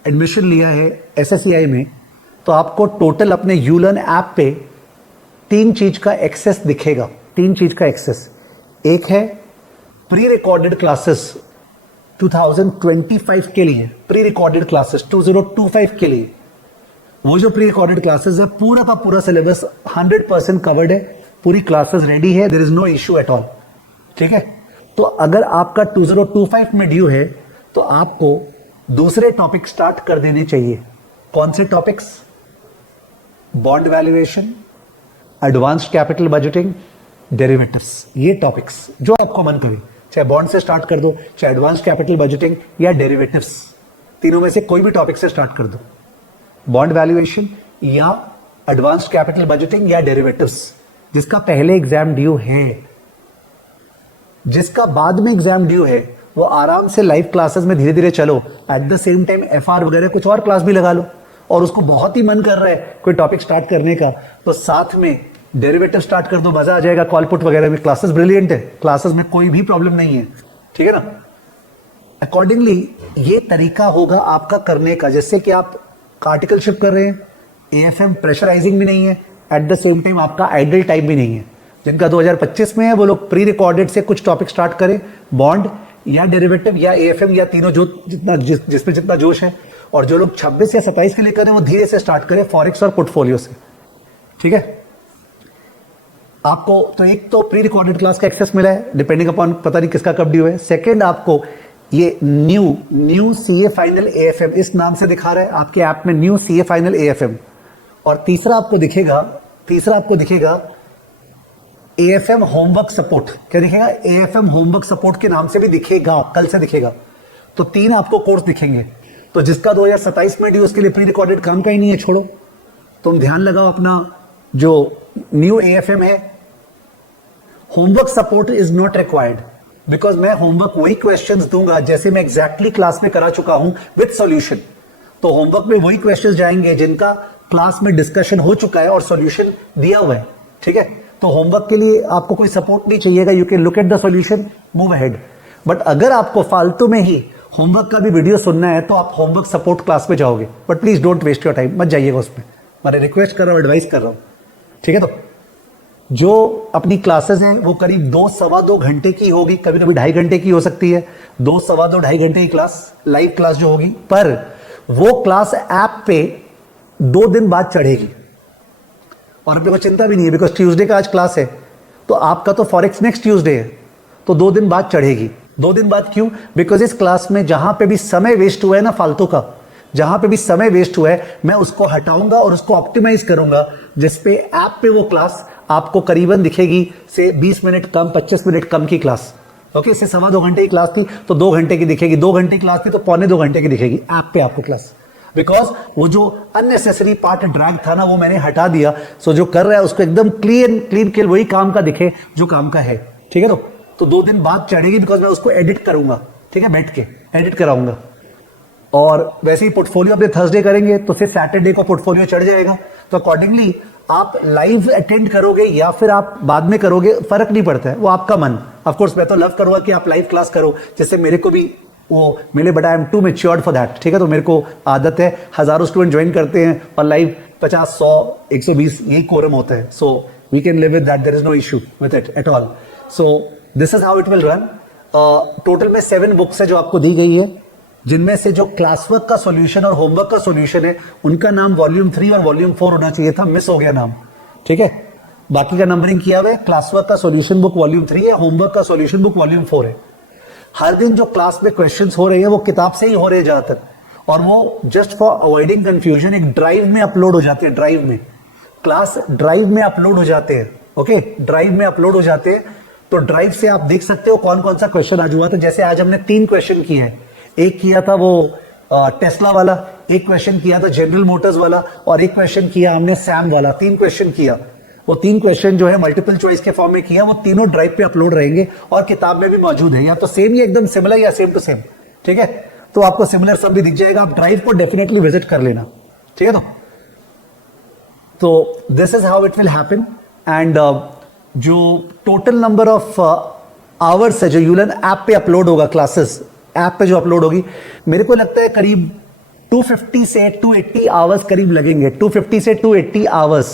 एडमिशन लिया है एसएससीआई में, तो आपको टोटल अपने यूलर्न ऐप पे 3 चीज का एक्सेस दिखेगा. 3 चीज का एक्सेस. एक है प्री रिकॉर्डेड क्लासेस 2025 के लिए, प्री रिकॉर्डेड क्लासेस 2025 के लिए. वो जो प्री रिकॉर्डेड क्लासेस है, पूरा का पूरा सिलेबस 100% कवर्ड है, पूरी क्लासेस रेडी है, there is no issue at all. ठीक है, तो अगर आपका 2025 में ड्यू है तो आपको दूसरे टॉपिक स्टार्ट कर देने चाहिए. कौन से topics? Bond valuation, advanced capital budgeting, derivatives. ये टॉपिक्स जो आपको मन करे, चाहे बॉन्ड से स्टार्ट कर दो, चाहे एडवांस्ड कैपिटल बजटिंग या डेरिवेटिव्स, तीनों में से कोई भी टॉपिक से स्टार्ट कर दो. बॉन्ड वैल्यूएशन या एडवांस्ड कैपिटल बजटिंग या डेरिवेटिव्स. जिसका पहले एग्जाम ड्यू है, जिसका बाद में एग्जाम ड्यू है, वो आराम से लाइव क्लासेस में धीरे धीरे चलो. At the same time FR वगैरह कुछ और क्लास भी लगा लो. और उसको बहुत ही मन कर रहा है कोई टॉपिक स्टार्ट करने का, तो साथ में डेरिवेटिव स्टार्ट कर दो, मजा आ जाएगा. कॉल पुट वगैरह में क्लासेस ब्रिलियंट है, क्लासेस में कोई भी प्रॉब्लम नहीं है. ठीक है ना. अकॉर्डिंगली ये तरीका होगा आपका करने का, जिससे कि आप आर्टिकलशिप कर रहे हैं, एएफएम प्रेशराइजिंग भी नहीं है, एट द सेम टाइम आपका आइडल टाइम भी नहीं है. जिनका 2025 में है वो लोग प्री रिकॉर्डेड से कुछ टॉपिक स्टार्ट करें, बॉन्ड या डेरिवेटिव या एएफएम या तीनों, जो जिसमें जितना जोश है. और जो लोग 26 या 27 के लिए करें वो धीरे से स्टार्ट करें फॉरेक्स और पोर्टफोलियो से. ठीक है, आपको तो एक तो प्री रिकॉर्डेड क्लास का एक्सेस मिला है, डिपेंडिंग अपॉन पता नहीं किसका कब ड्यू है. सेकंड, आपको ये न्यू सीए फाइनल एएफएम इस नाम से दिखा रहा है आपके ऐप में, न्यू सीए फाइनल एएफएम. और तीसरा आपको दिखेगा एएफएम होमवर्क सपोर्ट. क्या दिखेगा? एएफएम होमवर्क सपोर्ट के नाम से भी दिखेगा, कल से दिखेगा. तो 3 आपको कोर्स दिखेंगे. तो जिसका 2027 में ड्यू, उसके लिए प्री रिकॉर्डेड काम का ही नहीं है, छोड़ो. तुम ध्यान लगाओ अपना जो न्यू एएफएम है, homework support is not required. Because मैं होमवर्क वही क्वेश्चंस दूंगा जैसे मैं एग्जैक्टली क्लास में करा चुका हूं विद सॉल्यूशन। तो होमवर्क में वही क्वेश्चंस जाएंगे जिनका क्लास में डिस्कशन हो चुका है और सॉल्यूशन दिया हुआ है, ठीक है। तो होमवर्क के लिए आपको कोई सपोर्ट नहीं चाहिएगा, you can look at the solution, move ahead. But अगर आपको फालतू में ही होमवर्क का भी वीडियो सुनना है तो आप होमवर्क सपोर्ट क्लास में जाओगे, but please don't waste your time, मत जाइएगा उसमें। मैं रिक्वेस्ट कर रहा हूं, एडवाइस कर रहा हूं, ठीक है। तो जो अपनी क्लासेस हैं वो करीब 2-2.25 घंटे की होगी, कभी कभी 2.5 घंटे की हो सकती है, 2-2.25 घंटे की क्लास, लाइव क्लास जो होगी। पर वो क्लास ऐप पे 2 दिन बाद चढ़ेगी और अपने को चिंता भी नहीं है, बिकॉज ट्यूसडे का आज क्लास है तो आपका तो फॉरेक्स नेक्स्ट ट्यूसडे है, तो 2 दिन बाद चढ़ेगी। 2 दिन बाद क्यों? बिकॉज इस क्लास में जहां पे भी समय वेस्ट हुआ है ना फालतू का, जहां पे भी समय वेस्ट हुआ है मैं उसको हटाऊंगा और उसको ऑप्टिमाइज करूंगा, जिसपे ऐप पे वो क्लास आपको करीबन दिखेगी से 20 मिनट कम, 25 मिनट कम की क्लास। ओके, इससे 2.25 घंटे की क्लास थी तो 2 घंटे की दिखेगी, 2 घंटे की क्लास थी तो 1.25 घंटे की दिखेगी ऐप पे आपको क्लास। बिकॉज वो जो अननेसेसरी पार्ट ड्रैग था ना वो मैंने हटा दिया। सो जो कर रहा है उसको एकदम क्लीन किल वही काम का दिखे जो काम का है, ठीक है। तो 2 दिन बाद चढ़ेगी बिकॉज मैं उसको एडिट करूंगा, ठीक है, बैठ के एडिट कराऊंगा। और वैसे ही पोर्टफोलियो अपने थर्सडे करेंगे तो फिर सैटरडे को पोर्टफोलियो चढ़ जाएगा। तो अकॉर्डिंगली आप लाइव अटेंड करोगे या फिर आप बाद में करोगे, फर्क नहीं पड़ता है, वो आपका मन। ऑफ कोर्स मैं तो लव करूंगा कि आप लाइव क्लास करो, जिससे मेरे को भी वो मिले, but I am too matured for that, ठीक है। तो मेरे को आदत है, हजारों स्टूडेंट ज्वाइन करते हैं और लाइव 50, 100, 120 यही कोरम होता है। So we can live with that, there is no issue with it at all. So this is how it will run. Total में 7 बुक्स है जो आपको दी गई है, जिनमें से जो क्लास वर्क का सॉल्यूशन और होमवर्क का सॉल्यूशन है उनका नाम वॉल्यूम 3 और वॉल्यूम 4 होना चाहिए था, मिस हो गया नाम, ठीक है। बाकी का नंबरिंग किया हुआ है, क्लास वर्क का सॉल्यूशन बुक वॉल्यूम 3 है, होमवर्क का सॉल्यूशन बुक वॉल्यूम 4 है। हर दिन जो क्लास में क्वेश्चंस हो रहे हैं वो किताब से ही हो रहे हैं ज्यादातर, और वो जस्ट फॉर अवॉइडिंग कंफ्यूजन एक ड्राइव में अपलोड हो जाते हैं, ड्राइव में, क्लास ड्राइव में अपलोड हो जाते हैं। ओके, ड्राइव में अपलोड हो जाते हैं, तो ड्राइव से आप देख सकते हो कौन कौन सा क्वेश्चन आज हुआ था। जैसे आज हमने 3 क्वेश्चन किए हैं, एक किया था वो टेस्ला वाला, एक क्वेश्चन किया था जनरल मोटर्स वाला, और एक क्वेश्चन किया हमने सैम वाला। 3 क्वेश्चन किया, वो 3 क्वेश्चन जो है मल्टीपल चॉइस के फॉर्म में किया, वो तीनों ड्राइव पे अपलोड रहेंगे और किताब में भी मौजूद है, या तो सेम ही एकदम सिमिलर या सेम टू सेम, ठीक है। तो आपको सिमिलर सब भी दिख जाएगा, आप ड्राइव को डेफिनेटली विजिट कर लेना, ठीक है। तो this is how it will happen. And जो टोटल नंबर ऑफ आवर्स है जो यूलन ऐप पे अपलोड होगा, क्लासेस ऐप पे जो अपलोड होगी, मेरे को लगता है करीब 250 से 280 आवर्स करीब लगेंगे, 250 से 280 आवर्स।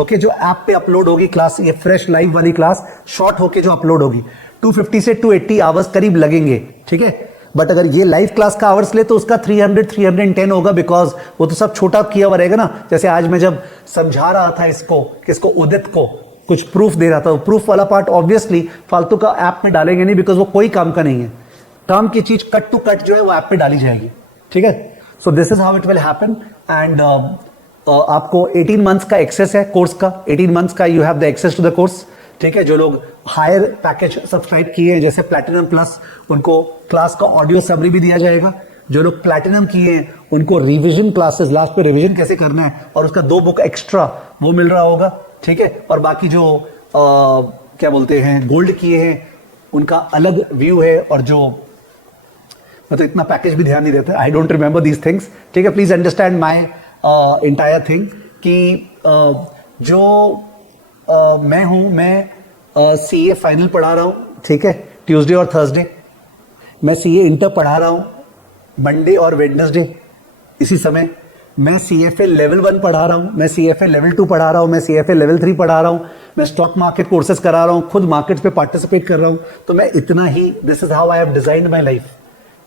ओके, जो ऐप पे अपलोड होगी क्लास, ये फ्रेश लाइव वाली क्लास शॉर्ट होके जो अपलोड होगी, 250 से 280 आवर्स करीब लगेंगे, ठीक है। बट अगर ये लाइव क्लास का आवर्स ले तो उसका 300-310 होगा, बिकॉज वो तो सब छोटा किया हुआ रहेगा ना। जैसे आज मैं जब समझा रहा था इसको, किसको, उदित को, कुछ प्रूफ दे रहा था, प्रूफ वाला पार्ट ऑब्वियसली फालतू का ऐप में डालेंगे नहीं, बिकॉज वो कोई काम का नहीं है। काम की चीज कट टू कट जो है वो ऐप पे डाली जाएगी, ठीक है। सो this is how it will happen. And आपको 18 मंथ्स का एक्सेस है कोर्स का, 18 मंथ्स का you have the access to the course, ठीक है। जो लोग हायर पैकेज सब्सक्राइब किए हैं जैसे प्लैटिनम प्लस, उनको क्लास का ऑडियो समरी भी दिया जाएगा। जो लोग प्लैटिनम किए हैं उनको रिवीजन क्लासेस, लास्ट पे रिवीजन कैसे करना है और उसका 2 बुक एक्स्ट्रा वो मिल रहा होगा, ठीक है। और बाकी जो क्या बोलते हैं गोल्ड किए हैं उनका अलग व्यू है, और जो मतलब इतना पैकेज भी ध्यान नहीं देते, I don't remember these things, ठीक है। Please understand my entire thing कि मैं हूं, मैं सीए फाइनल पढ़ा रहा हूं, ठीक है, ट्यूसडे और थर्सडे। मैं सीए इंटर पढ़ा रहा हूं मंडे और वेडनेसडे इसी समय। मैं सीएफए लेवल 1 पढ़ा रहा हूं, मैं सीएफए लेवल 2 पढ़ा रहा हूं, मैं सीएफए लेवल 3 पढ़ा रहा हूं, मैं स्टॉक मार्केट कोर्सेज करा रहा हूं, खुद मार्केट्स पे पार्टिसिपेट कर रहा हूं। तो मैं इतना ही, this is how I have designed my life,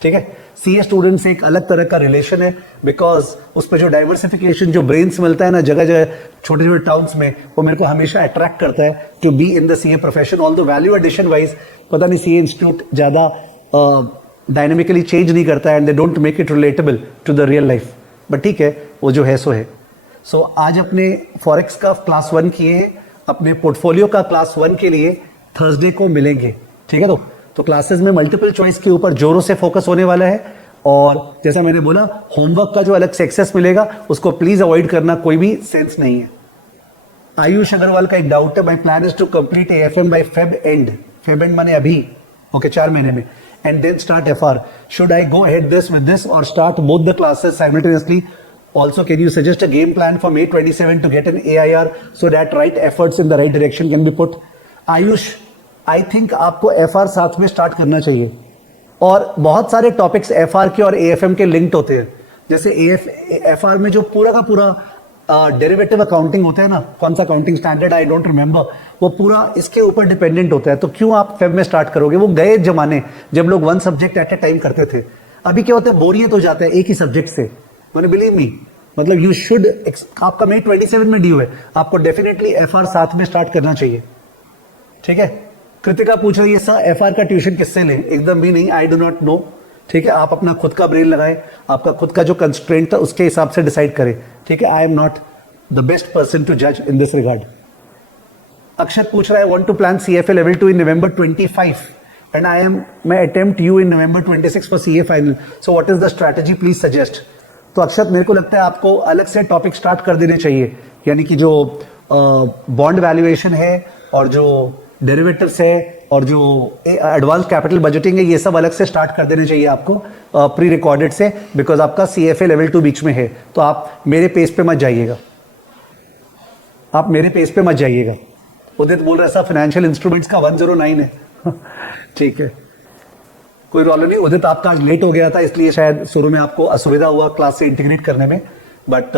ठीक है। सीए स्टूडेंट से एक अलग तरह का रिलेशन है, बिकॉज उस पर जो डाइवर्सिफिकेशन जो ब्रेन्स मिलता है ना जगह जगह छोटे छोटे टाउन्स में, वो मेरे को हमेशा अट्रैक्ट करता है to be in the CA profession. All the value addition wise पता नहीं सीए इंस्टीट्यूट ज्यादा डायनेमिकली चेंज नहीं करता है, and they don't make it relatable to the real life, but ठीक है, वो जो है सो है। सो आज अपने फॉरेक्स का क्लास 1 किए, अपने पोर्टफोलियो का क्लास 1 के लिए थर्सडे को मिलेंगे, ठीक है। तो क्लासेस में मल्टीपल चॉइस के ऊपर जोरों से फोकस होने वाला है, और जैसा मैंने बोला होमवर्क का जो अलग से एक्सेस मिलेगा उसको प्लीज अवॉइड करना, कोई भी सेंस नहीं है। आयुष अग्रवाल का एक डाउट है, my plan is to complete AFM by Feb end. Feb end माने अभी, ओके 4 महीने में, and then start FR. Should I go ahead this with this और start both the classes simultaneously? Also, can you suggest a game plan for May 27 to get an AIR so that right efforts in the right direction can be put? Ayush, I think आपको FR साथ में start करना चाहिए. और बहुत सारे topics FR के और AFM के लिंक्ड होते हैं. जैसे FR में जो पूरा का पूरा डेरिवेटिव अकाउंटिंग होता है ना, कौन सा accounting standard I don't remember, वो पूरा इसके ऊपर डिपेंडेंट होता है. तो क्यों आप फेब में स्टार्ट करोगे? वो गए जमाने जब लोग one subject at A time करते थे. अभी क्या होता है, बोरियत हो जाता है एक ही सब्जेक्ट से. मैंने बिलीव मी, मतलब यू शुड, आपका May 27 में ड्यू है, आपको डेफिनेटली FR साथ में स्टार्ट करना चाहिए. ठीक है. कृतिका पूछ रही है सर FR का ट्यूशन किससे लें? एकदम भी नहीं, आई डू नॉट नो. ठीक है, आप अपना खुद का ब्रेन लगाएं, आपका खुद का जो कंस्ट्रेंट था उसके हिसाब से डिसाइड करें. ठीक है, I am not the best person to जज इन दिस रिगार्ड. अक्षत पूछ रहा है want to plan CFA level 2 इन November 25 एंड मैं attempt you in November 26 for CA final. So what is the strategy, please suggest. तो अक्षत, मेरे को लगता है आपको अलग से टॉपिक स्टार्ट कर देने चाहिए. यानी कि जो बॉन्ड वैल्यूएशन है और जो डेरिवेटिव्स है और जो एडवांस कैपिटल बजटिंग है, ये सब अलग से स्टार्ट कर देने चाहिए आपको प्री रिकॉर्डेड से, बिकॉज आपका CFA लेवल 2 बीच में है. तो आप मेरे पेज पे मत जाइएगा, आप मेरे पेज पे मत जाइएगा. उदित बोल रहा है सर फाइनेंशियल इंस्ट्रूमेंट्स का 109 है. ठीक है, कोई प्रॉब्लम नहीं. उदित, आपका आज लेट हो गया था इसलिए शायद शुरू में आपको असुविधा हुआ क्लास से इंटीग्रेट करने में, बट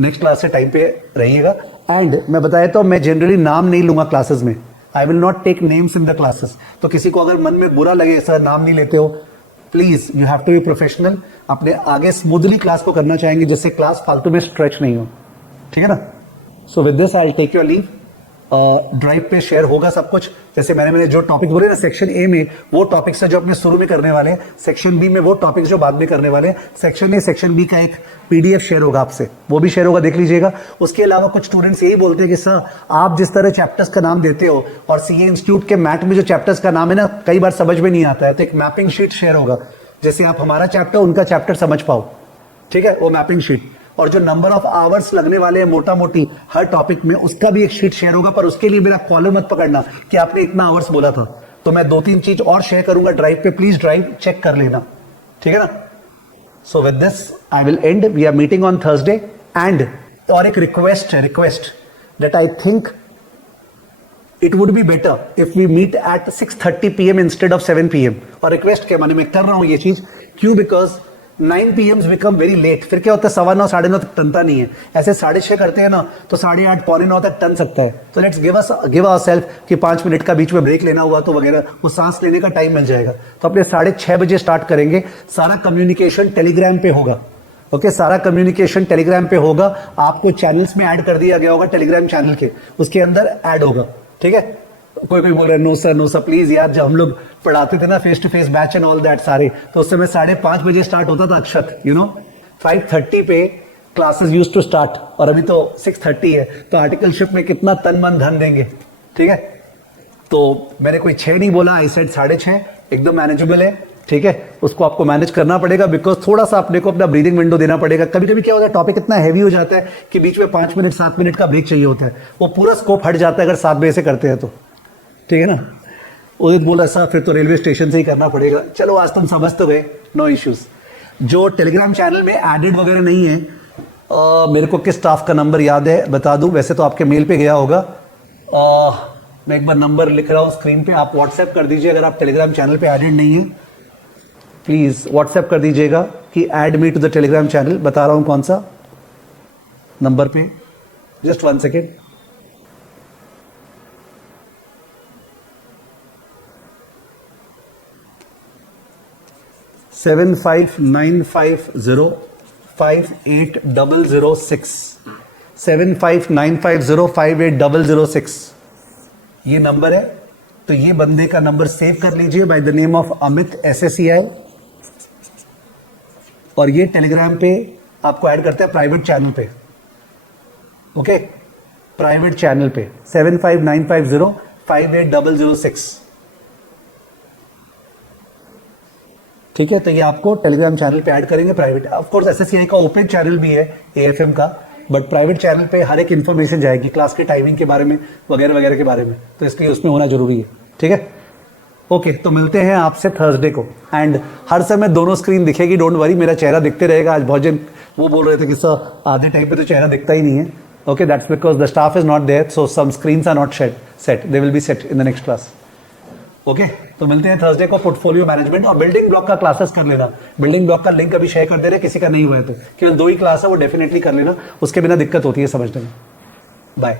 नेक्स्ट क्लास से टाइम पे रहिएगा. एंड मैं बताया तो मैं जनरली नाम नहीं लूंगा क्लासेस में. I will not take names in the classes. तो किसी को अगर मन में बुरा लगे सर नाम नहीं लेते हो, please you have to be professional. अपने आगे स्मूथली क्लास को करना चाहेंगे जिससे क्लास फालतू में स्ट्रेच नहीं हो. ठीक है ना. So with this I take your leave. Drive पे शेयर होगा सब कुछ. जैसे मैंने जो टॉपिक बोले ना सेक्शन ए में, वो टॉपिक्स है जो अपने शुरू में करने वाले हैं. सेक्शन बी में वो टॉपिक्स जो बाद में करने वाले हैं. सेक्शन ए सेक्शन बी का एक PDF शेयर होगा आपसे, वो भी शेयर होगा, देख लीजिएगा. उसके अलावा कुछ स्टूडेंट्स यही बोलते हैं कि सर आप जिस तरह चैप्टर्स का नाम देते हो और CA इंस्टीट्यूट के मैट में जो चैप्टर्स का नाम है ना, कई बार समझ में नहीं आता है. तो एक मैपिंग शीट शेयर होगा, जैसे आप हमारा चैप्टर उनका चैप्टर समझ पाओ. ठीक है, वो मैपिंग शीट. और जो नंबर ऑफ आवर्स लगने वाले हैं मोटा मोटी हर टॉपिक में, उसका भी एक शीट शेयर होगा. पर उसके लिए मेरा कॉलम मत पकड़ना कि आपने इतना आवर्स बोला था. तो मैं 2-3 चीज और शेयर करूंगा ड्राइव पे, प्लीज ड्राइव चेक कर लेना. ठीक है ना. So with this I will end. We are meeting on Thursday. And और एक रिक्वेस्ट है, request that I think it would be better if we meet at 6:30 PM instead of 7 PM. और request के माने मैं कर रहा हूं ये चीज क्यों, because 9 PM become very late. फिर क्या होता है 9:15 9:30 तक टनता नहीं है. ऐसे 6:30 करते हैं ना तो 8:30 8:45 तक टन सकता है. तो लेट्स गिव आवरसेल्फ कि 5 मिनट का बीच में ब्रेक लेना हुआ तो वगैरह वो सांस लेने का टाइम मिल जाएगा. तो अपने 6:30 बजे स्टार्ट करेंगे. सारा कम्युनिकेशन टेलीग्राम पे होगा. ओके, सारा कम्युनिकेशन टेलीग्राम पे होगा. आपको चैनल्स में ऐड कर दिया गया होगा, टेलीग्राम चैनल के उसके अंदर ऐड होगा. ठीक है. कोई बोल रहा है नो सर प्लीज यार, जब हम लोग पढ़ाते थे ना face to face batch and all that सारे, तो उस समय 5:30 बजे स्टार्ट होता था अक्षत. 5:30 पे क्लासेस यूज टू स्टार्ट और अभी तो 6:30 है. तो आर्टिकलशिप में कितना तन मन धन देंगे. ठीक है. तो मैंने कोई 6 नहीं बोला, आई सेड 6:30 एकदम मैनेजेबल है. ठीक है, उसको आपको मैनेज करना पड़ेगा बिकॉज थोड़ा सा अपने को अपना ब्रीदिंग विंडो देना पड़ेगा. कभी कभी क्या होता है टॉपिक इतना हैवी हो जाता है कि बीच में 5 मिनट 7 मिनट का ब्रेक चाहिए होता है. वो पूरा स्कोप हट जाता है अगर 7 बजे से करते हैं तो. ठीक है ना. उदित बोला सर फिर तो रेलवे स्टेशन से ही करना पड़ेगा. चलो आज तुम समझ तो गए, नो इश्यूज. जो टेलीग्राम चैनल में एडेड वगैरह नहीं है, मेरे को किस स्टाफ का नंबर याद है बता दूं, वैसे तो आपके मेल पे गया होगा. मैं एक बार नंबर लिख रहा हूं स्क्रीन पे, आप व्हाट्सएप कर दीजिए. अगर आप टेलीग्राम चैनल पे एडेड नहीं है प्लीज व्हाट्सएप कर दीजिएगा कि add me to the Telegram channel. बता रहा हूं कौन सा नंबर पे, जस्ट 1 सेकेंड. 7595058006 7595058006 ये नंबर है. तो ये बंदे का नंबर सेव कर लीजिए by the name of Amit SSCI. और ये टेलीग्राम पे आपको ऐड करते हैं प्राइवेट चैनल पे. ओके, प्राइवेट चैनल पे 7595058006. ठीक है. तो ये आपको टेलीग्राम चैनल पे ऐड करेंगे प्राइवेट. ऑफ कोर्स SSCI का ओपन चैनल भी है AFM का, बट प्राइवेट चैनल पे हर एक इन्फॉर्मेशन जाएगी क्लास के टाइमिंग के बारे में वगैरह वगैरह के बारे में. तो इसलिए उसमें होना जरूरी है. ठीक है. ओके तो मिलते हैं आपसे थर्सडे को। एंड हर समय दोनों स्क्रीन दिखेगी, डोंट वरी, मेरा चेहरा दिखते रहेगा। आज बहुत जन वो बोल रहे थे कि सर आधे टाइम पे तो चेहरा दिखता ही नहीं है। Okay, that's because the staff is not there, so some screens are not set, they will be set in the next class. Okay, तो मिलते हैं थर्सडे को। पोर्टफोलियो मैनेजमेंट और बिल्डिंग ब्लॉक का क्लासेस कर लेना। बिल्डिंग ब्लॉक का link अभी शेयर कर दे रहे, किसी का नहीं हुआ है तो केवल 2 ही क्लास है, वो डेफिनेटली कर लेना, उसके बिना दिक्कत होती है समझने में। बाय।